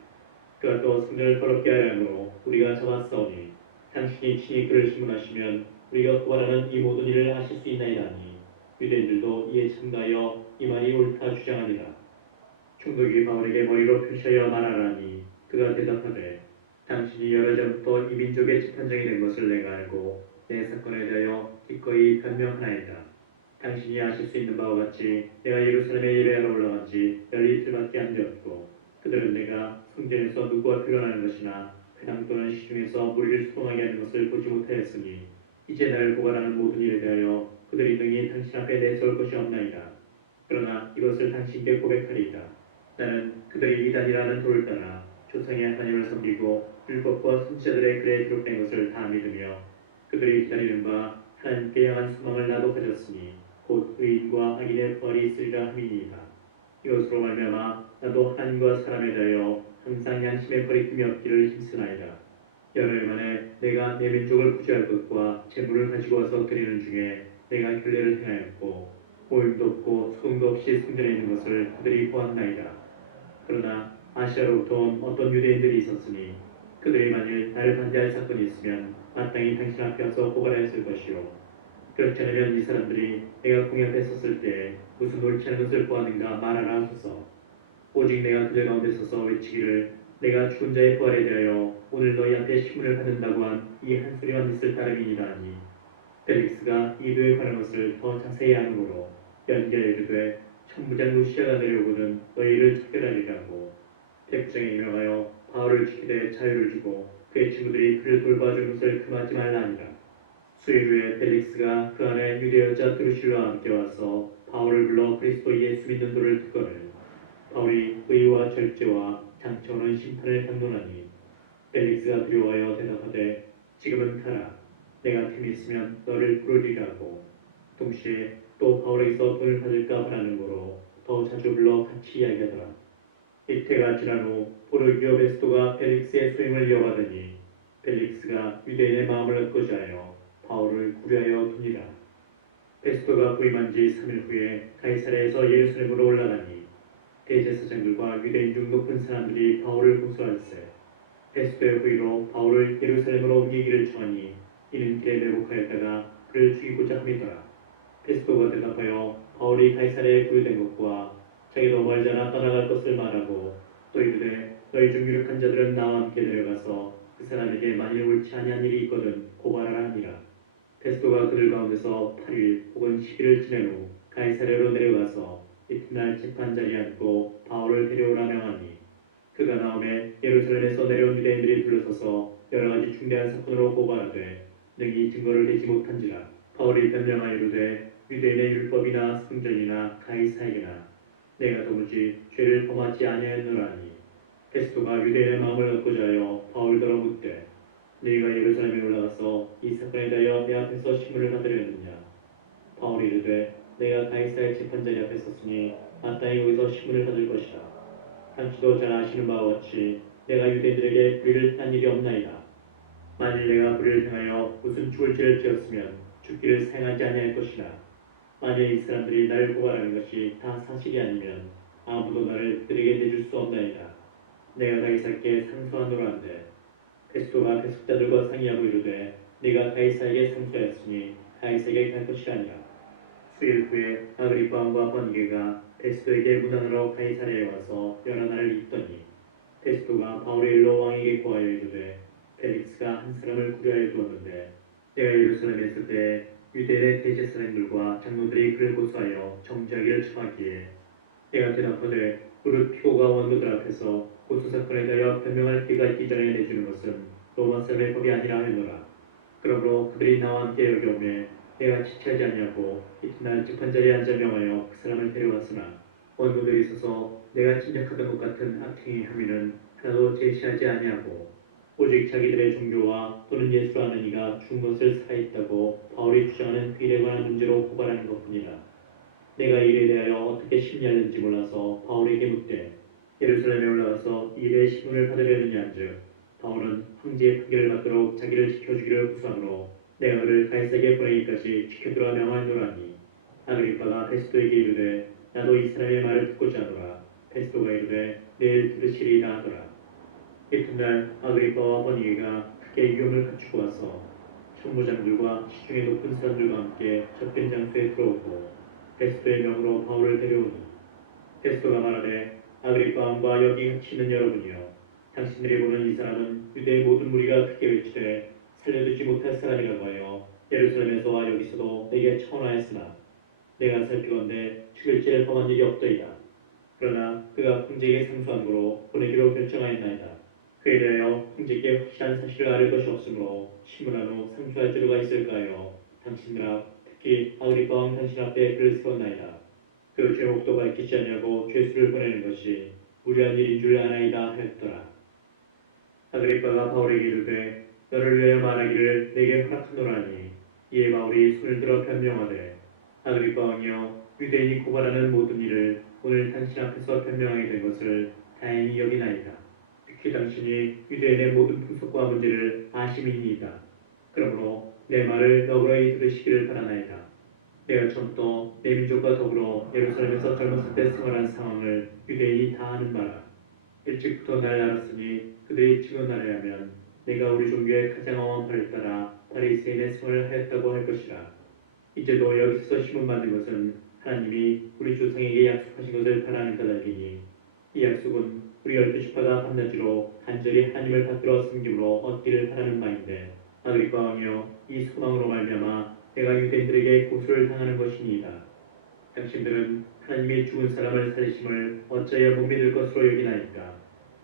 그가 또 성전을 더럽게 하려 함으로 우리가 잡았사오니, 당신이 친히 그를 신문하시면 우리가 고발하는 이 모든 일을 아실 수 있나이다니, 유대인들도 이에 참가하여 이 말이 옳다 주장하니라. 총독이 바울에게 머리로 표시하여 말하라니, 그가 대답하되 당신이 여러 전부터 이 민족의 재판장이 된 것을 내가 알고 내 사건에 대하여 기꺼이 변명하나이다. 당신이 아실 수 있는 바와 같이 내가 예루살렘에 예배하러 올라간 지 열이틀밖에 안 되었고, 그들은 내가 성전에서 누구와 표현하는 것이나 회당 또는 시중에서 무리를 소동하게 하는 것을 보지 못하였으니, 이제 나를 고발하는 모든 일에 대하여 그들이 능히 당신 앞에 내세울 것이 없나이다. 그러나 이것을 당신께 고백하리이다. 나는 그들이 이단이라는 돌을 따라 조상의 하나님을 섬기고 율법과 선지자들의 글에 기록된 것을 다 믿으며 그들이 기다리는 바 하나님께 향한 소망을 나도 가졌으니 곧 의인과 악인의 부활이 있으리라 함이니이다. 이것으로 말미암아 나도 하나님과 사람에 대하여 항상 양심의 거리낌이 없기를 힘쓰나이다. 여러 해 만에 내가 내 민족을 구제할 것과 재물을 가지고 와서 드리는 중에 내가 결례를 행하였고 모임도 없고 소동도 없이 성전에 있는 것을 그들이 보았나이다. 그러나 아시아로부터 온 어떤 유대인들이 있었으니 그들이 만일 나를 반대할 사건이 있으면 마땅히 당신 앞에 와서 고발하였을 것이요, 그렇지 않으면 이 사람들이 내가 공회 앞에 섰을 때 무슨 옳지 않은 것을 보았는가 말하라 하소서. 오직 내가 그들 가운데 서서 외치기를 내가 죽은 자의 부활에 대하여 오늘 너희 앞에 신문을 받는다고 한 이 한 소리만 있을 따름이니라 하니, 펠릭스가 이도에 관한 것을 더 자세히 아므로 연결해 이르되 천부장 루시아가 내려오거든 너희를 척결하리라고, 백부장에 임명하여 바울을 지키되 자유를 주고 그의 친구들이 그를 돌봐주는 것을 금하지 말라 하니라. 수일 후에 펠릭스가 그 안에 유대 여자 드루실과 함께 와서 바울을 불러 그리스도 예수 믿는 도를 듣거늘 바울이 의와 절제와 장차오는 심판을 강론하니, 펠릭스가 두려워하여 대답하되 지금은 가라. 내가 틈이 있으면 너를 부르리라고, 동시에 또 바울에게서 돈을 받을까 바라는 거로 더 자주 불러 같이 이야기하더라. 이때가 지난 후 포르기오 베스토가 펠릭스의 소임을 이어받으니 펠릭스가 유대인의 마음을 얻고자 하여 바울을 구려하여 두니라. 베스토가 부임한 지 3일 후에 가이사랴에서 예루살렘으로 올라가니 대제사장들과 유대인 중 높은 사람들이 바울을 고소할세 베스토의 후의로 바울을 예루살렘으로 옮기기를 청하니, 이는 길에 매복하였다가 그를 죽이고자 함이더라. 베스토가 대답하여 바울이 가이사랴에 부유된 것과 자기도 멀잖아 떠나갈 것을 말하고 또 이르되 너희 중 유력한 자들은 나와 함께 내려가서 그 사람에게 만일 옳지 아니한 일이 있거든 고발하라 하니라. 베스도가 그들 가운데서 8일 혹은 10일을 지낸 후 가이사랴로 내려가서 이튿날 재판 자리에 앉고 바울을 데려오라 명하니 그가 나오매 예루살렘에서 내려온 유대인들이 둘러서서 여러 가지 중대한 사건으로 고발하되 능히 증거를 대지 못한지라. 바울이 변명하여 이르되 유대인의 율법이나 성전이나 가이사에게나 내가 도무지 죄를 범하지 아니하였노라니. 베스도가 유대인의 마음을 얻고자 하여 바울더러 묻되 너희가 예루살렘에 올라가서 이 사건에 대하여 내 앞에서 신문을 받으려느냐. 바울이 이르되 내가 가이사의 재판자리 앞에 섰으니 마땅히 여기서 신문을 받을 것이라. 당신도 잘 아시는 바와 같이 내가 유대인들에게 불의를 한 일이 없나이다. 만일 내가 불의를 행하여 무슨 죽을 죄를 지었으면 죽기를 사용하지 아니할 것이나 만일 이 사람들이 나를 고발하는 것이 다 사실이 아니면 아무도 나를 그들에게 내줄 수 없나이다. 내가 가이사께 상소하노라 한데 베스도가 배석자들과 상의하고 이르되 네가 가이사에게 상소하였으니 가이사에게 갈 것이라니라. 수일 후에 아그리파 왕과 번니게가 베스도에게 문안으로 가이사랴에 와서 여러 날을 있더니 베스도가 바울의 일로 왕에게 고하여 이르되 펠릭스가 한 사람을 구려하여 두었는데 내가 예루살렘에 있을 때 유대인의 대제사장들과 장로들이 그를 고소하여 정죄하기를 청하기에 내가 대답하되 무릇 피고가 원고들 앞에서 고소 사건에 대하여 변명할 기회가 있기 전에 내주는 것은 로마 사람의 법이 아니라 하였노라. 그러므로 그들이 나와 함께 여기 오매 내가 지체하지 아니하고 이튿날 재판자리에 앉아 명하여 그 사람을 데려왔으나 원고들이 있어서 내가 침략하던 것 같은 악행의 혐의는 하나도 제시하지 아니하고 오직 자기들의 종교와 또는 예수로 아는 이가 죽은 것을 살아있다고 바울이 주장하는 그 일에 관한 문제로 고발하는 것뿐이라. 내가 이 일에 대하여 어떻게 심리하는지 몰라서 바울에게 묻되 예루살렘에 올라가서 이 일의 신문을 받으려느냐 한즉 바울은 황제의 판결을 받도록 자기를 지켜주기를 구사하므로 내가 그를 가이사에게 보내기까지 지켜두라 명하노라니. 아그리빠가 베스도에게 이르되 나도 이 사람의 말을 듣고자 하노라. 베스도가 이르되 내일 들으시리이다 하더라. 이튿날 아그리빠와 버니게가 크게 위험을 갖추고 와서 총무장들과 시중의 높은 사람들과 함께 접된 장소에 들어오고 베스도의 명으로 바울을 데려오니 베스도가 말하되 아그리빠 왕과 여기 같이 있는 여러분이여 당신들이 보는 이 사람은 유대의 모든 무리가 크게 외치되 살려두지 못할 사람이라고 하여 예루살렘에서와 여기서도 내게 청하였으나 내가 살피건대 죽일 죄를 범한 일이 없더이다. 그러나 그가 황제에게 상소한 거로 보내기로 결정하였나이다. 그에 대하여 황제께 확실한 사실을 알릴 것이 없으므로 신문한 후 상소할 자료가 있을까 하여 당신들 앞 특히 아그리빠 왕 당신 앞에 글을 세웠나이다. 그 죄목도 밝히지 아니하고 죄수를 보내는 것이 무리한 일인 줄 아나이다 하였더라. 아그리빠가 바울에게 이르되 너를 위하여 말하기를 내게 허락하노라니. 이에 바울이 손을 들어 변명하되 아그리빠 왕이여 유대인이 고발하는 모든 일을 오늘 당신 앞에서 변명하게 된 것을 다행히 여기나이다. 특히 당신이 유대인의 모든 풍속과 문제를 아심이니이다. 그러므로 내 말을 너그러이 들으시기를 바라나이다. 내가 처음부터 내 민족과 더불어 예루살렘에서 젊었을 때 생활한 상황을 유대인이 다 아는 바라. 일찍부터 날 알았으니 그들이 증언하려면 내가 우리 종교의 가장 엄한 바를 따라 바리새인의 생활을 하였다고 할 것이라. 이제도 여기서 심문받는 것은 하나님이 우리 조상에게 약속하신 것을 바라는 까닭이니 이 약속은 우리 12지파가 밤낮으로 간절히 하나님을 받들어 섬김으로 얻기를 바라는 바인데 아그리빠 왕이여 이 소망으로 말미암아 내가 유대인들에게 고소를 당하는 것이니이다. 당신들은 하나님이 죽은 사람을 살리심을 어찌하여 못 믿을 것으로 여기나이까.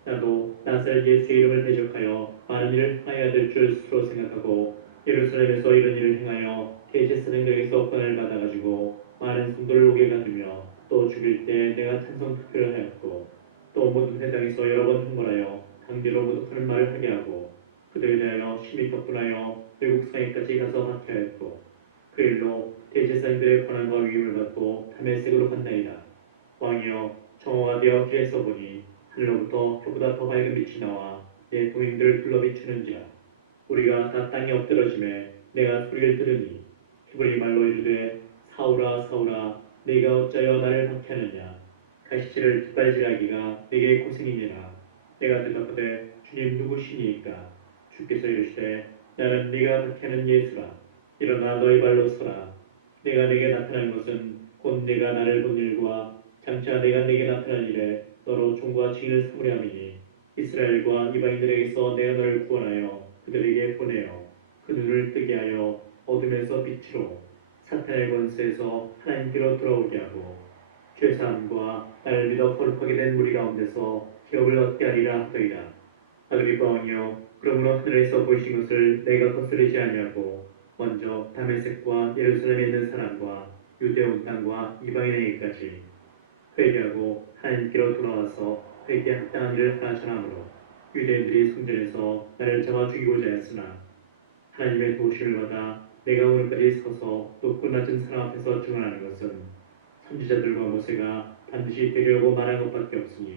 나도 나사렛 예수의 이름을 대적하여 많은 일을 행하여야 될 줄 스스로 생각하고 예루살렘에서 이런 일을 행하여 대제사장들에게서 권한을 받아가지고 많은 성도를 옥에 가두며 또 죽일 때 내가 찬성 투표를 하였고 또 모든 회당에서 여러 번 흥벌하여 강제로 모독하는 말을 하게 하고 그들에 대하여 심히 격분하여 외국 상해까지 가서 박해하였고 그 일로 대제사장들의 권한과 위임을 받고 담에색으로 간다이다. 왕이여 정오가 되어 길에서 보니 하늘로부터 그보다 더 밝은 빛이 나와 내 동행들을 둘러 비추는지라. 우리가 다 땅에 엎드러짐에 내가 소리를 들으니 히브리 말로 이르되 사울아 사울아 네가 어찌하여 나를 박해하느냐. 가시치를 뒷발질하기가 내게 고생이니라. 내가 대답하되 주님 누구시니이까. 주께서 이르시되 나는 네가 박해하는 예수라. 일어나 너희 발로 서라. 내가 네게 나타난 것은 곧 네가 나를 본 일과 장차 내가 네게 나타난 일에 너로 종과 증인을 삼으려 함이니 이스라엘과 이방인들에게서 내가 너를 구원하여 그들에게 보내어 그 눈을 뜨게 하여 어둠에서 빛으로 사탄의 권세에서 하나님께로 돌아오게 하고 죄사함과 나를 믿어 거룩하게 된 무리 가운데서 기업을 얻게 하리라 하더이다. 아그리빠 왕이여, 그러므로 하늘에서 보이신 것을 내가 거스르지 아니하고 먼저 다메섹과 예루살렘에 있는 사람과 유대 온 땅과 이방인에게까지 회개하고 하나님께로 돌아와서 회개에 합당한 일을 하라 전하므로 유대인들이 성전에서 나를 잡아 죽이고자 했으나 하나님의 도우심을 받아 내가 오늘까지 서서 높고 낮은 사람 앞에서 증언하는 것은 선지자들과 모세가 반드시 되려고 말한 것밖에 없으니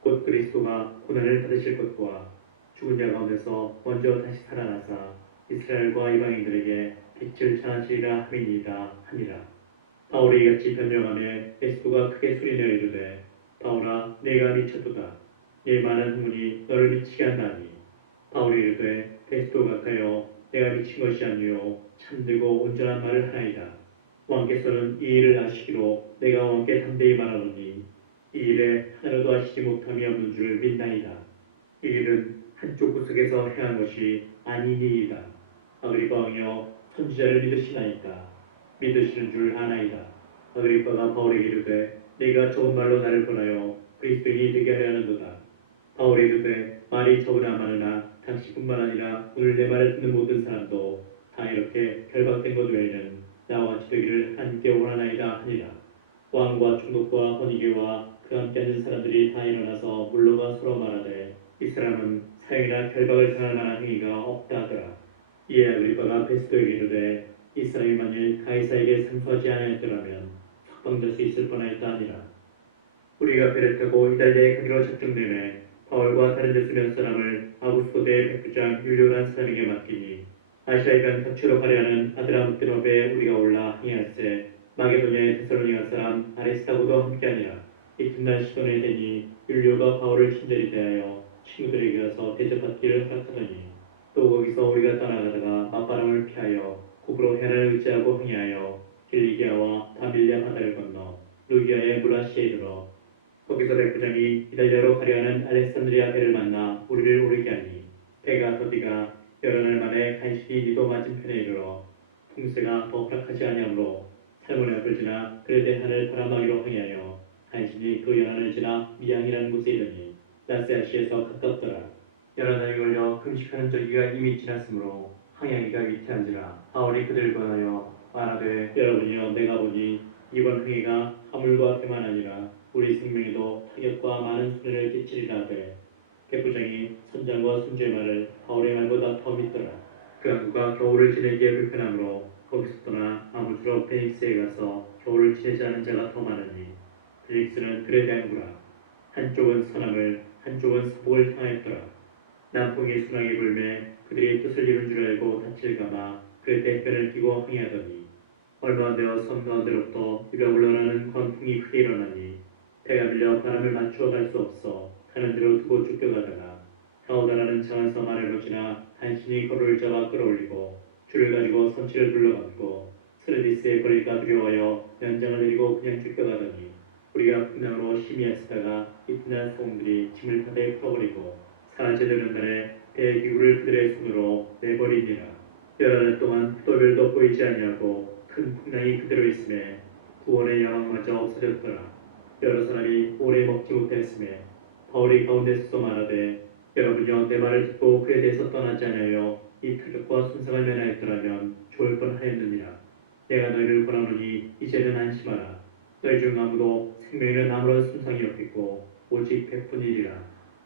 곧 그리스도가 고난을 받으실 것과 죽은 자 가운데서 먼저 다시 살아나사 이스라엘과 이방인들에게 빛을 전하시리라 함이니이다 하니라. 바울이 이같이 변명하며 베스도가 크게 소리내어 이르되 바울아, 내가 미쳤도다. 이 많은 후문이 너를 미치게 한다니. 바울이 이르되 베스도 가까여 내가 미친 것이 아니요 참되고 온전한 말을 하나이다. 왕께서는 이 일을 아시기로 내가 왕께 담대히 말하노니 이 일에 하나도 아시지 못함이 없는 줄 믿나이다. 이 일은 한쪽 구석에서 행한 것이 아니니이다. 아그리빠 왕이여, 선지자를 믿으시나이까? 믿으시는 줄 아나이다. 아그리빠가 바울에게 이르되 네가 좋은 말로 나를 보내어 그리스도인이 되게 하려 하는도다. 바울이 이르되 말이 적으나 많으나 당신뿐만 아니라 오늘 내 말을 듣는 모든 사람도 다 이렇게 결박된 것 외에는 나와 같이 되기를 함께 원하나이다 하니라. 왕과 총독과 번이게와 그 함께 앉은 사람들이 다 일어나서 물러가 서로 말하되 이 사람은 사형이나 결박을 당할 만한 행위가 없다 하더라. 이에 아그리빠가 베스도에게 이르되 이 사람이 만일 가이사에게 상소하지 않았더라면 석방될 수 있을 뻔하였다 하니라. 우리가 배를 타고 이달리아에 가기로 작정되매 바울과 다른 데스 몇 사람을 아구스도대의 백부장 율리오라는 사람에게 맡기니 아시아에 격추로 가려하는 아드라무뜨노베에 우리가 올라 항해할세 마게도냐의 데살로니가 사람 아레스타고도 함께하니라. 이튿날 시돈에 되니 율리오가 바울을 친절히 대하여 친구들에게 가서 대접받기를 허락하더니 또 거기서 우리가 떠나가다가 맞바람을 피하여 고브로 해안을 의지하고 항해하여 길리기아와 다밀리아 바다를 건너 루기아의 무라시에 이르러 거기서 백부장이 이달리아로 가려하는 알렉산드리아 배를 만나 우리를 오르게 하니 배가 더디가 여러 날 만에 간신히 니도 맞은편에 이르러 풍세가 더 허락하지 아니하므로 살몬의 앞을 지나 그레데한을 바람막이로 항해하여 간신히 그 연안을 지나 미양이라는 곳에 이르니 라세아시에서 가깝더라. 여러 달이 걸려 금식하는 저기가 이미 지났으므로 항해하기가 위태한지라. 바울이 그들을 권하여 말하되 여러분이여, 내가 보니 이번 항해가 화물과 배만 아니라 우리 생명에도 타격과 많은 손해를 끼치리라 하되 백부장이 선장과 순주의 말을 바울의 말보다 더 믿더라. 그 항구가 겨울을 지내기에 불편하므로 거기서 떠나 아무쪼록 페닉스에 가서 겨울을 지내지 않은 자가 더 많으니 펠릭스는 그레데 항구라. 한쪽은 서남을 한쪽은 서북을 향하였더라. 남풍이 순하게 불매 그들이 뜻을 이룬 줄 알고 다칠까봐 그레데 해변을 끼고 항해하더니 얼마 안 되어 섬 가운데로부터 비가 흘러나는 광풍이 크게 일어나니 배가 밀려 바람을 맞추어 갈 수 없어 가는 대로 두고 쫓겨가다가 가오다라는 작은 섬 아래로 지나 간신히 거루를 잡아 끌어올리고 줄을 가지고 선치를 둘러감고 스레디스에 걸릴까 두려워하여 연장을 내리고 그냥 쫓겨가더니 우리가 풍랑으로 심히 애쓰다가 이튿날 사공들이 짐을 바다에 풀어버리고 사제되는 날에 배의 기구를 그들의 손으로 내버리니라. 여러 날 동안 후도별도 보이지 아니하고 큰 풍랑이 그대로 있음에 구원의 야망마저 없어졌더라. 여러 사람이 오래 먹지 못했음에 바울이 가운데 서서 말하되 여러분이여, 내 말을 듣고 그에 대해서 떠나지 아니하여 이 타격과 손상을 면하였더라면 좋을 뻔하였느니라. 내가 너희를 권하노니 이제는 안심하라. 너희 중 아무도 생명에는 아무런 손상이 없겠고 오직 100분이리라.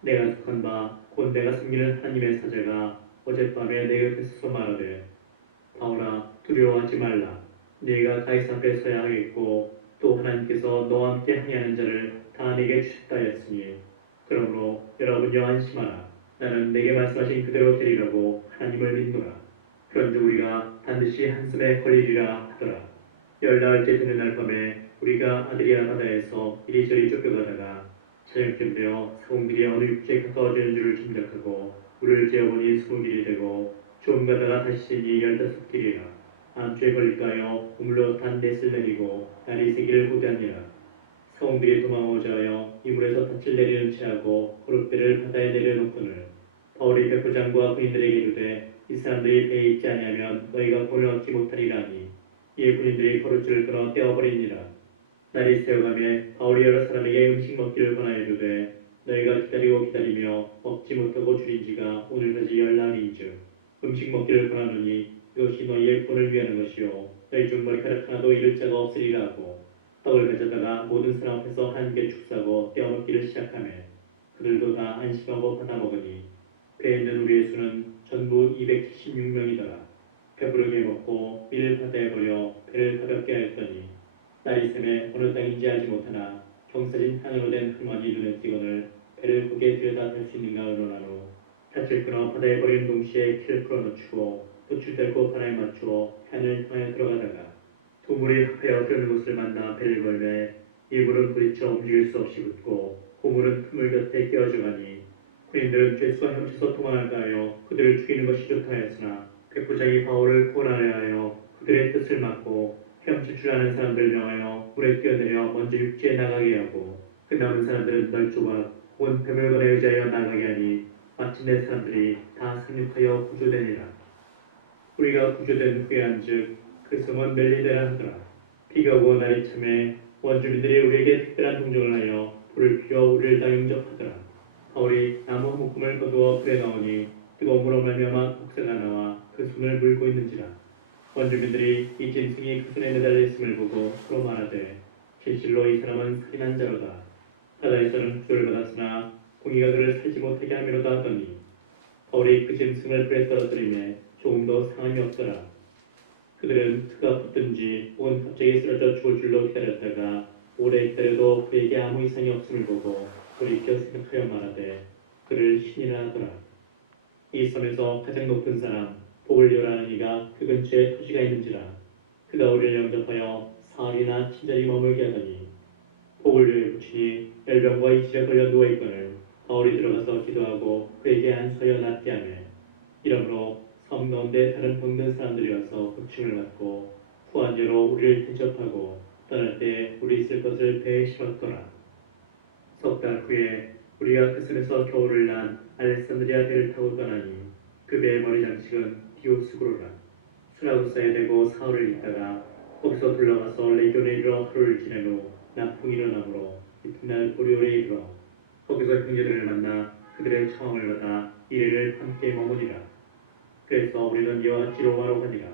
내가 속한 바 곧 내가 섬기는 하나님의 사자가 어젯밤에 내 곁에 서서 말하되 바울아, 두려워하지 말라. 네가 가이사 앞에 서야 하겠고 또 하나님께서 너와 함께 항해하는 자를 다 내게 주셨다 하였으니 그러므로 여러분여 안심하라. 나는 내게 말씀하신 그대로 되리라고 하나님을 믿노라. 그런즉 우리가 반드시 한섬에 걸리리라 하더라. 열나흘째 되는 날 밤에 우리가 아드리아 바다에서 이리저리 쫓겨가다가 저녁쯤 되어 사공들이 어느 육지에 가까워지는 줄을 짐작하고 우리를 재어보니 20길이 되고 좀 가다가 다시 재니 15길이라. 암초에 걸릴까 하여 우물로 단 넷을 내리고 날이 새기를 고대하니라. 사공들이 도망오자 하여 이물에서 닻을 내리는 채하고 거룩대를 바다에 내려놓거늘 바울이 백부장과 군인들에게 이르되 이 사람들이 배에 있지 아니하면 너희가 본을 얻지 못하리라니 이에 군인들이 거룩줄을 끊어 떼어버리니라. 날이 새어가매 바울이 여러 사람에게 음식 먹기를 권하여 이르되 너희가 기다리고 기다리며 먹지 못하고 줄인 지가 오늘까지 열날이인즉 음식 먹기를 권하노니 이것이 너희의 본을 위하는 것이요 너희 중 머리카락 하나도 잃을 자가 없으리라 하고 떡을 가져다가 모든 사람 앞에서 함께 축사고 떼어먹기를 시작하며 그들도 다 안심하고 받아먹으니 배에 있는 우리의 수는 전부 276명이더라. 배부르게 먹고 밀을 바다에 버려 배를 가볍게 하였더니 날이 새매 어느 땅인지 알지 못하나 경사진 산으로 된 흠원이 눈에 띄거늘 배를 거기에 들여다 댈 수 있는가 의논하노 닻을 끊어 바다에 버리는 동시에 키를 풀어놓추고 돛을 댈고 바다에 맞추어 해안을 향하여 들어가다가 도물이 합하여 뜨는 곳을 만나 배를 걸매 이물은 부딪혀 움직일 수 없이 붙고 고물은 그물 곁에 끼어져 가니 군인들은 죄수가 훔쳐서 도망할까 하여 그들을 죽이는 것이 좋다 하였으나 백부장이 바울을 구원하려 하여 그들의 뜻을 막고 헤엄칠 줄 아는 사람들을 명하여 물에 뛰어내려 먼저 육지에 나가게 하고 그 남은 사람들은 널조각 혹은 배물건에 의지하여 나가게 하니 마침내 사람들이 다 상륙하여 구조되니라. 우리가 구조된 후에 한즉 그 성은 멜리데라 하더라. 비가 오고 날이 참에 원주민들이 우리에게 특별한 동정을 하여 불을 피워 우리를 다 영접하더라. 바울이 나무 한 묶음을 거두어 불에 넣으니 뜨거움으로 말미암아 독사가 나와 그 손을 물고 있는지라. 원주민들이 이 짐승이 그 손에 매달려 있음을 보고 서로 말하되 실실로 이 사람은 살인한 자로다. 바다에서는 구조를 받았으나 공의가 그를 살지 못하게 함이로다 하더니 바울이 그 짐승을 불에 떨어뜨리매 조금도 상함이 없더라. 그들은 그가 붙든지 혹은 갑자기 쓰러져 죽을 줄로 기다렸다가 오래 기다려도 그에게 아무 이상이 없음을 보고 돌이켜 생각하여 말하되 그를 신이라 하더라. 이 섬에서 가장 높은 사람 보글리오라는 이가 그 근처에 토지가 있는지라. 그가 우리를 영접하여 사흘이나 친절히 머물게 하더니 보글리오의 부친이 열병과 이치에 걸려 누워있거늘 바울이 들어가서 기도하고 그에게 안수하여 낫게 하며 이러므로 섬 가운데 다른 병든 사람들이 와서 고침을 받고 후한여로 우리를 대접하고 떠날 때 우리 있을 것을 배에 실었더라. 석 달 후에 우리가 그 섬에서 겨울을 난 알렉산드리아 배를 타고 떠나니 그 배의 머리 장식은 디오스구로라. 수라구사에 대고 사흘을 있다가 거기서 둘러가서 레기온에 이르러 하루를 지낸 후 남풍이 일어나므로 이튿날 보리올에 이르러 거기서 형제들을 만나 그들의 청함을 받아 이래를 함께 머무니라. 그래서 우리는 이와 같이 로마로 가니라.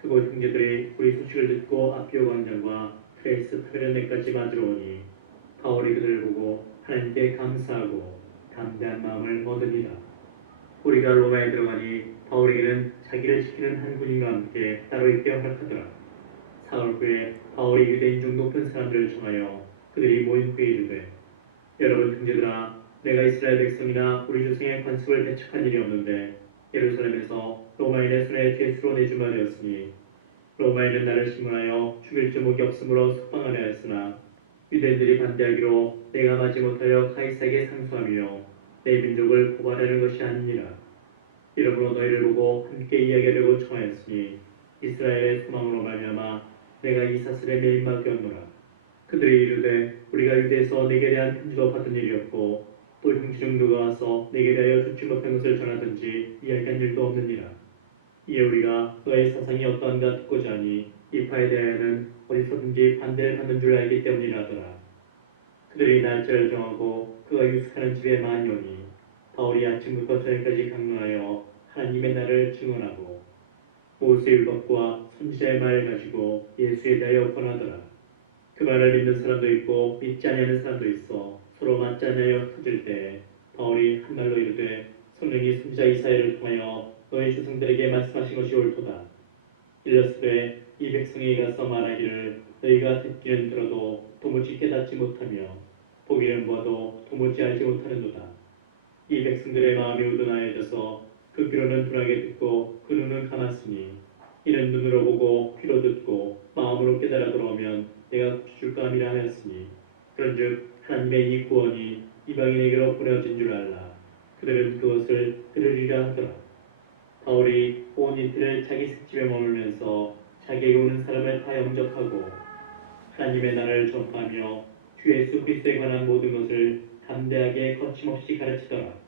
그곳 형제들이 우리 소식을 듣고 아피오 광장과 트레이스 타베르네까지 맞으러 오니 바울이 그들을 보고 하나님께 감사하고 담대한 마음을 얻으니라. 우리가 로마에 들어가니 바울에게는 자기를 지키는 한 군인과 함께 따로 있게 허락하더라. 사흘 후에 바울이 유대인 중 높은 사람들을 청하여 그들이 모인 후에 이르되 여러분 형제들아 내가 이스라엘 백성이나 우리 조상의 관습을 배척한 일이 없는데 예루살렘에서 로마인의 손에 죄수로 내줌하 되었으니 로마인은 나를 신문하여 죽일 죄목이 없으므로 석방하려 했으나 유대인들이 반대하기로 내가 마지못하여 가이사에게 상소하며 내 민족을 고발하는 것이 아니니라. 이러므로 너희를 보고 함께 이야기하려고 청하였으니 이스라엘의 소망으로 말미암아 내가 이 사슬에 매일 맡겼노라. 그들이 이르되 우리가 유대에서 내게 대한 편지도 받은 일이 없고 또 형제 중 누가 와서 내게 대하여 좋지 못한 것을 전하든지 이야기한 일도 없느니라. 이에 우리가 너의 사상이 어떠한가 듣고자 하니 이 파에 대하여는 어디서든지 반대를 받는 줄 알기 때문이라더라. 그들이 날짜를 정하고 그가 유숙하는 집에 많이 오니 바울이 아침부터 저녁까지 강론하여 하나님의 날을 증언하고 모세의 율법과 선지자의 말을 가지고 예수에 대하여 권하더라. 그 말을 믿는 사람도 있고 믿지 아니하는 사람도 있어 서로 맞지 아니하여 터질 때 바울이 한 말로 이르되 성령이 선지자 이사야를 통하여 너희 조상들에게 말씀하신 것이 옳도다. 일러스되 이 백성이 가서 말하기를 너희가 듣기는 들어도 도무지 깨닫지 못하며 보기는 보아도 도무지 알지 못하는도다. 이 백성들의 마음이 우둔하여져서 그 귀로는 둔하게 듣고 그 눈은 감았으니 이는 눈으로 보고 귀로 듣고 마음으로 깨달아 돌아오면 내가 고쳐줄까 함이라 하였으니 그런즉 하나님의 이 구원이 이방인에게로 보내어진 줄 알라. 그들은 그것을 들으리라 하더라. 바울이 온 이틀을 자기 숙집에 머물면서 자기에게 오는 사람을 다 영접하고 하나님의 나라를 전파하며 주 예수 그리스도에 관한 모든 것을 담대하게 거침없이 가르치더라.